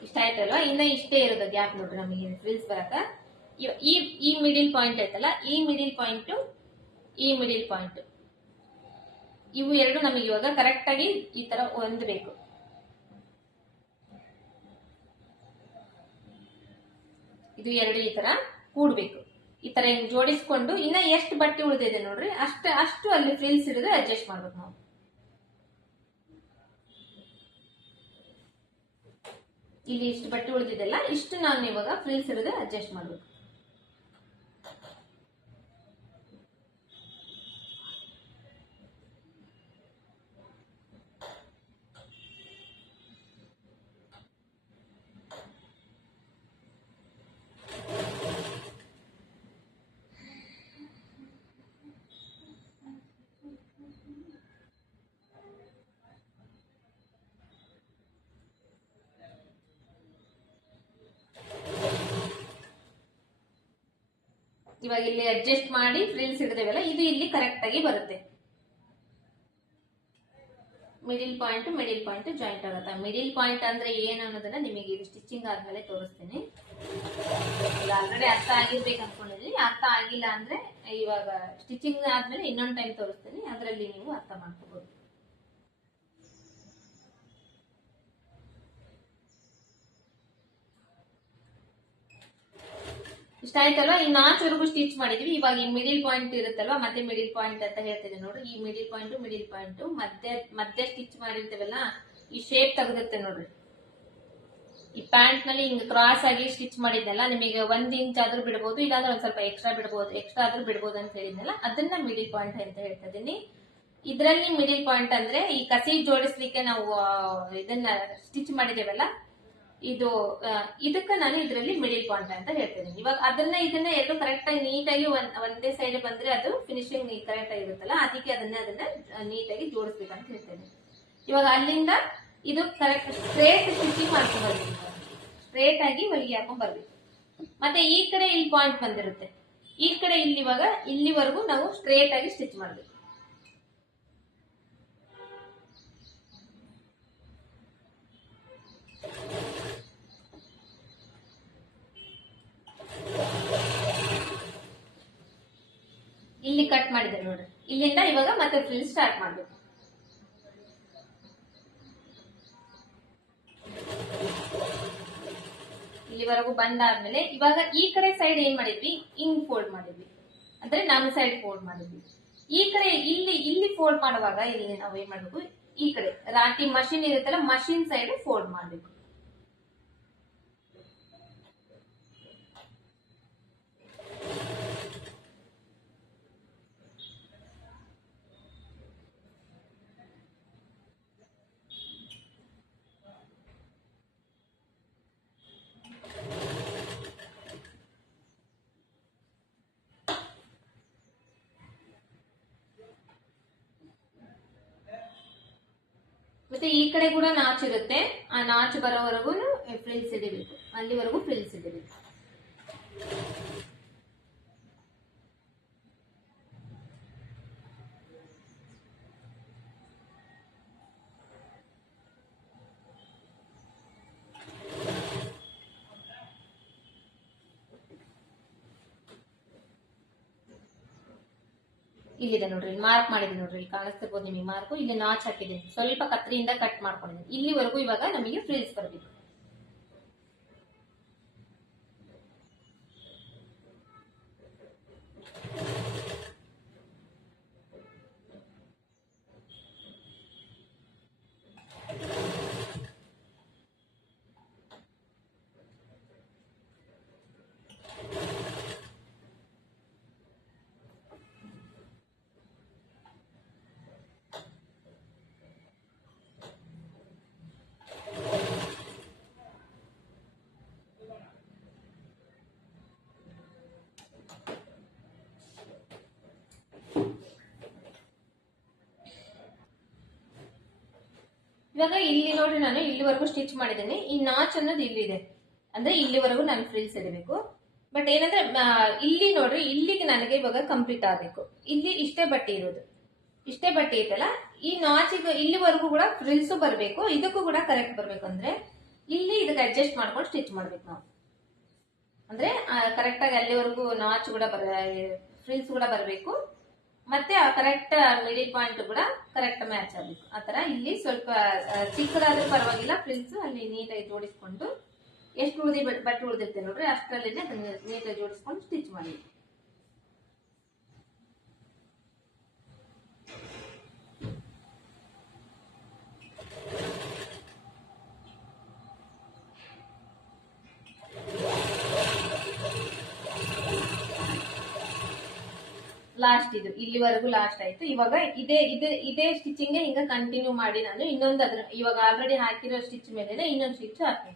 ಇಷ್ಟ ಆಯ್ತಲ್ವಾ? ಇನ್ನ ಇಷ್ಟೇ ಇರೋದು ಗ್ಯಾಪ್ ನೋಡ್ರಿ ನಮಗೆ ಫ್ರಿಲ್ಸ್ ಬರಕ. ಈ ಮಿಡಿಲ್ ಪಾಯಿಂಟ್ ಆಯ್ತಲ್ಲ, ಈ ಮಿಡಿಲ್ ಪಾಯಿಂಟ್ ಇವು ಎರಡು ನಮಗೆ ಇವಾಗ ಕರೆಕ್ಟ್ ಆಗಿ ಈ ತರ ಹೊಂದಬೇಕು. ಇದು ಎರಡು ಈ ತರ ಕೂಡ್ಬೇಕು. ಈ ತರ ಹಿಂಗ್ ಜೋಡಿಸ್ಕೊಂಡು ಇನ್ನ ಎಷ್ಟು ಬಟ್ಟೆ ಉಳಿದಿದೆ ನೋಡ್ರಿ ಅಷ್ಟು ಅಲ್ಲಿ ಫ್ರಿಲ್ಸ್ ಹಿಡಿದು ಅಡ್ಜಸ್ಟ್ ಮಾಡ್ಬೇಕು ನಾವು. ಇಲ್ಲಿ ಇಷ್ಟು ಬಟ್ಟೆ ಉಳಿದಿದೆಲ್ಲ ಇಷ್ಟು ನಾನು ಇವಾಗ ಫ್ರಿಲ್ಸ್ ಹಿಡಿದು ಅಡ್ಜಸ್ಟ್ ಮಾಡ್ಬೇಕು. ಇವಾಗ ಇಲ್ಲಿ ಅಡ್ಜಸ್ಟ್ ಮಾಡಿ ಫ್ರಿಲ್ಸ್ ಹಿಡಿದೇವಲ್ಲ, ಇದು ಇಲ್ಲಿ ಕರೆಕ್ಟ್ ಆಗಿ ಬರುತ್ತೆ. ಮಿಡಿಲ್ ಪಾಯಿಂಟ್ ಜಾಯಿಂಟ್ ಆಗುತ್ತೆ. ಮಿಡಿಲ್ ಪಾಯಿಂಟ್ ಅಂದ್ರೆ ಏನು ಅನ್ನೋದನ್ನ ನಿಮಗೆ ಇದು ಸ್ಟಿಚಿಂಗ್ ಆದ್ಮೇಲೆ ತೋರಿಸ್ತೀನಿ. ಆಲ್ರೆಡಿ ಅರ್ಥ ಆಗಿರ್ಬೇಕು ಅನ್ಕೊಂಡಿದ್ದೀನಿ. ಅರ್ಥ ಆಗಿಲ್ಲ ಅಂದ್ರೆ ಇವಾಗ ಸ್ಟಿಚಿಂಗ್ ಆದ್ಮೇಲೆ ಇನ್ನೊಂದು ಟೈಮ್ ತೋರಿಸ್ತೀನಿ, ಅದರಲ್ಲಿ ನೀವು ಅರ್ಥ ಮಾಡ್ಕೋಬಹುದು. ಇಷ್ಟ ಆಯ್ತಲ್ವಾ? ಈ ನಾಚವರೆಗೂ ಸ್ಟಿಚ್ ಮಾಡಿದ್ವಿ. ಇವಾಗ ಈ ಮಿಡಿಲ್ ಪಾಯಿಂಟ್ ಇರುತ್ತಲ್ವಾ, ಮತ್ತೆ ಮಿಡಿಲ್ ಪಾಯಿಂಟ್ ಅಂತ ಹೇಳ್ತಿದ್ದೆ ನೋಡ್ರಿ. ಈ ಮಿಡಿಲ್ ಪಾಯಿಂಟ್ ಮಧ್ಯ ಸ್ಟಿಚ್ ಮಾಡಿರ್ತೇವಲ್ಲ, ಈ ಶೇಪ್ ತೆಗೆದಿರುತ್ತೆ ನೋಡ್ರಿ. ಈ ಪ್ಯಾಂಟ್ ನಲ್ಲಿ ಹಿಂಗ್ ಕ್ರಾಸ್ ಆಗಿ ಸ್ಟಿಚ್ ಮಾಡಿದ್ನಲ್ಲ, ನಿಮಗೆ 1 ಇಂಚ್ ಆದ್ರೂ ಬಿಡಬಹುದು, ಇಲ್ಲಾಂದ್ರೆ ಒಂದ್ ಸ್ವಲ್ಪ ಎಕ್ಸ್ಟ್ರಾ ಆದ್ರೂ ಬಿಡಬಹುದು ಅಂತ ಹೇಳಿದ್ನಲ್ಲ, ಅದನ್ನ ಮಿಡಿಲ್ ಪಾಯಿಂಟ್ ಅಂತ ಹೇಳ್ತಾ ಇದೀನಿ. ಇದ್ರಲ್ಲಿ ಮಿಡಿಲ್ ಪಾಯಿಂಟ್ ಅಂದ್ರೆ ಈ ಕಸಿ ಜೋಡಿಸ್ಲಿಕ್ಕೆ ನಾವು ಇದನ್ನ ಸ್ಟಿಚ್ ಮಾಡಿದೇವಲ್ಲ, ಇದಕ್ಕ ನಾನು ಇದರಲ್ಲಿ ಮಿಡಿಲ್ ಪಾಯಿಂಟ್ ಅಂತ ಹೇಳ್ತೇನೆ. ಇವಾಗ ಇದನ್ನ ಎರಡು ಕರೆಕ್ಟ್ ಆಗಿ ನೀಟಾಗಿ ಒಂದೇ ಸೈಡ್ ಬಂದ್ರೆ ಅದು ಫಿನಿಶಿಂಗ್ ಕರೆಕ್ಟ್ ಆಗಿರುತ್ತಲ್ಲ, ಅದಕ್ಕೆ ಅದನ್ನ ನೀಟಾಗಿ ಜೋಡಿಸ್ಬೇಕಂತ ಹೇಳ್ತೇನೆ. ಇವಾಗ ಅಲ್ಲಿಂದ ಇದು ಕರೆಕ್ಟ್ ಸ್ಟ್ರೇಟ್ ಸ್ಟಿಚಿಂಗ್ ಮಾಡ್ಕೊಂಡ್ ಬರ್ಬೇಕು, ಸ್ಟ್ರೇಟ್ ಆಗಿ ಹೊಲಿಗೆ ಹಾಕೊಂಡ್ ಬರ್ಬೇಕು. ಮತ್ತೆ ಈ ಕಡೆ ಇಲ್ಲಿ ಪಾಯಿಂಟ್ ಬಂದಿರುತ್ತೆ, ಈ ಕಡೆ ಇಲ್ಲಿ ಇವಾಗ ಇಲ್ಲಿವರೆಗೂ ನಾವು ಸ್ಟ್ರೇಟ್ ಆಗಿ ಸ್ಟಿಚ್ ಮಾಡಬೇಕು. ಇಲ್ಲಿ ಕಟ್ ಮಾಡಿದ್ರೆ ನೋಡ್ರಿ, ಇಲ್ಲಿಂದ ಇವಾಗ ಮತ್ತೆ ಫ್ರಿಲ್ ಸ್ಟಾರ್ಟ್ ಮಾಡ್ಬೇಕು. ಇಲ್ಲಿವರೆಗೂ ಬಂದಾದ್ಮೇಲೆ ಇವಾಗ ಈ ಕಡೆ ಸೈಡ್ ಏನ್ ಮಾಡಿದ್ವಿ, ಹಿಂಗ್ ಫೋಲ್ಡ್ ಮಾಡಿದ್ವಿ, ಅಂದ್ರೆ ನಮ್ ಸೈಡ್ ಫೋಲ್ಡ್ ಮಾಡಿದ್ವಿ. ಈ ಕಡೆ ಇಲ್ಲಿ ಫೋಲ್ಡ್ ಮಾಡುವಾಗ ಇಲ್ಲಿ ನಾವು ಏನ್ ಮಾಡ್ಬೇಕು, ಈ ಕಡೆ ರಾಟಿ ಮಷಿನ್ ಇರುತ್ತಲ್ಲ, ಮಷಿನ್ ಸೈಡ್ ಫೋಲ್ಡ್ ಮಾಡ್ಬೇಕು. ಮತ್ತೆ ಈ ಕಡೆ ಕೂಡ ನಾಚ್ ಇರುತ್ತೆ, ಆ ನಾಚ್ ಬರೋವರೆಗೂ ಫ್ರಿಲ್ಸ್ ಹಿಡಿಬೇಕು, ಅಲ್ಲಿವರೆಗೂ ಫ್ರಿಲ್ಸ್ ಹಿಡಿಬೇಕು. ಇಲ್ಲಿದೆ ನೋಡ್ರಿ, ಮಾರ್ಕ್ ಮಾಡಿದೀನಿ ನೋಡ್ರಿ, ಇಲ್ಲಿ ಕಾಣಿಸ್ತಿರ್ಬೋದು ನಿಮಗೆ ಮಾರ್ಕು. ಇಲ್ಲಿ ನಾಚ್ ಹಾಕಿದ್ದೀನಿ, ಸ್ವಲ್ಪ ಕತ್ರಿಯಿಂದ ಕಟ್ ಮಾಡ್ಕೊಂಡಿದ್ದೀನಿ. ಇಲ್ಲಿವರೆಗೂ ಇವಾಗ ನಮಗೆ ಫ್ರಿಲ್ಸ್ ಬರಬೇಕು. ಇವಾಗ ಇಲ್ಲಿ ನೋಡ್ರಿ, ನಾನು ಇಲ್ಲಿವರೆಗೂ ಸ್ಟಿಚ್ ಮಾಡಿದ್ದೀನಿ. ಈ ನಾಚ್ ಅನ್ನೋದು ಇಲ್ಲಿದೆ, ಅಂದ್ರೆ ಇಲ್ಲಿವರೆಗೂ ನಾನು ಫ್ರಿಲ್ಸ್ ಇಡಬೇಕು. ಬಟ್ ಏನಂದ್ರೆ ಇಲ್ಲಿ ನೋಡ್ರಿ, ಇಲ್ಲಿಗೆ ನನಗೆ ಇವಾಗ ಕಂಪ್ಲೀಟ್ ಆಗ್ಬೇಕು. ಇಲ್ಲಿ ಇಷ್ಟೇ ಬಟ್ಟೆ ಇರೋದು, ಇಷ್ಟೇ ಬಟ್ಟೆ ಐತಲ್ಲ, ಈ ನಾಚಿಗೆ ಇಲ್ಲಿವರೆಗೂ ಕೂಡ ಫ್ರಿಲ್ಸ್ ಬರಬೇಕು, ಇದಕ್ಕೂ ಕೂಡ ಕರೆಕ್ಟ್ ಬರ್ಬೇಕು. ಅಂದ್ರೆ ಇಲ್ಲಿ ಇದಕ್ಕೆ ಅಡ್ಜಸ್ಟ್ ಮಾಡ್ಕೊಂಡು ಸ್ಟಿಚ್ ಮಾಡ್ಬೇಕು ನಾವು. ಅಂದ್ರೆ ಕರೆಕ್ಟ್ ಆಗಿ ಅಲ್ಲಿವರೆಗೂ ನಾಚ್ ಕೂಡ ಫ್ರಿಲ್ಸ್ ಕೂಡ ಬರಬೇಕು, ಮತ್ತೆ ಆ ಕರೆಕ್ಟ್ ಮಿಡಿಲ್ ಪಾಯಿಂಟ್ ಕೂಡ ಕರೆಕ್ಟ್ ಮ್ಯಾಚ್ ಆಗಬೇಕು. ಆತರ ಇಲ್ಲಿ ಸ್ವಲ್ಪ ಚಿಕ್ಕದಾದ್ರೂ ಪರವಾಗಿಲ್ಲ, ಫ್ರಿಲ್ಸ್ ಅಲ್ಲಿ ನೀಟಾಗಿ ಜೋಡಿಸ್ಕೊಂಡು, ಎಷ್ಟು ಬಟ್ಟೆ ಉಳಿದಿರ್ತೇವೆ ನೋಡ್ರಿ ಅಷ್ಟರಲ್ಲಿ ನೀಟಾಗಿ ಜೋಡಿಸ್ಕೊಂಡು ಸ್ಟಿಚ್ ಮಾಡಿ. ಲಾಸ್ಟ್ ಇದು ಇಲ್ಲಿವರೆಗೂ ಲಾಸ್ಟ್ ಆಯ್ತು. ಇವಾಗ ಇದೇ ಸ್ಟಿಚಿಂಗ್ ಹಿಂಗ ಕಂಟಿನ್ಯೂ ಮಾಡಿ ನಾನು ಇನ್ನೊಂದು ಅದ್ರ ಇವಾಗ ಆಲ್ರೆಡಿ ಹಾಕಿರೋ ಸ್ಟಿಚ್ ಮೇಲೆ ಇನ್ನೊಂದು ಸ್ಟಿಚ್ ಹಾಕ್ತೀನಿ.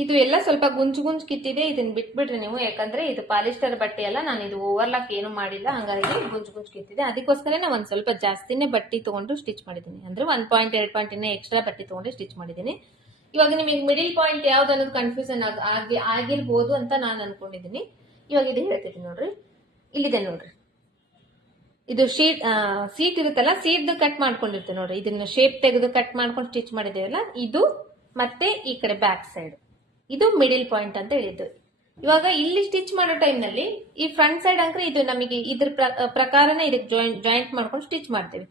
ಇದು ಎಲ್ಲ ಸ್ವಲ್ಪ ಗುಂಜು ಕಿತ್ತಿದೆ, ಇದನ್ನ ಬಿಟ್ಬಿಡ್ರಿ ನೀವು, ಯಾಕಂದ್ರೆ ಇದು ಪಾಲಿಸ್ಟರ್ ಬಟ್ಟೆ ಅಲ್ಲ, ನಾನು ಇದು ಓವರ್ಲಾಕ್ ಏನು ಮಾಡಿಲ್ಲ, ಹಂಗಾಗಿ ಗುಂಜು ಕಿತ್ತಿದೆ. ಅದಕ್ಕೋಸ್ಕರ ನಾ ಒಂದ್ ಸ್ವಲ್ಪ ಜಾಸ್ತಿನೇ ಬಟ್ಟೆ ತಗೊಂಡು ಸ್ಟಿಚ್ ಮಾಡಿದ್ದೀನಿ, ಅಂದ್ರೆ 1.2 ಪಾಯಿಂಟ್ ಇನ್ನೂ ಎಕ್ಸ್ಟ್ರಾ ಬಟ್ಟೆ ತಗೊಂಡು ಸ್ಟಿಚ್ ಮಾಡಿದ್ದೀನಿ. ಇವಾಗ ನಿಮಗೆ ಮಿಡಿಲ್ ಪಾಯಿಂಟ್ ಯಾವ್ದು ಅನ್ನೋದು ಕನ್ಫ್ಯೂಷನ್ ಆಗಿರ್ಬೋದು ಅಂತ ನಾನು ಅನ್ಕೊಂಡಿದ್ದೀನಿ. ಇವಾಗ ಇದು ಹೇಳ್ತೀನಿ ನೋಡ್ರಿ, ಇಲ್ಲಿದೆ ನೋಡ್ರಿ, ಇದು ಸೀಟ್ ಇರುತ್ತಲ್ಲ, ಸೀಟ್ ಕಟ್ ಮಾಡ್ಕೊಂಡಿರ್ತೇವೆ ನೋಡ್ರಿ, ಇದನ್ನ ಶೇಪ್ ತೆಗೆದು ಕಟ್ ಮಾಡ್ಕೊಂಡು ಸ್ಟಿಚ್ ಮಾಡಿದೇವಲ್ಲ, ಇದು ಮತ್ತೆ ಈ ಕಡೆ ಬ್ಯಾಕ್ ಸೈಡ್, ಇದು ಮಿಡಿಲ್ ಪಾಯಿಂಟ್ ಅಂತ ಹೇಳಿದ್ದು. ಇವಾಗ ಇಲ್ಲಿ ಸ್ಟಿಚ್ ಮಾಡೋ ಟೈಮ್ ನಲ್ಲಿ ಈ ಫ್ರಂಟ್ ಸೈಡ್ ಅಂದ್ರೆ ಇದು ನಮಗೆ ಇದ್ರ ಪ್ರಕಾರನೇ ಇದಕ್ಕೆ ಜಾಯಿಂಟ್ ಮಾಡ್ಕೊಂಡು ಸ್ಟಿಚ್ ಮಾಡ್ತೇವೆ.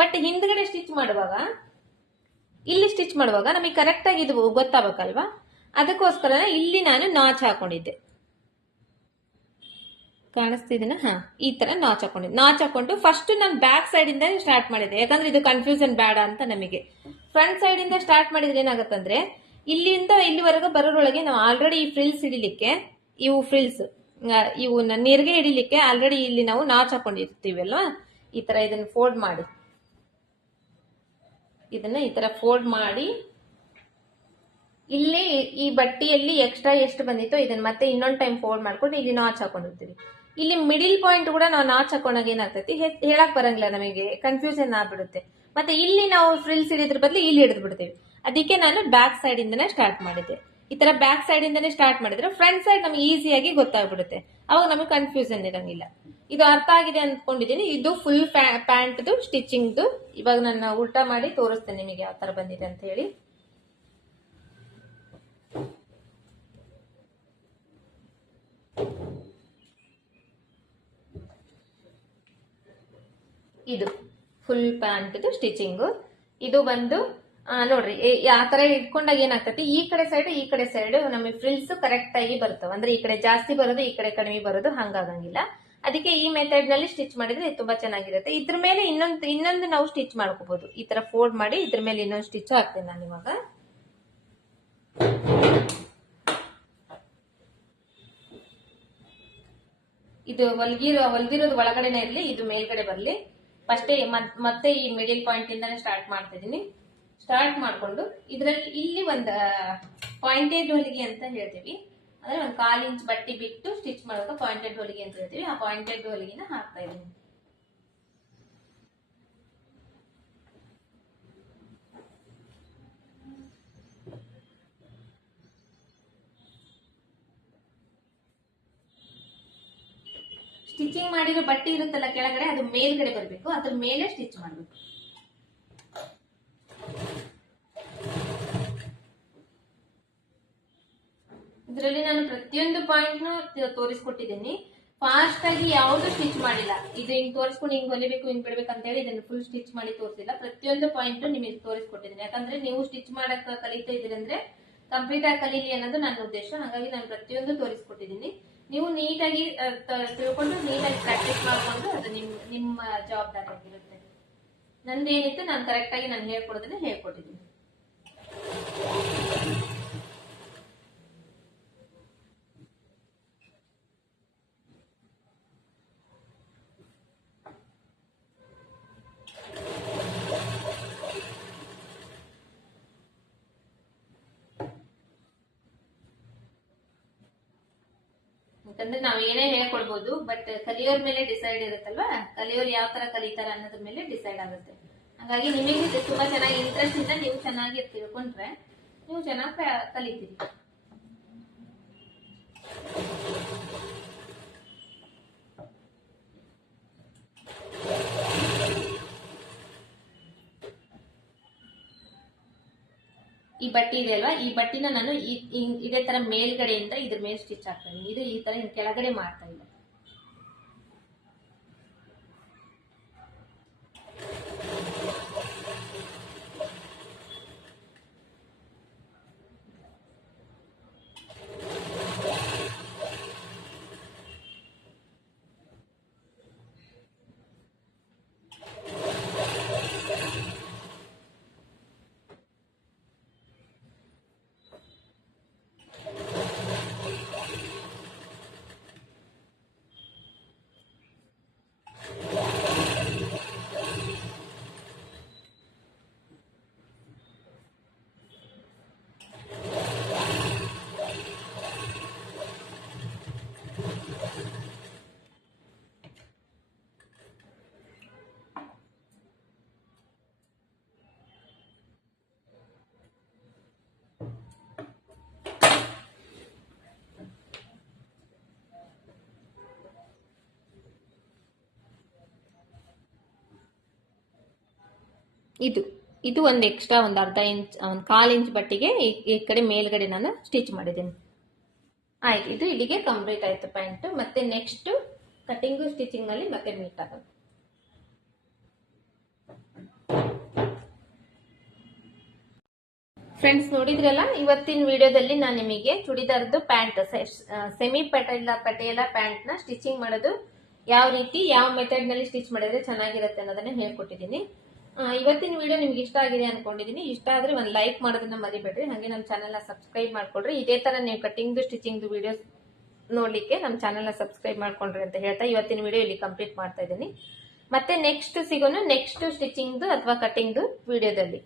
ಬಟ್ ಹಿಂದ್ಗಡೆ ಸ್ಟಿಚ್ ಮಾಡುವಾಗ, ಇಲ್ಲಿ ಸ್ಟಿಚ್ ಮಾಡುವಾಗ ನಮಗೆ ಕರೆಕ್ಟ್ ಆಗಿ ಇದು ಗೊತ್ತಾಗಬೇಕಲ್ವಾ, ಅದಕ್ಕೋಸ್ಕರ ಇಲ್ಲಿ ನಾನು ನಾಚ್ ಹಾಕೊಂಡಿದ್ದೆ. ಕಾಣಿಸ್ತಿದ್ದೀನ? ಹಾ, ಈ ತರ ನಾಚ್ ಹಾಕೊಂಡು ಫಸ್ಟ್ ನಾನು ಬ್ಯಾಕ್ ಸೈಡ್ ಇಂದ ಸ್ಟಾರ್ಟ್ ಮಾಡಿದೆ, ಯಾಕಂದ್ರೆ ಇದು ಕನ್ಫ್ಯೂಷನ್ ಬೇಡ ಅಂತ ನಮಗೆ. ಫ್ರಂಟ್ ಸೈಡ್ ಇಂದ ಸ್ಟಾರ್ಟ್ ಮಾಡಿದ್ರೆ ಏನಾಗತ್ತಂದ್ರೆ, ಇಲ್ಲಿಂದ ಇಲ್ಲಿವರೆಗೂ ಬರೋರೊಳಗೆ ನಾವು ಆಲ್ರೆಡಿ ಈ ಫ್ರಿಲ್ಸ್ ಹಿಡಿಲಿಕ್ಕೆ, ಇವು ನೀರ್ಗೆ ಹಿಡಿಲಿಕ್ಕೆ ಆಲ್ರೆಡಿ ಇಲ್ಲಿ ನಾವು ನಾಚ್ ಹಾಕೊಂಡಿರ್ತೀವಿ ಅಲ್ವಾ, ಈ ತರ ಇದನ್ನ ಫೋಲ್ಡ್ ಮಾಡಿ, ಇದನ್ನ ಈ ತರ ಫೋಲ್ಡ್ ಮಾಡಿ, ಇಲ್ಲಿ ಈ ಬಟ್ಟೆಯಲ್ಲಿ ಎಕ್ಸ್ಟ್ರಾ ಎಷ್ಟು ಬಂದಿತ್ತೋ ಇದನ್ನ ಮತ್ತೆ ಇನ್ನೊಂದು ಟೈಮ್ ಫೋಲ್ಡ್ ಮಾಡ್ಕೊಂಡು ಇಲ್ಲಿ ನಾಚ್ ಹಾಕೊಂಡಿರ್ತೀವಿ. ಇಲ್ಲಿ ಮಿಡಿಲ್ ಪಾಯಿಂಟ್ ಕೂಡ ನಾವು ನಾಚ್ ಹಾಕೊಂಡಾಗ ಏನಾಗ್ತೈತಿ, ಹೇಳಕ್ ಬರಂಗಿಲ್ಲ, ನಮಗೆ ಕನ್ಫ್ಯೂಷನ್ ಆಗ್ಬಿಡುತ್ತೆ. ಮತ್ತೆ ಇಲ್ಲಿ ನಾವು ಫ್ರಿಲ್ಸ್ ಹಿಡಿದ್ರ ಬದಲು ಇಲ್ಲಿ ಹಿಡಿದು ಬಿಡ್ತೇವೆ. ಅದಕ್ಕೆ ನಾನು ಬ್ಯಾಕ್ ಸೈಡ್ ಇಂದನೇ ಸ್ಟಾರ್ಟ್ ಮಾಡಿದ್ದೆ. ಈ ತರ ಬ್ಯಾಕ್ ಸೈಡ್ ಇಂದನೇ ಸ್ಟಾರ್ಟ್ ಮಾಡಿದ್ರೆ ಫ್ರಂಟ್ ಸೈಡ್ ನಮ್ಗೆ ಈಸಿಯಾಗಿ ಗೊತ್ತಾಗ್ಬಿಡುತ್ತೆ, ಅವಾಗ ನಮಗೆ ಕನ್ಫ್ಯೂಷನ್ ಇರಂಗಿಲ್ಲ. ಇದು ಅರ್ಥ ಆಗಿದೆ ಅಂದ್ಕೊಂಡಿದ್ದೀನಿ. ಇದು ಫುಲ್ ಪ್ಯಾಂಟ್ ಸ್ಟಿಚಿಂಗ್. ಇವಾಗ ನಾನು ಉಲ್ಟಾ ಮಾಡಿ ತೋರಿಸ್ತೇನೆ ನಿಮಗೆ ಯಾವ ತರ ಬಂದಿದೆ ಅಂತ ಹೇಳಿ. ಇದು ಫುಲ್ ಪ್ಯಾಂಟ್ ಸ್ಟಿಚಿಂಗ್. ಇದು ಬಂದು ನೋಡ್ರಿ, ಆ ತರ ಇಟ್ಕೊಂಡಾಗ ಏನಾಗ್ತತಿ, ಈ ಕಡೆ ಸೈಡ್ ನಮಗೆ ಫ್ರಿಲ್ಸ್ ಕರೆಕ್ಟ್ ಆಗಿ ಬರ್ತವೆ. ಅಂದ್ರೆ ಈ ಕಡೆ ಜಾಸ್ತಿ ಬರೋದು, ಈ ಕಡೆ ಕಡಿಮೆ ಬರೋದು, ಹಂಗಾಗಂಗಿಲ್ಲ. ಅದಕ್ಕೆ ಈ ಮೆಥಡ್ ನಲ್ಲಿ ಸ್ಟಿಚ್ ಮಾಡಿದ್ರೆ ತುಂಬಾ ಚೆನ್ನಾಗಿರುತ್ತೆ. ಇದ್ರ ಮೇಲೆ ಇನ್ನೊಂದು ನಾವು ಸ್ಟಿಚ್ ಮಾಡ್ಕೋಬಹುದು. ಈ ತರ ಫೋಲ್ಡ್ ಮಾಡಿ ಇದ್ರ ಮೇಲೆ ಇನ್ನೊಂದು ಸ್ಟಿಚ್ ಹಾಕ್ತೇನೆ ನಾನು ಇವಾಗ. ಇದು ಹೊಲ್ದಿರೋದು ಒಳಗಡೆನೆ ಇರ್ಲಿ, ಇದು ಮೇಲ್ಗಡೆ ಬರ್ಲಿ. ಫಸ್ಟೇ ಮತ್ತೆ ಈ ಮಿಡಿಲ್ ಪಾಯಿಂಟ್ ಇಂದಾನೆ ಸ್ಟಾರ್ಟ್ ಮಾಡ್ತಾ ಇದೀನಿ. ಸ್ಟಾರ್ಟ್ ಮಾಡ್ಕೊಂಡು ಇದ್ರಲ್ಲಿ ಇಲ್ಲಿ ಒಂದು ಪಾಯಿಂಟೆಡ್ ಹೊಲಿಗೆ ಅಂತ ಹೇಳ್ತೀವಿ, ಅಂದ್ರೆ ಒಂದು 1/4 ಇಂಚ್ ಬಟ್ಟೆ ಬಿಟ್ಟು ಸ್ಟಿಚ್ ಮಾಡುವಾಗ ಪಾಯಿಂಟೆಡ್ ಹೊಲಿಗೆ ಅಂತ ಹೇಳ್ತೀವಿ. ಆ ಪಾಯಿಂಟೆಡ್ ಹೊಲಿಗೆನ ಹಾಕ್ತಾ ಇದೀನಿ. ಸ್ಟಿಚಿಂಗ್ ಮಾಡಿರೋ ಬಟ್ಟೆ ಇರುತ್ತಲ್ಲ ಕೆಳಗಡೆ, ಅದು ಮೇಲ್ಗಡೆ ಬರಬೇಕು, ಅದ್ರ ಮೇಲೆ ಸ್ಟಿಚ್ ಮಾಡಬೇಕು. ಇದರಲ್ಲಿ ನಾನು ಪ್ರತಿಯೊಂದು ಪಾಯಿಂಟ್ ತೋರಿಸ್ಕೊಟ್ಟಿದ್ದೀನಿ. ಫಾಸ್ಟ್ ಆಗಿ ಯಾವ್ದು ಸ್ಟಿಚ್ ಮಾಡಿಲ್ಲ. ಇದು ಹಿಂಗ್ ತೋರಿಸ್ಕೊಂಡು ಹಿಂಗ್ ಹೊಲಿಬೇಕು, ಹಿಂಗ್ ಬಿಡ್ಬೇಕು ಅಂತ ಹೇಳಿ ಇದನ್ನ ಫುಲ್ ಸ್ಟಿಚ್ ಮಾಡಿ ತೋರಿಸಿಲ್ಲ. ಪ್ರತಿಯೊಂದು ಪಾಯಿಂಟ್ ನಿಮಗೆ ತೋರಿಸ್ಕೊಟ್ಟಿದ್ದೀನಿ. ಯಾಕಂದ್ರೆ ನೀವು ಸ್ಟಿಚ್ ಮಾಡಕ್ ಕಲಿತಾ ಇದ್ದೀರಿ ಅಂದ್ರೆ ಕಂಪ್ಲೀಟ್ ಆಗಿ ಕಲೀಲಿ ಅನ್ನೋದು ನನ್ನ ಉದ್ದೇಶ. ಹಾಗಾಗಿ ನಾನು ಪ್ರತಿಯೊಂದು ತೋರಿಸ್ಕೊಟ್ಟಿದ್ದೀನಿ. ನೀವು ನೀಟಾಗಿ ತಿಳ್ಕೊಂಡು ನೀಟಾಗಿ ಪ್ರಾಕ್ಟೀಸ್ ಮಾಡ್ಕೊಂಡು ಅದು ನಿಮ್ಮ ಜವಾಬ್ದಾರಿ ಆಗಿರುತ್ತೆ. ನಂದೇನಿತ್ತು ನಾನು ಕರೆಕ್ಟ್ ಆಗಿ ನಾನು ಹೇಳ್ಕೊಡೋದನ್ನ ಹೇಳ್ಕೊಟ್ಟಿದ್ದೀನಿ. ಯಾಕಂದ್ರೆ ನಾವ್ ಏನೇ ಹೇಳ್ಕೊಡ್ಬೋದು, ಬಟ್ ಕಲಿಯೋರ್ ಮೇಲೆ ಡಿಸೈಡ್ ಇರುತ್ತಲ್ವಾ, ಕಲಿಯೋರ್ ಯಾವ ತರ ಕಲಿತಾರ ಅನ್ನೋದ್ರ ಮೇಲೆ ಡಿಸೈಡ್ ಆಗುತ್ತೆ. ಹಾಗಾಗಿ ನಿಮಗೆ ತುಂಬಾ ಚೆನ್ನಾಗಿ ಇಂಟ್ರೆಸ್ಟ್ ಇಂದ ನೀವು ಚೆನ್ನಾಗಿ ತಿಳ್ಕೊಂಡ್ರೆ ನೀವು ಚೆನ್ನಾಗಿ ಕಲಿತೀರಿ. ಈ ಬಟ್ಟೆ ಇದೆ ಅಲ್ವಾ, ಈ ಬಟ್ಟಿನ ನಾನು ಇದೇ ತರ ಮೇಲ್ಗಡೆಯಿಂದ ಇದ್ರ ಮೇಲೆ ಸ್ಟಿಚ್ ಹಾಕ್ತೀನಿ. ಇದು ಈ ತರ ಕೆಳಗಡೆ ಮಾಡ್ತಾ ಇಲ್ಲ. ಇದು ಒಂದು ಎಕ್ಸ್ಟ್ರಾ ಒಂದು ಅರ್ಧ ಇಂಚ್ ಒಂದು 1/4 ಇಂಚ್ ಬಟ್ಟಿಗೆ ಈ ಕಡೆ ಮೇಲ್ಗಡೆ ನಾನು ಸ್ಟಿಚ್ ಮಾಡಿದ್ದೀನಿ. ಆಯ್ತು, ಇದು ಇಲ್ಲಿಗೆ ಕಂಪ್ಲೀಟ್ ಆಯ್ತು ಪ್ಯಾಂಟ್. ಮತ್ತೆ ನೆಕ್ಸ್ಟ್ ಕಟಿಂಗು ಸ್ಟಿಚಿಂಗ್ ನಲ್ಲಿ ಮತ್ತೆ ಮೀಟ್ ಆಗೋದು. ಫ್ರೆಂಡ್ಸ್, ನೋಡಿದ್ರಲ್ಲ, ಇವತ್ತಿನ ವಿಡಿಯೋದಲ್ಲಿ ನಾನು ನಿಮಗೆ ಚೂಡಿದಾರ್ದು ಪ್ಯಾಂಟ್ ಸೆಮಿ ಪಟೇಲ ಪ್ಯಾಂಟ್ ನ ಸ್ಟಿಚಿಂಗ್ ಮಾಡೋದು ಯಾವ ರೀತಿ, ಯಾವ ಮೆಥಡ್ ನಲ್ಲಿ ಸ್ಟಿಚ್ ಮಾಡಿದ್ರೆ ಚೆನ್ನಾಗಿರುತ್ತೆ ಅನ್ನೋದನ್ನ ಹೇಳ್ಕೊಟ್ಟಿದ್ದೀನಿ. ಇವತ್ತಿನ ವಿಡಿಯೋ ನಿಮ್ಗೆ ಇಷ್ಟ ಆಗಿದೆ ಅನ್ಕೊಂಡಿದೀನಿ. ಇಷ್ಟ ಆದ್ರೆ ಒಂದು ಲೈಕ್ ಮಾಡೋದನ್ನ ಮರಿಬೇಡ್ರಿ. ಹಾಗೆ ನಮ್ಮ ಚಾನೆಲ್ ನ ಸಬ್ಸ್ಕ್ರೈಬ್ ಮಾಡ್ಕೊಡ್ರಿ. ಇದೇ ತರ ನೀವು ಕಟಿಂಗ್ ಸ್ಟಿಚಿಂಗ್ ವಿಡಿಯೋಸ್ ನೋಡ್ಲಿಕ್ಕೆ ನಮ್ಮ ಚಾನೆಲ್ ನ ಸಬ್ಸ್ಕ್ರೈಬ್ ಮಾಡ್ಕೊಂಡ್ರಿ ಅಂತ ಹೇಳ್ತಾ ಇವತ್ತಿನ ವಿಡಿಯೋ ಇಲ್ಲಿ ಕಂಪ್ಲೀಟ್ ಮಾಡ್ತಾ ಇದ್ದೀನಿ. ಮತ್ತೆ ನೆಕ್ಸ್ಟ್ ಸಿಗೋಣ ನೆಕ್ಸ್ಟ್ ಸ್ಟಿಚಿಂಗ್ ಅಥವಾ ಕಟಿಂಗ್ ವಿಡಿಯೋದಲ್ಲಿ.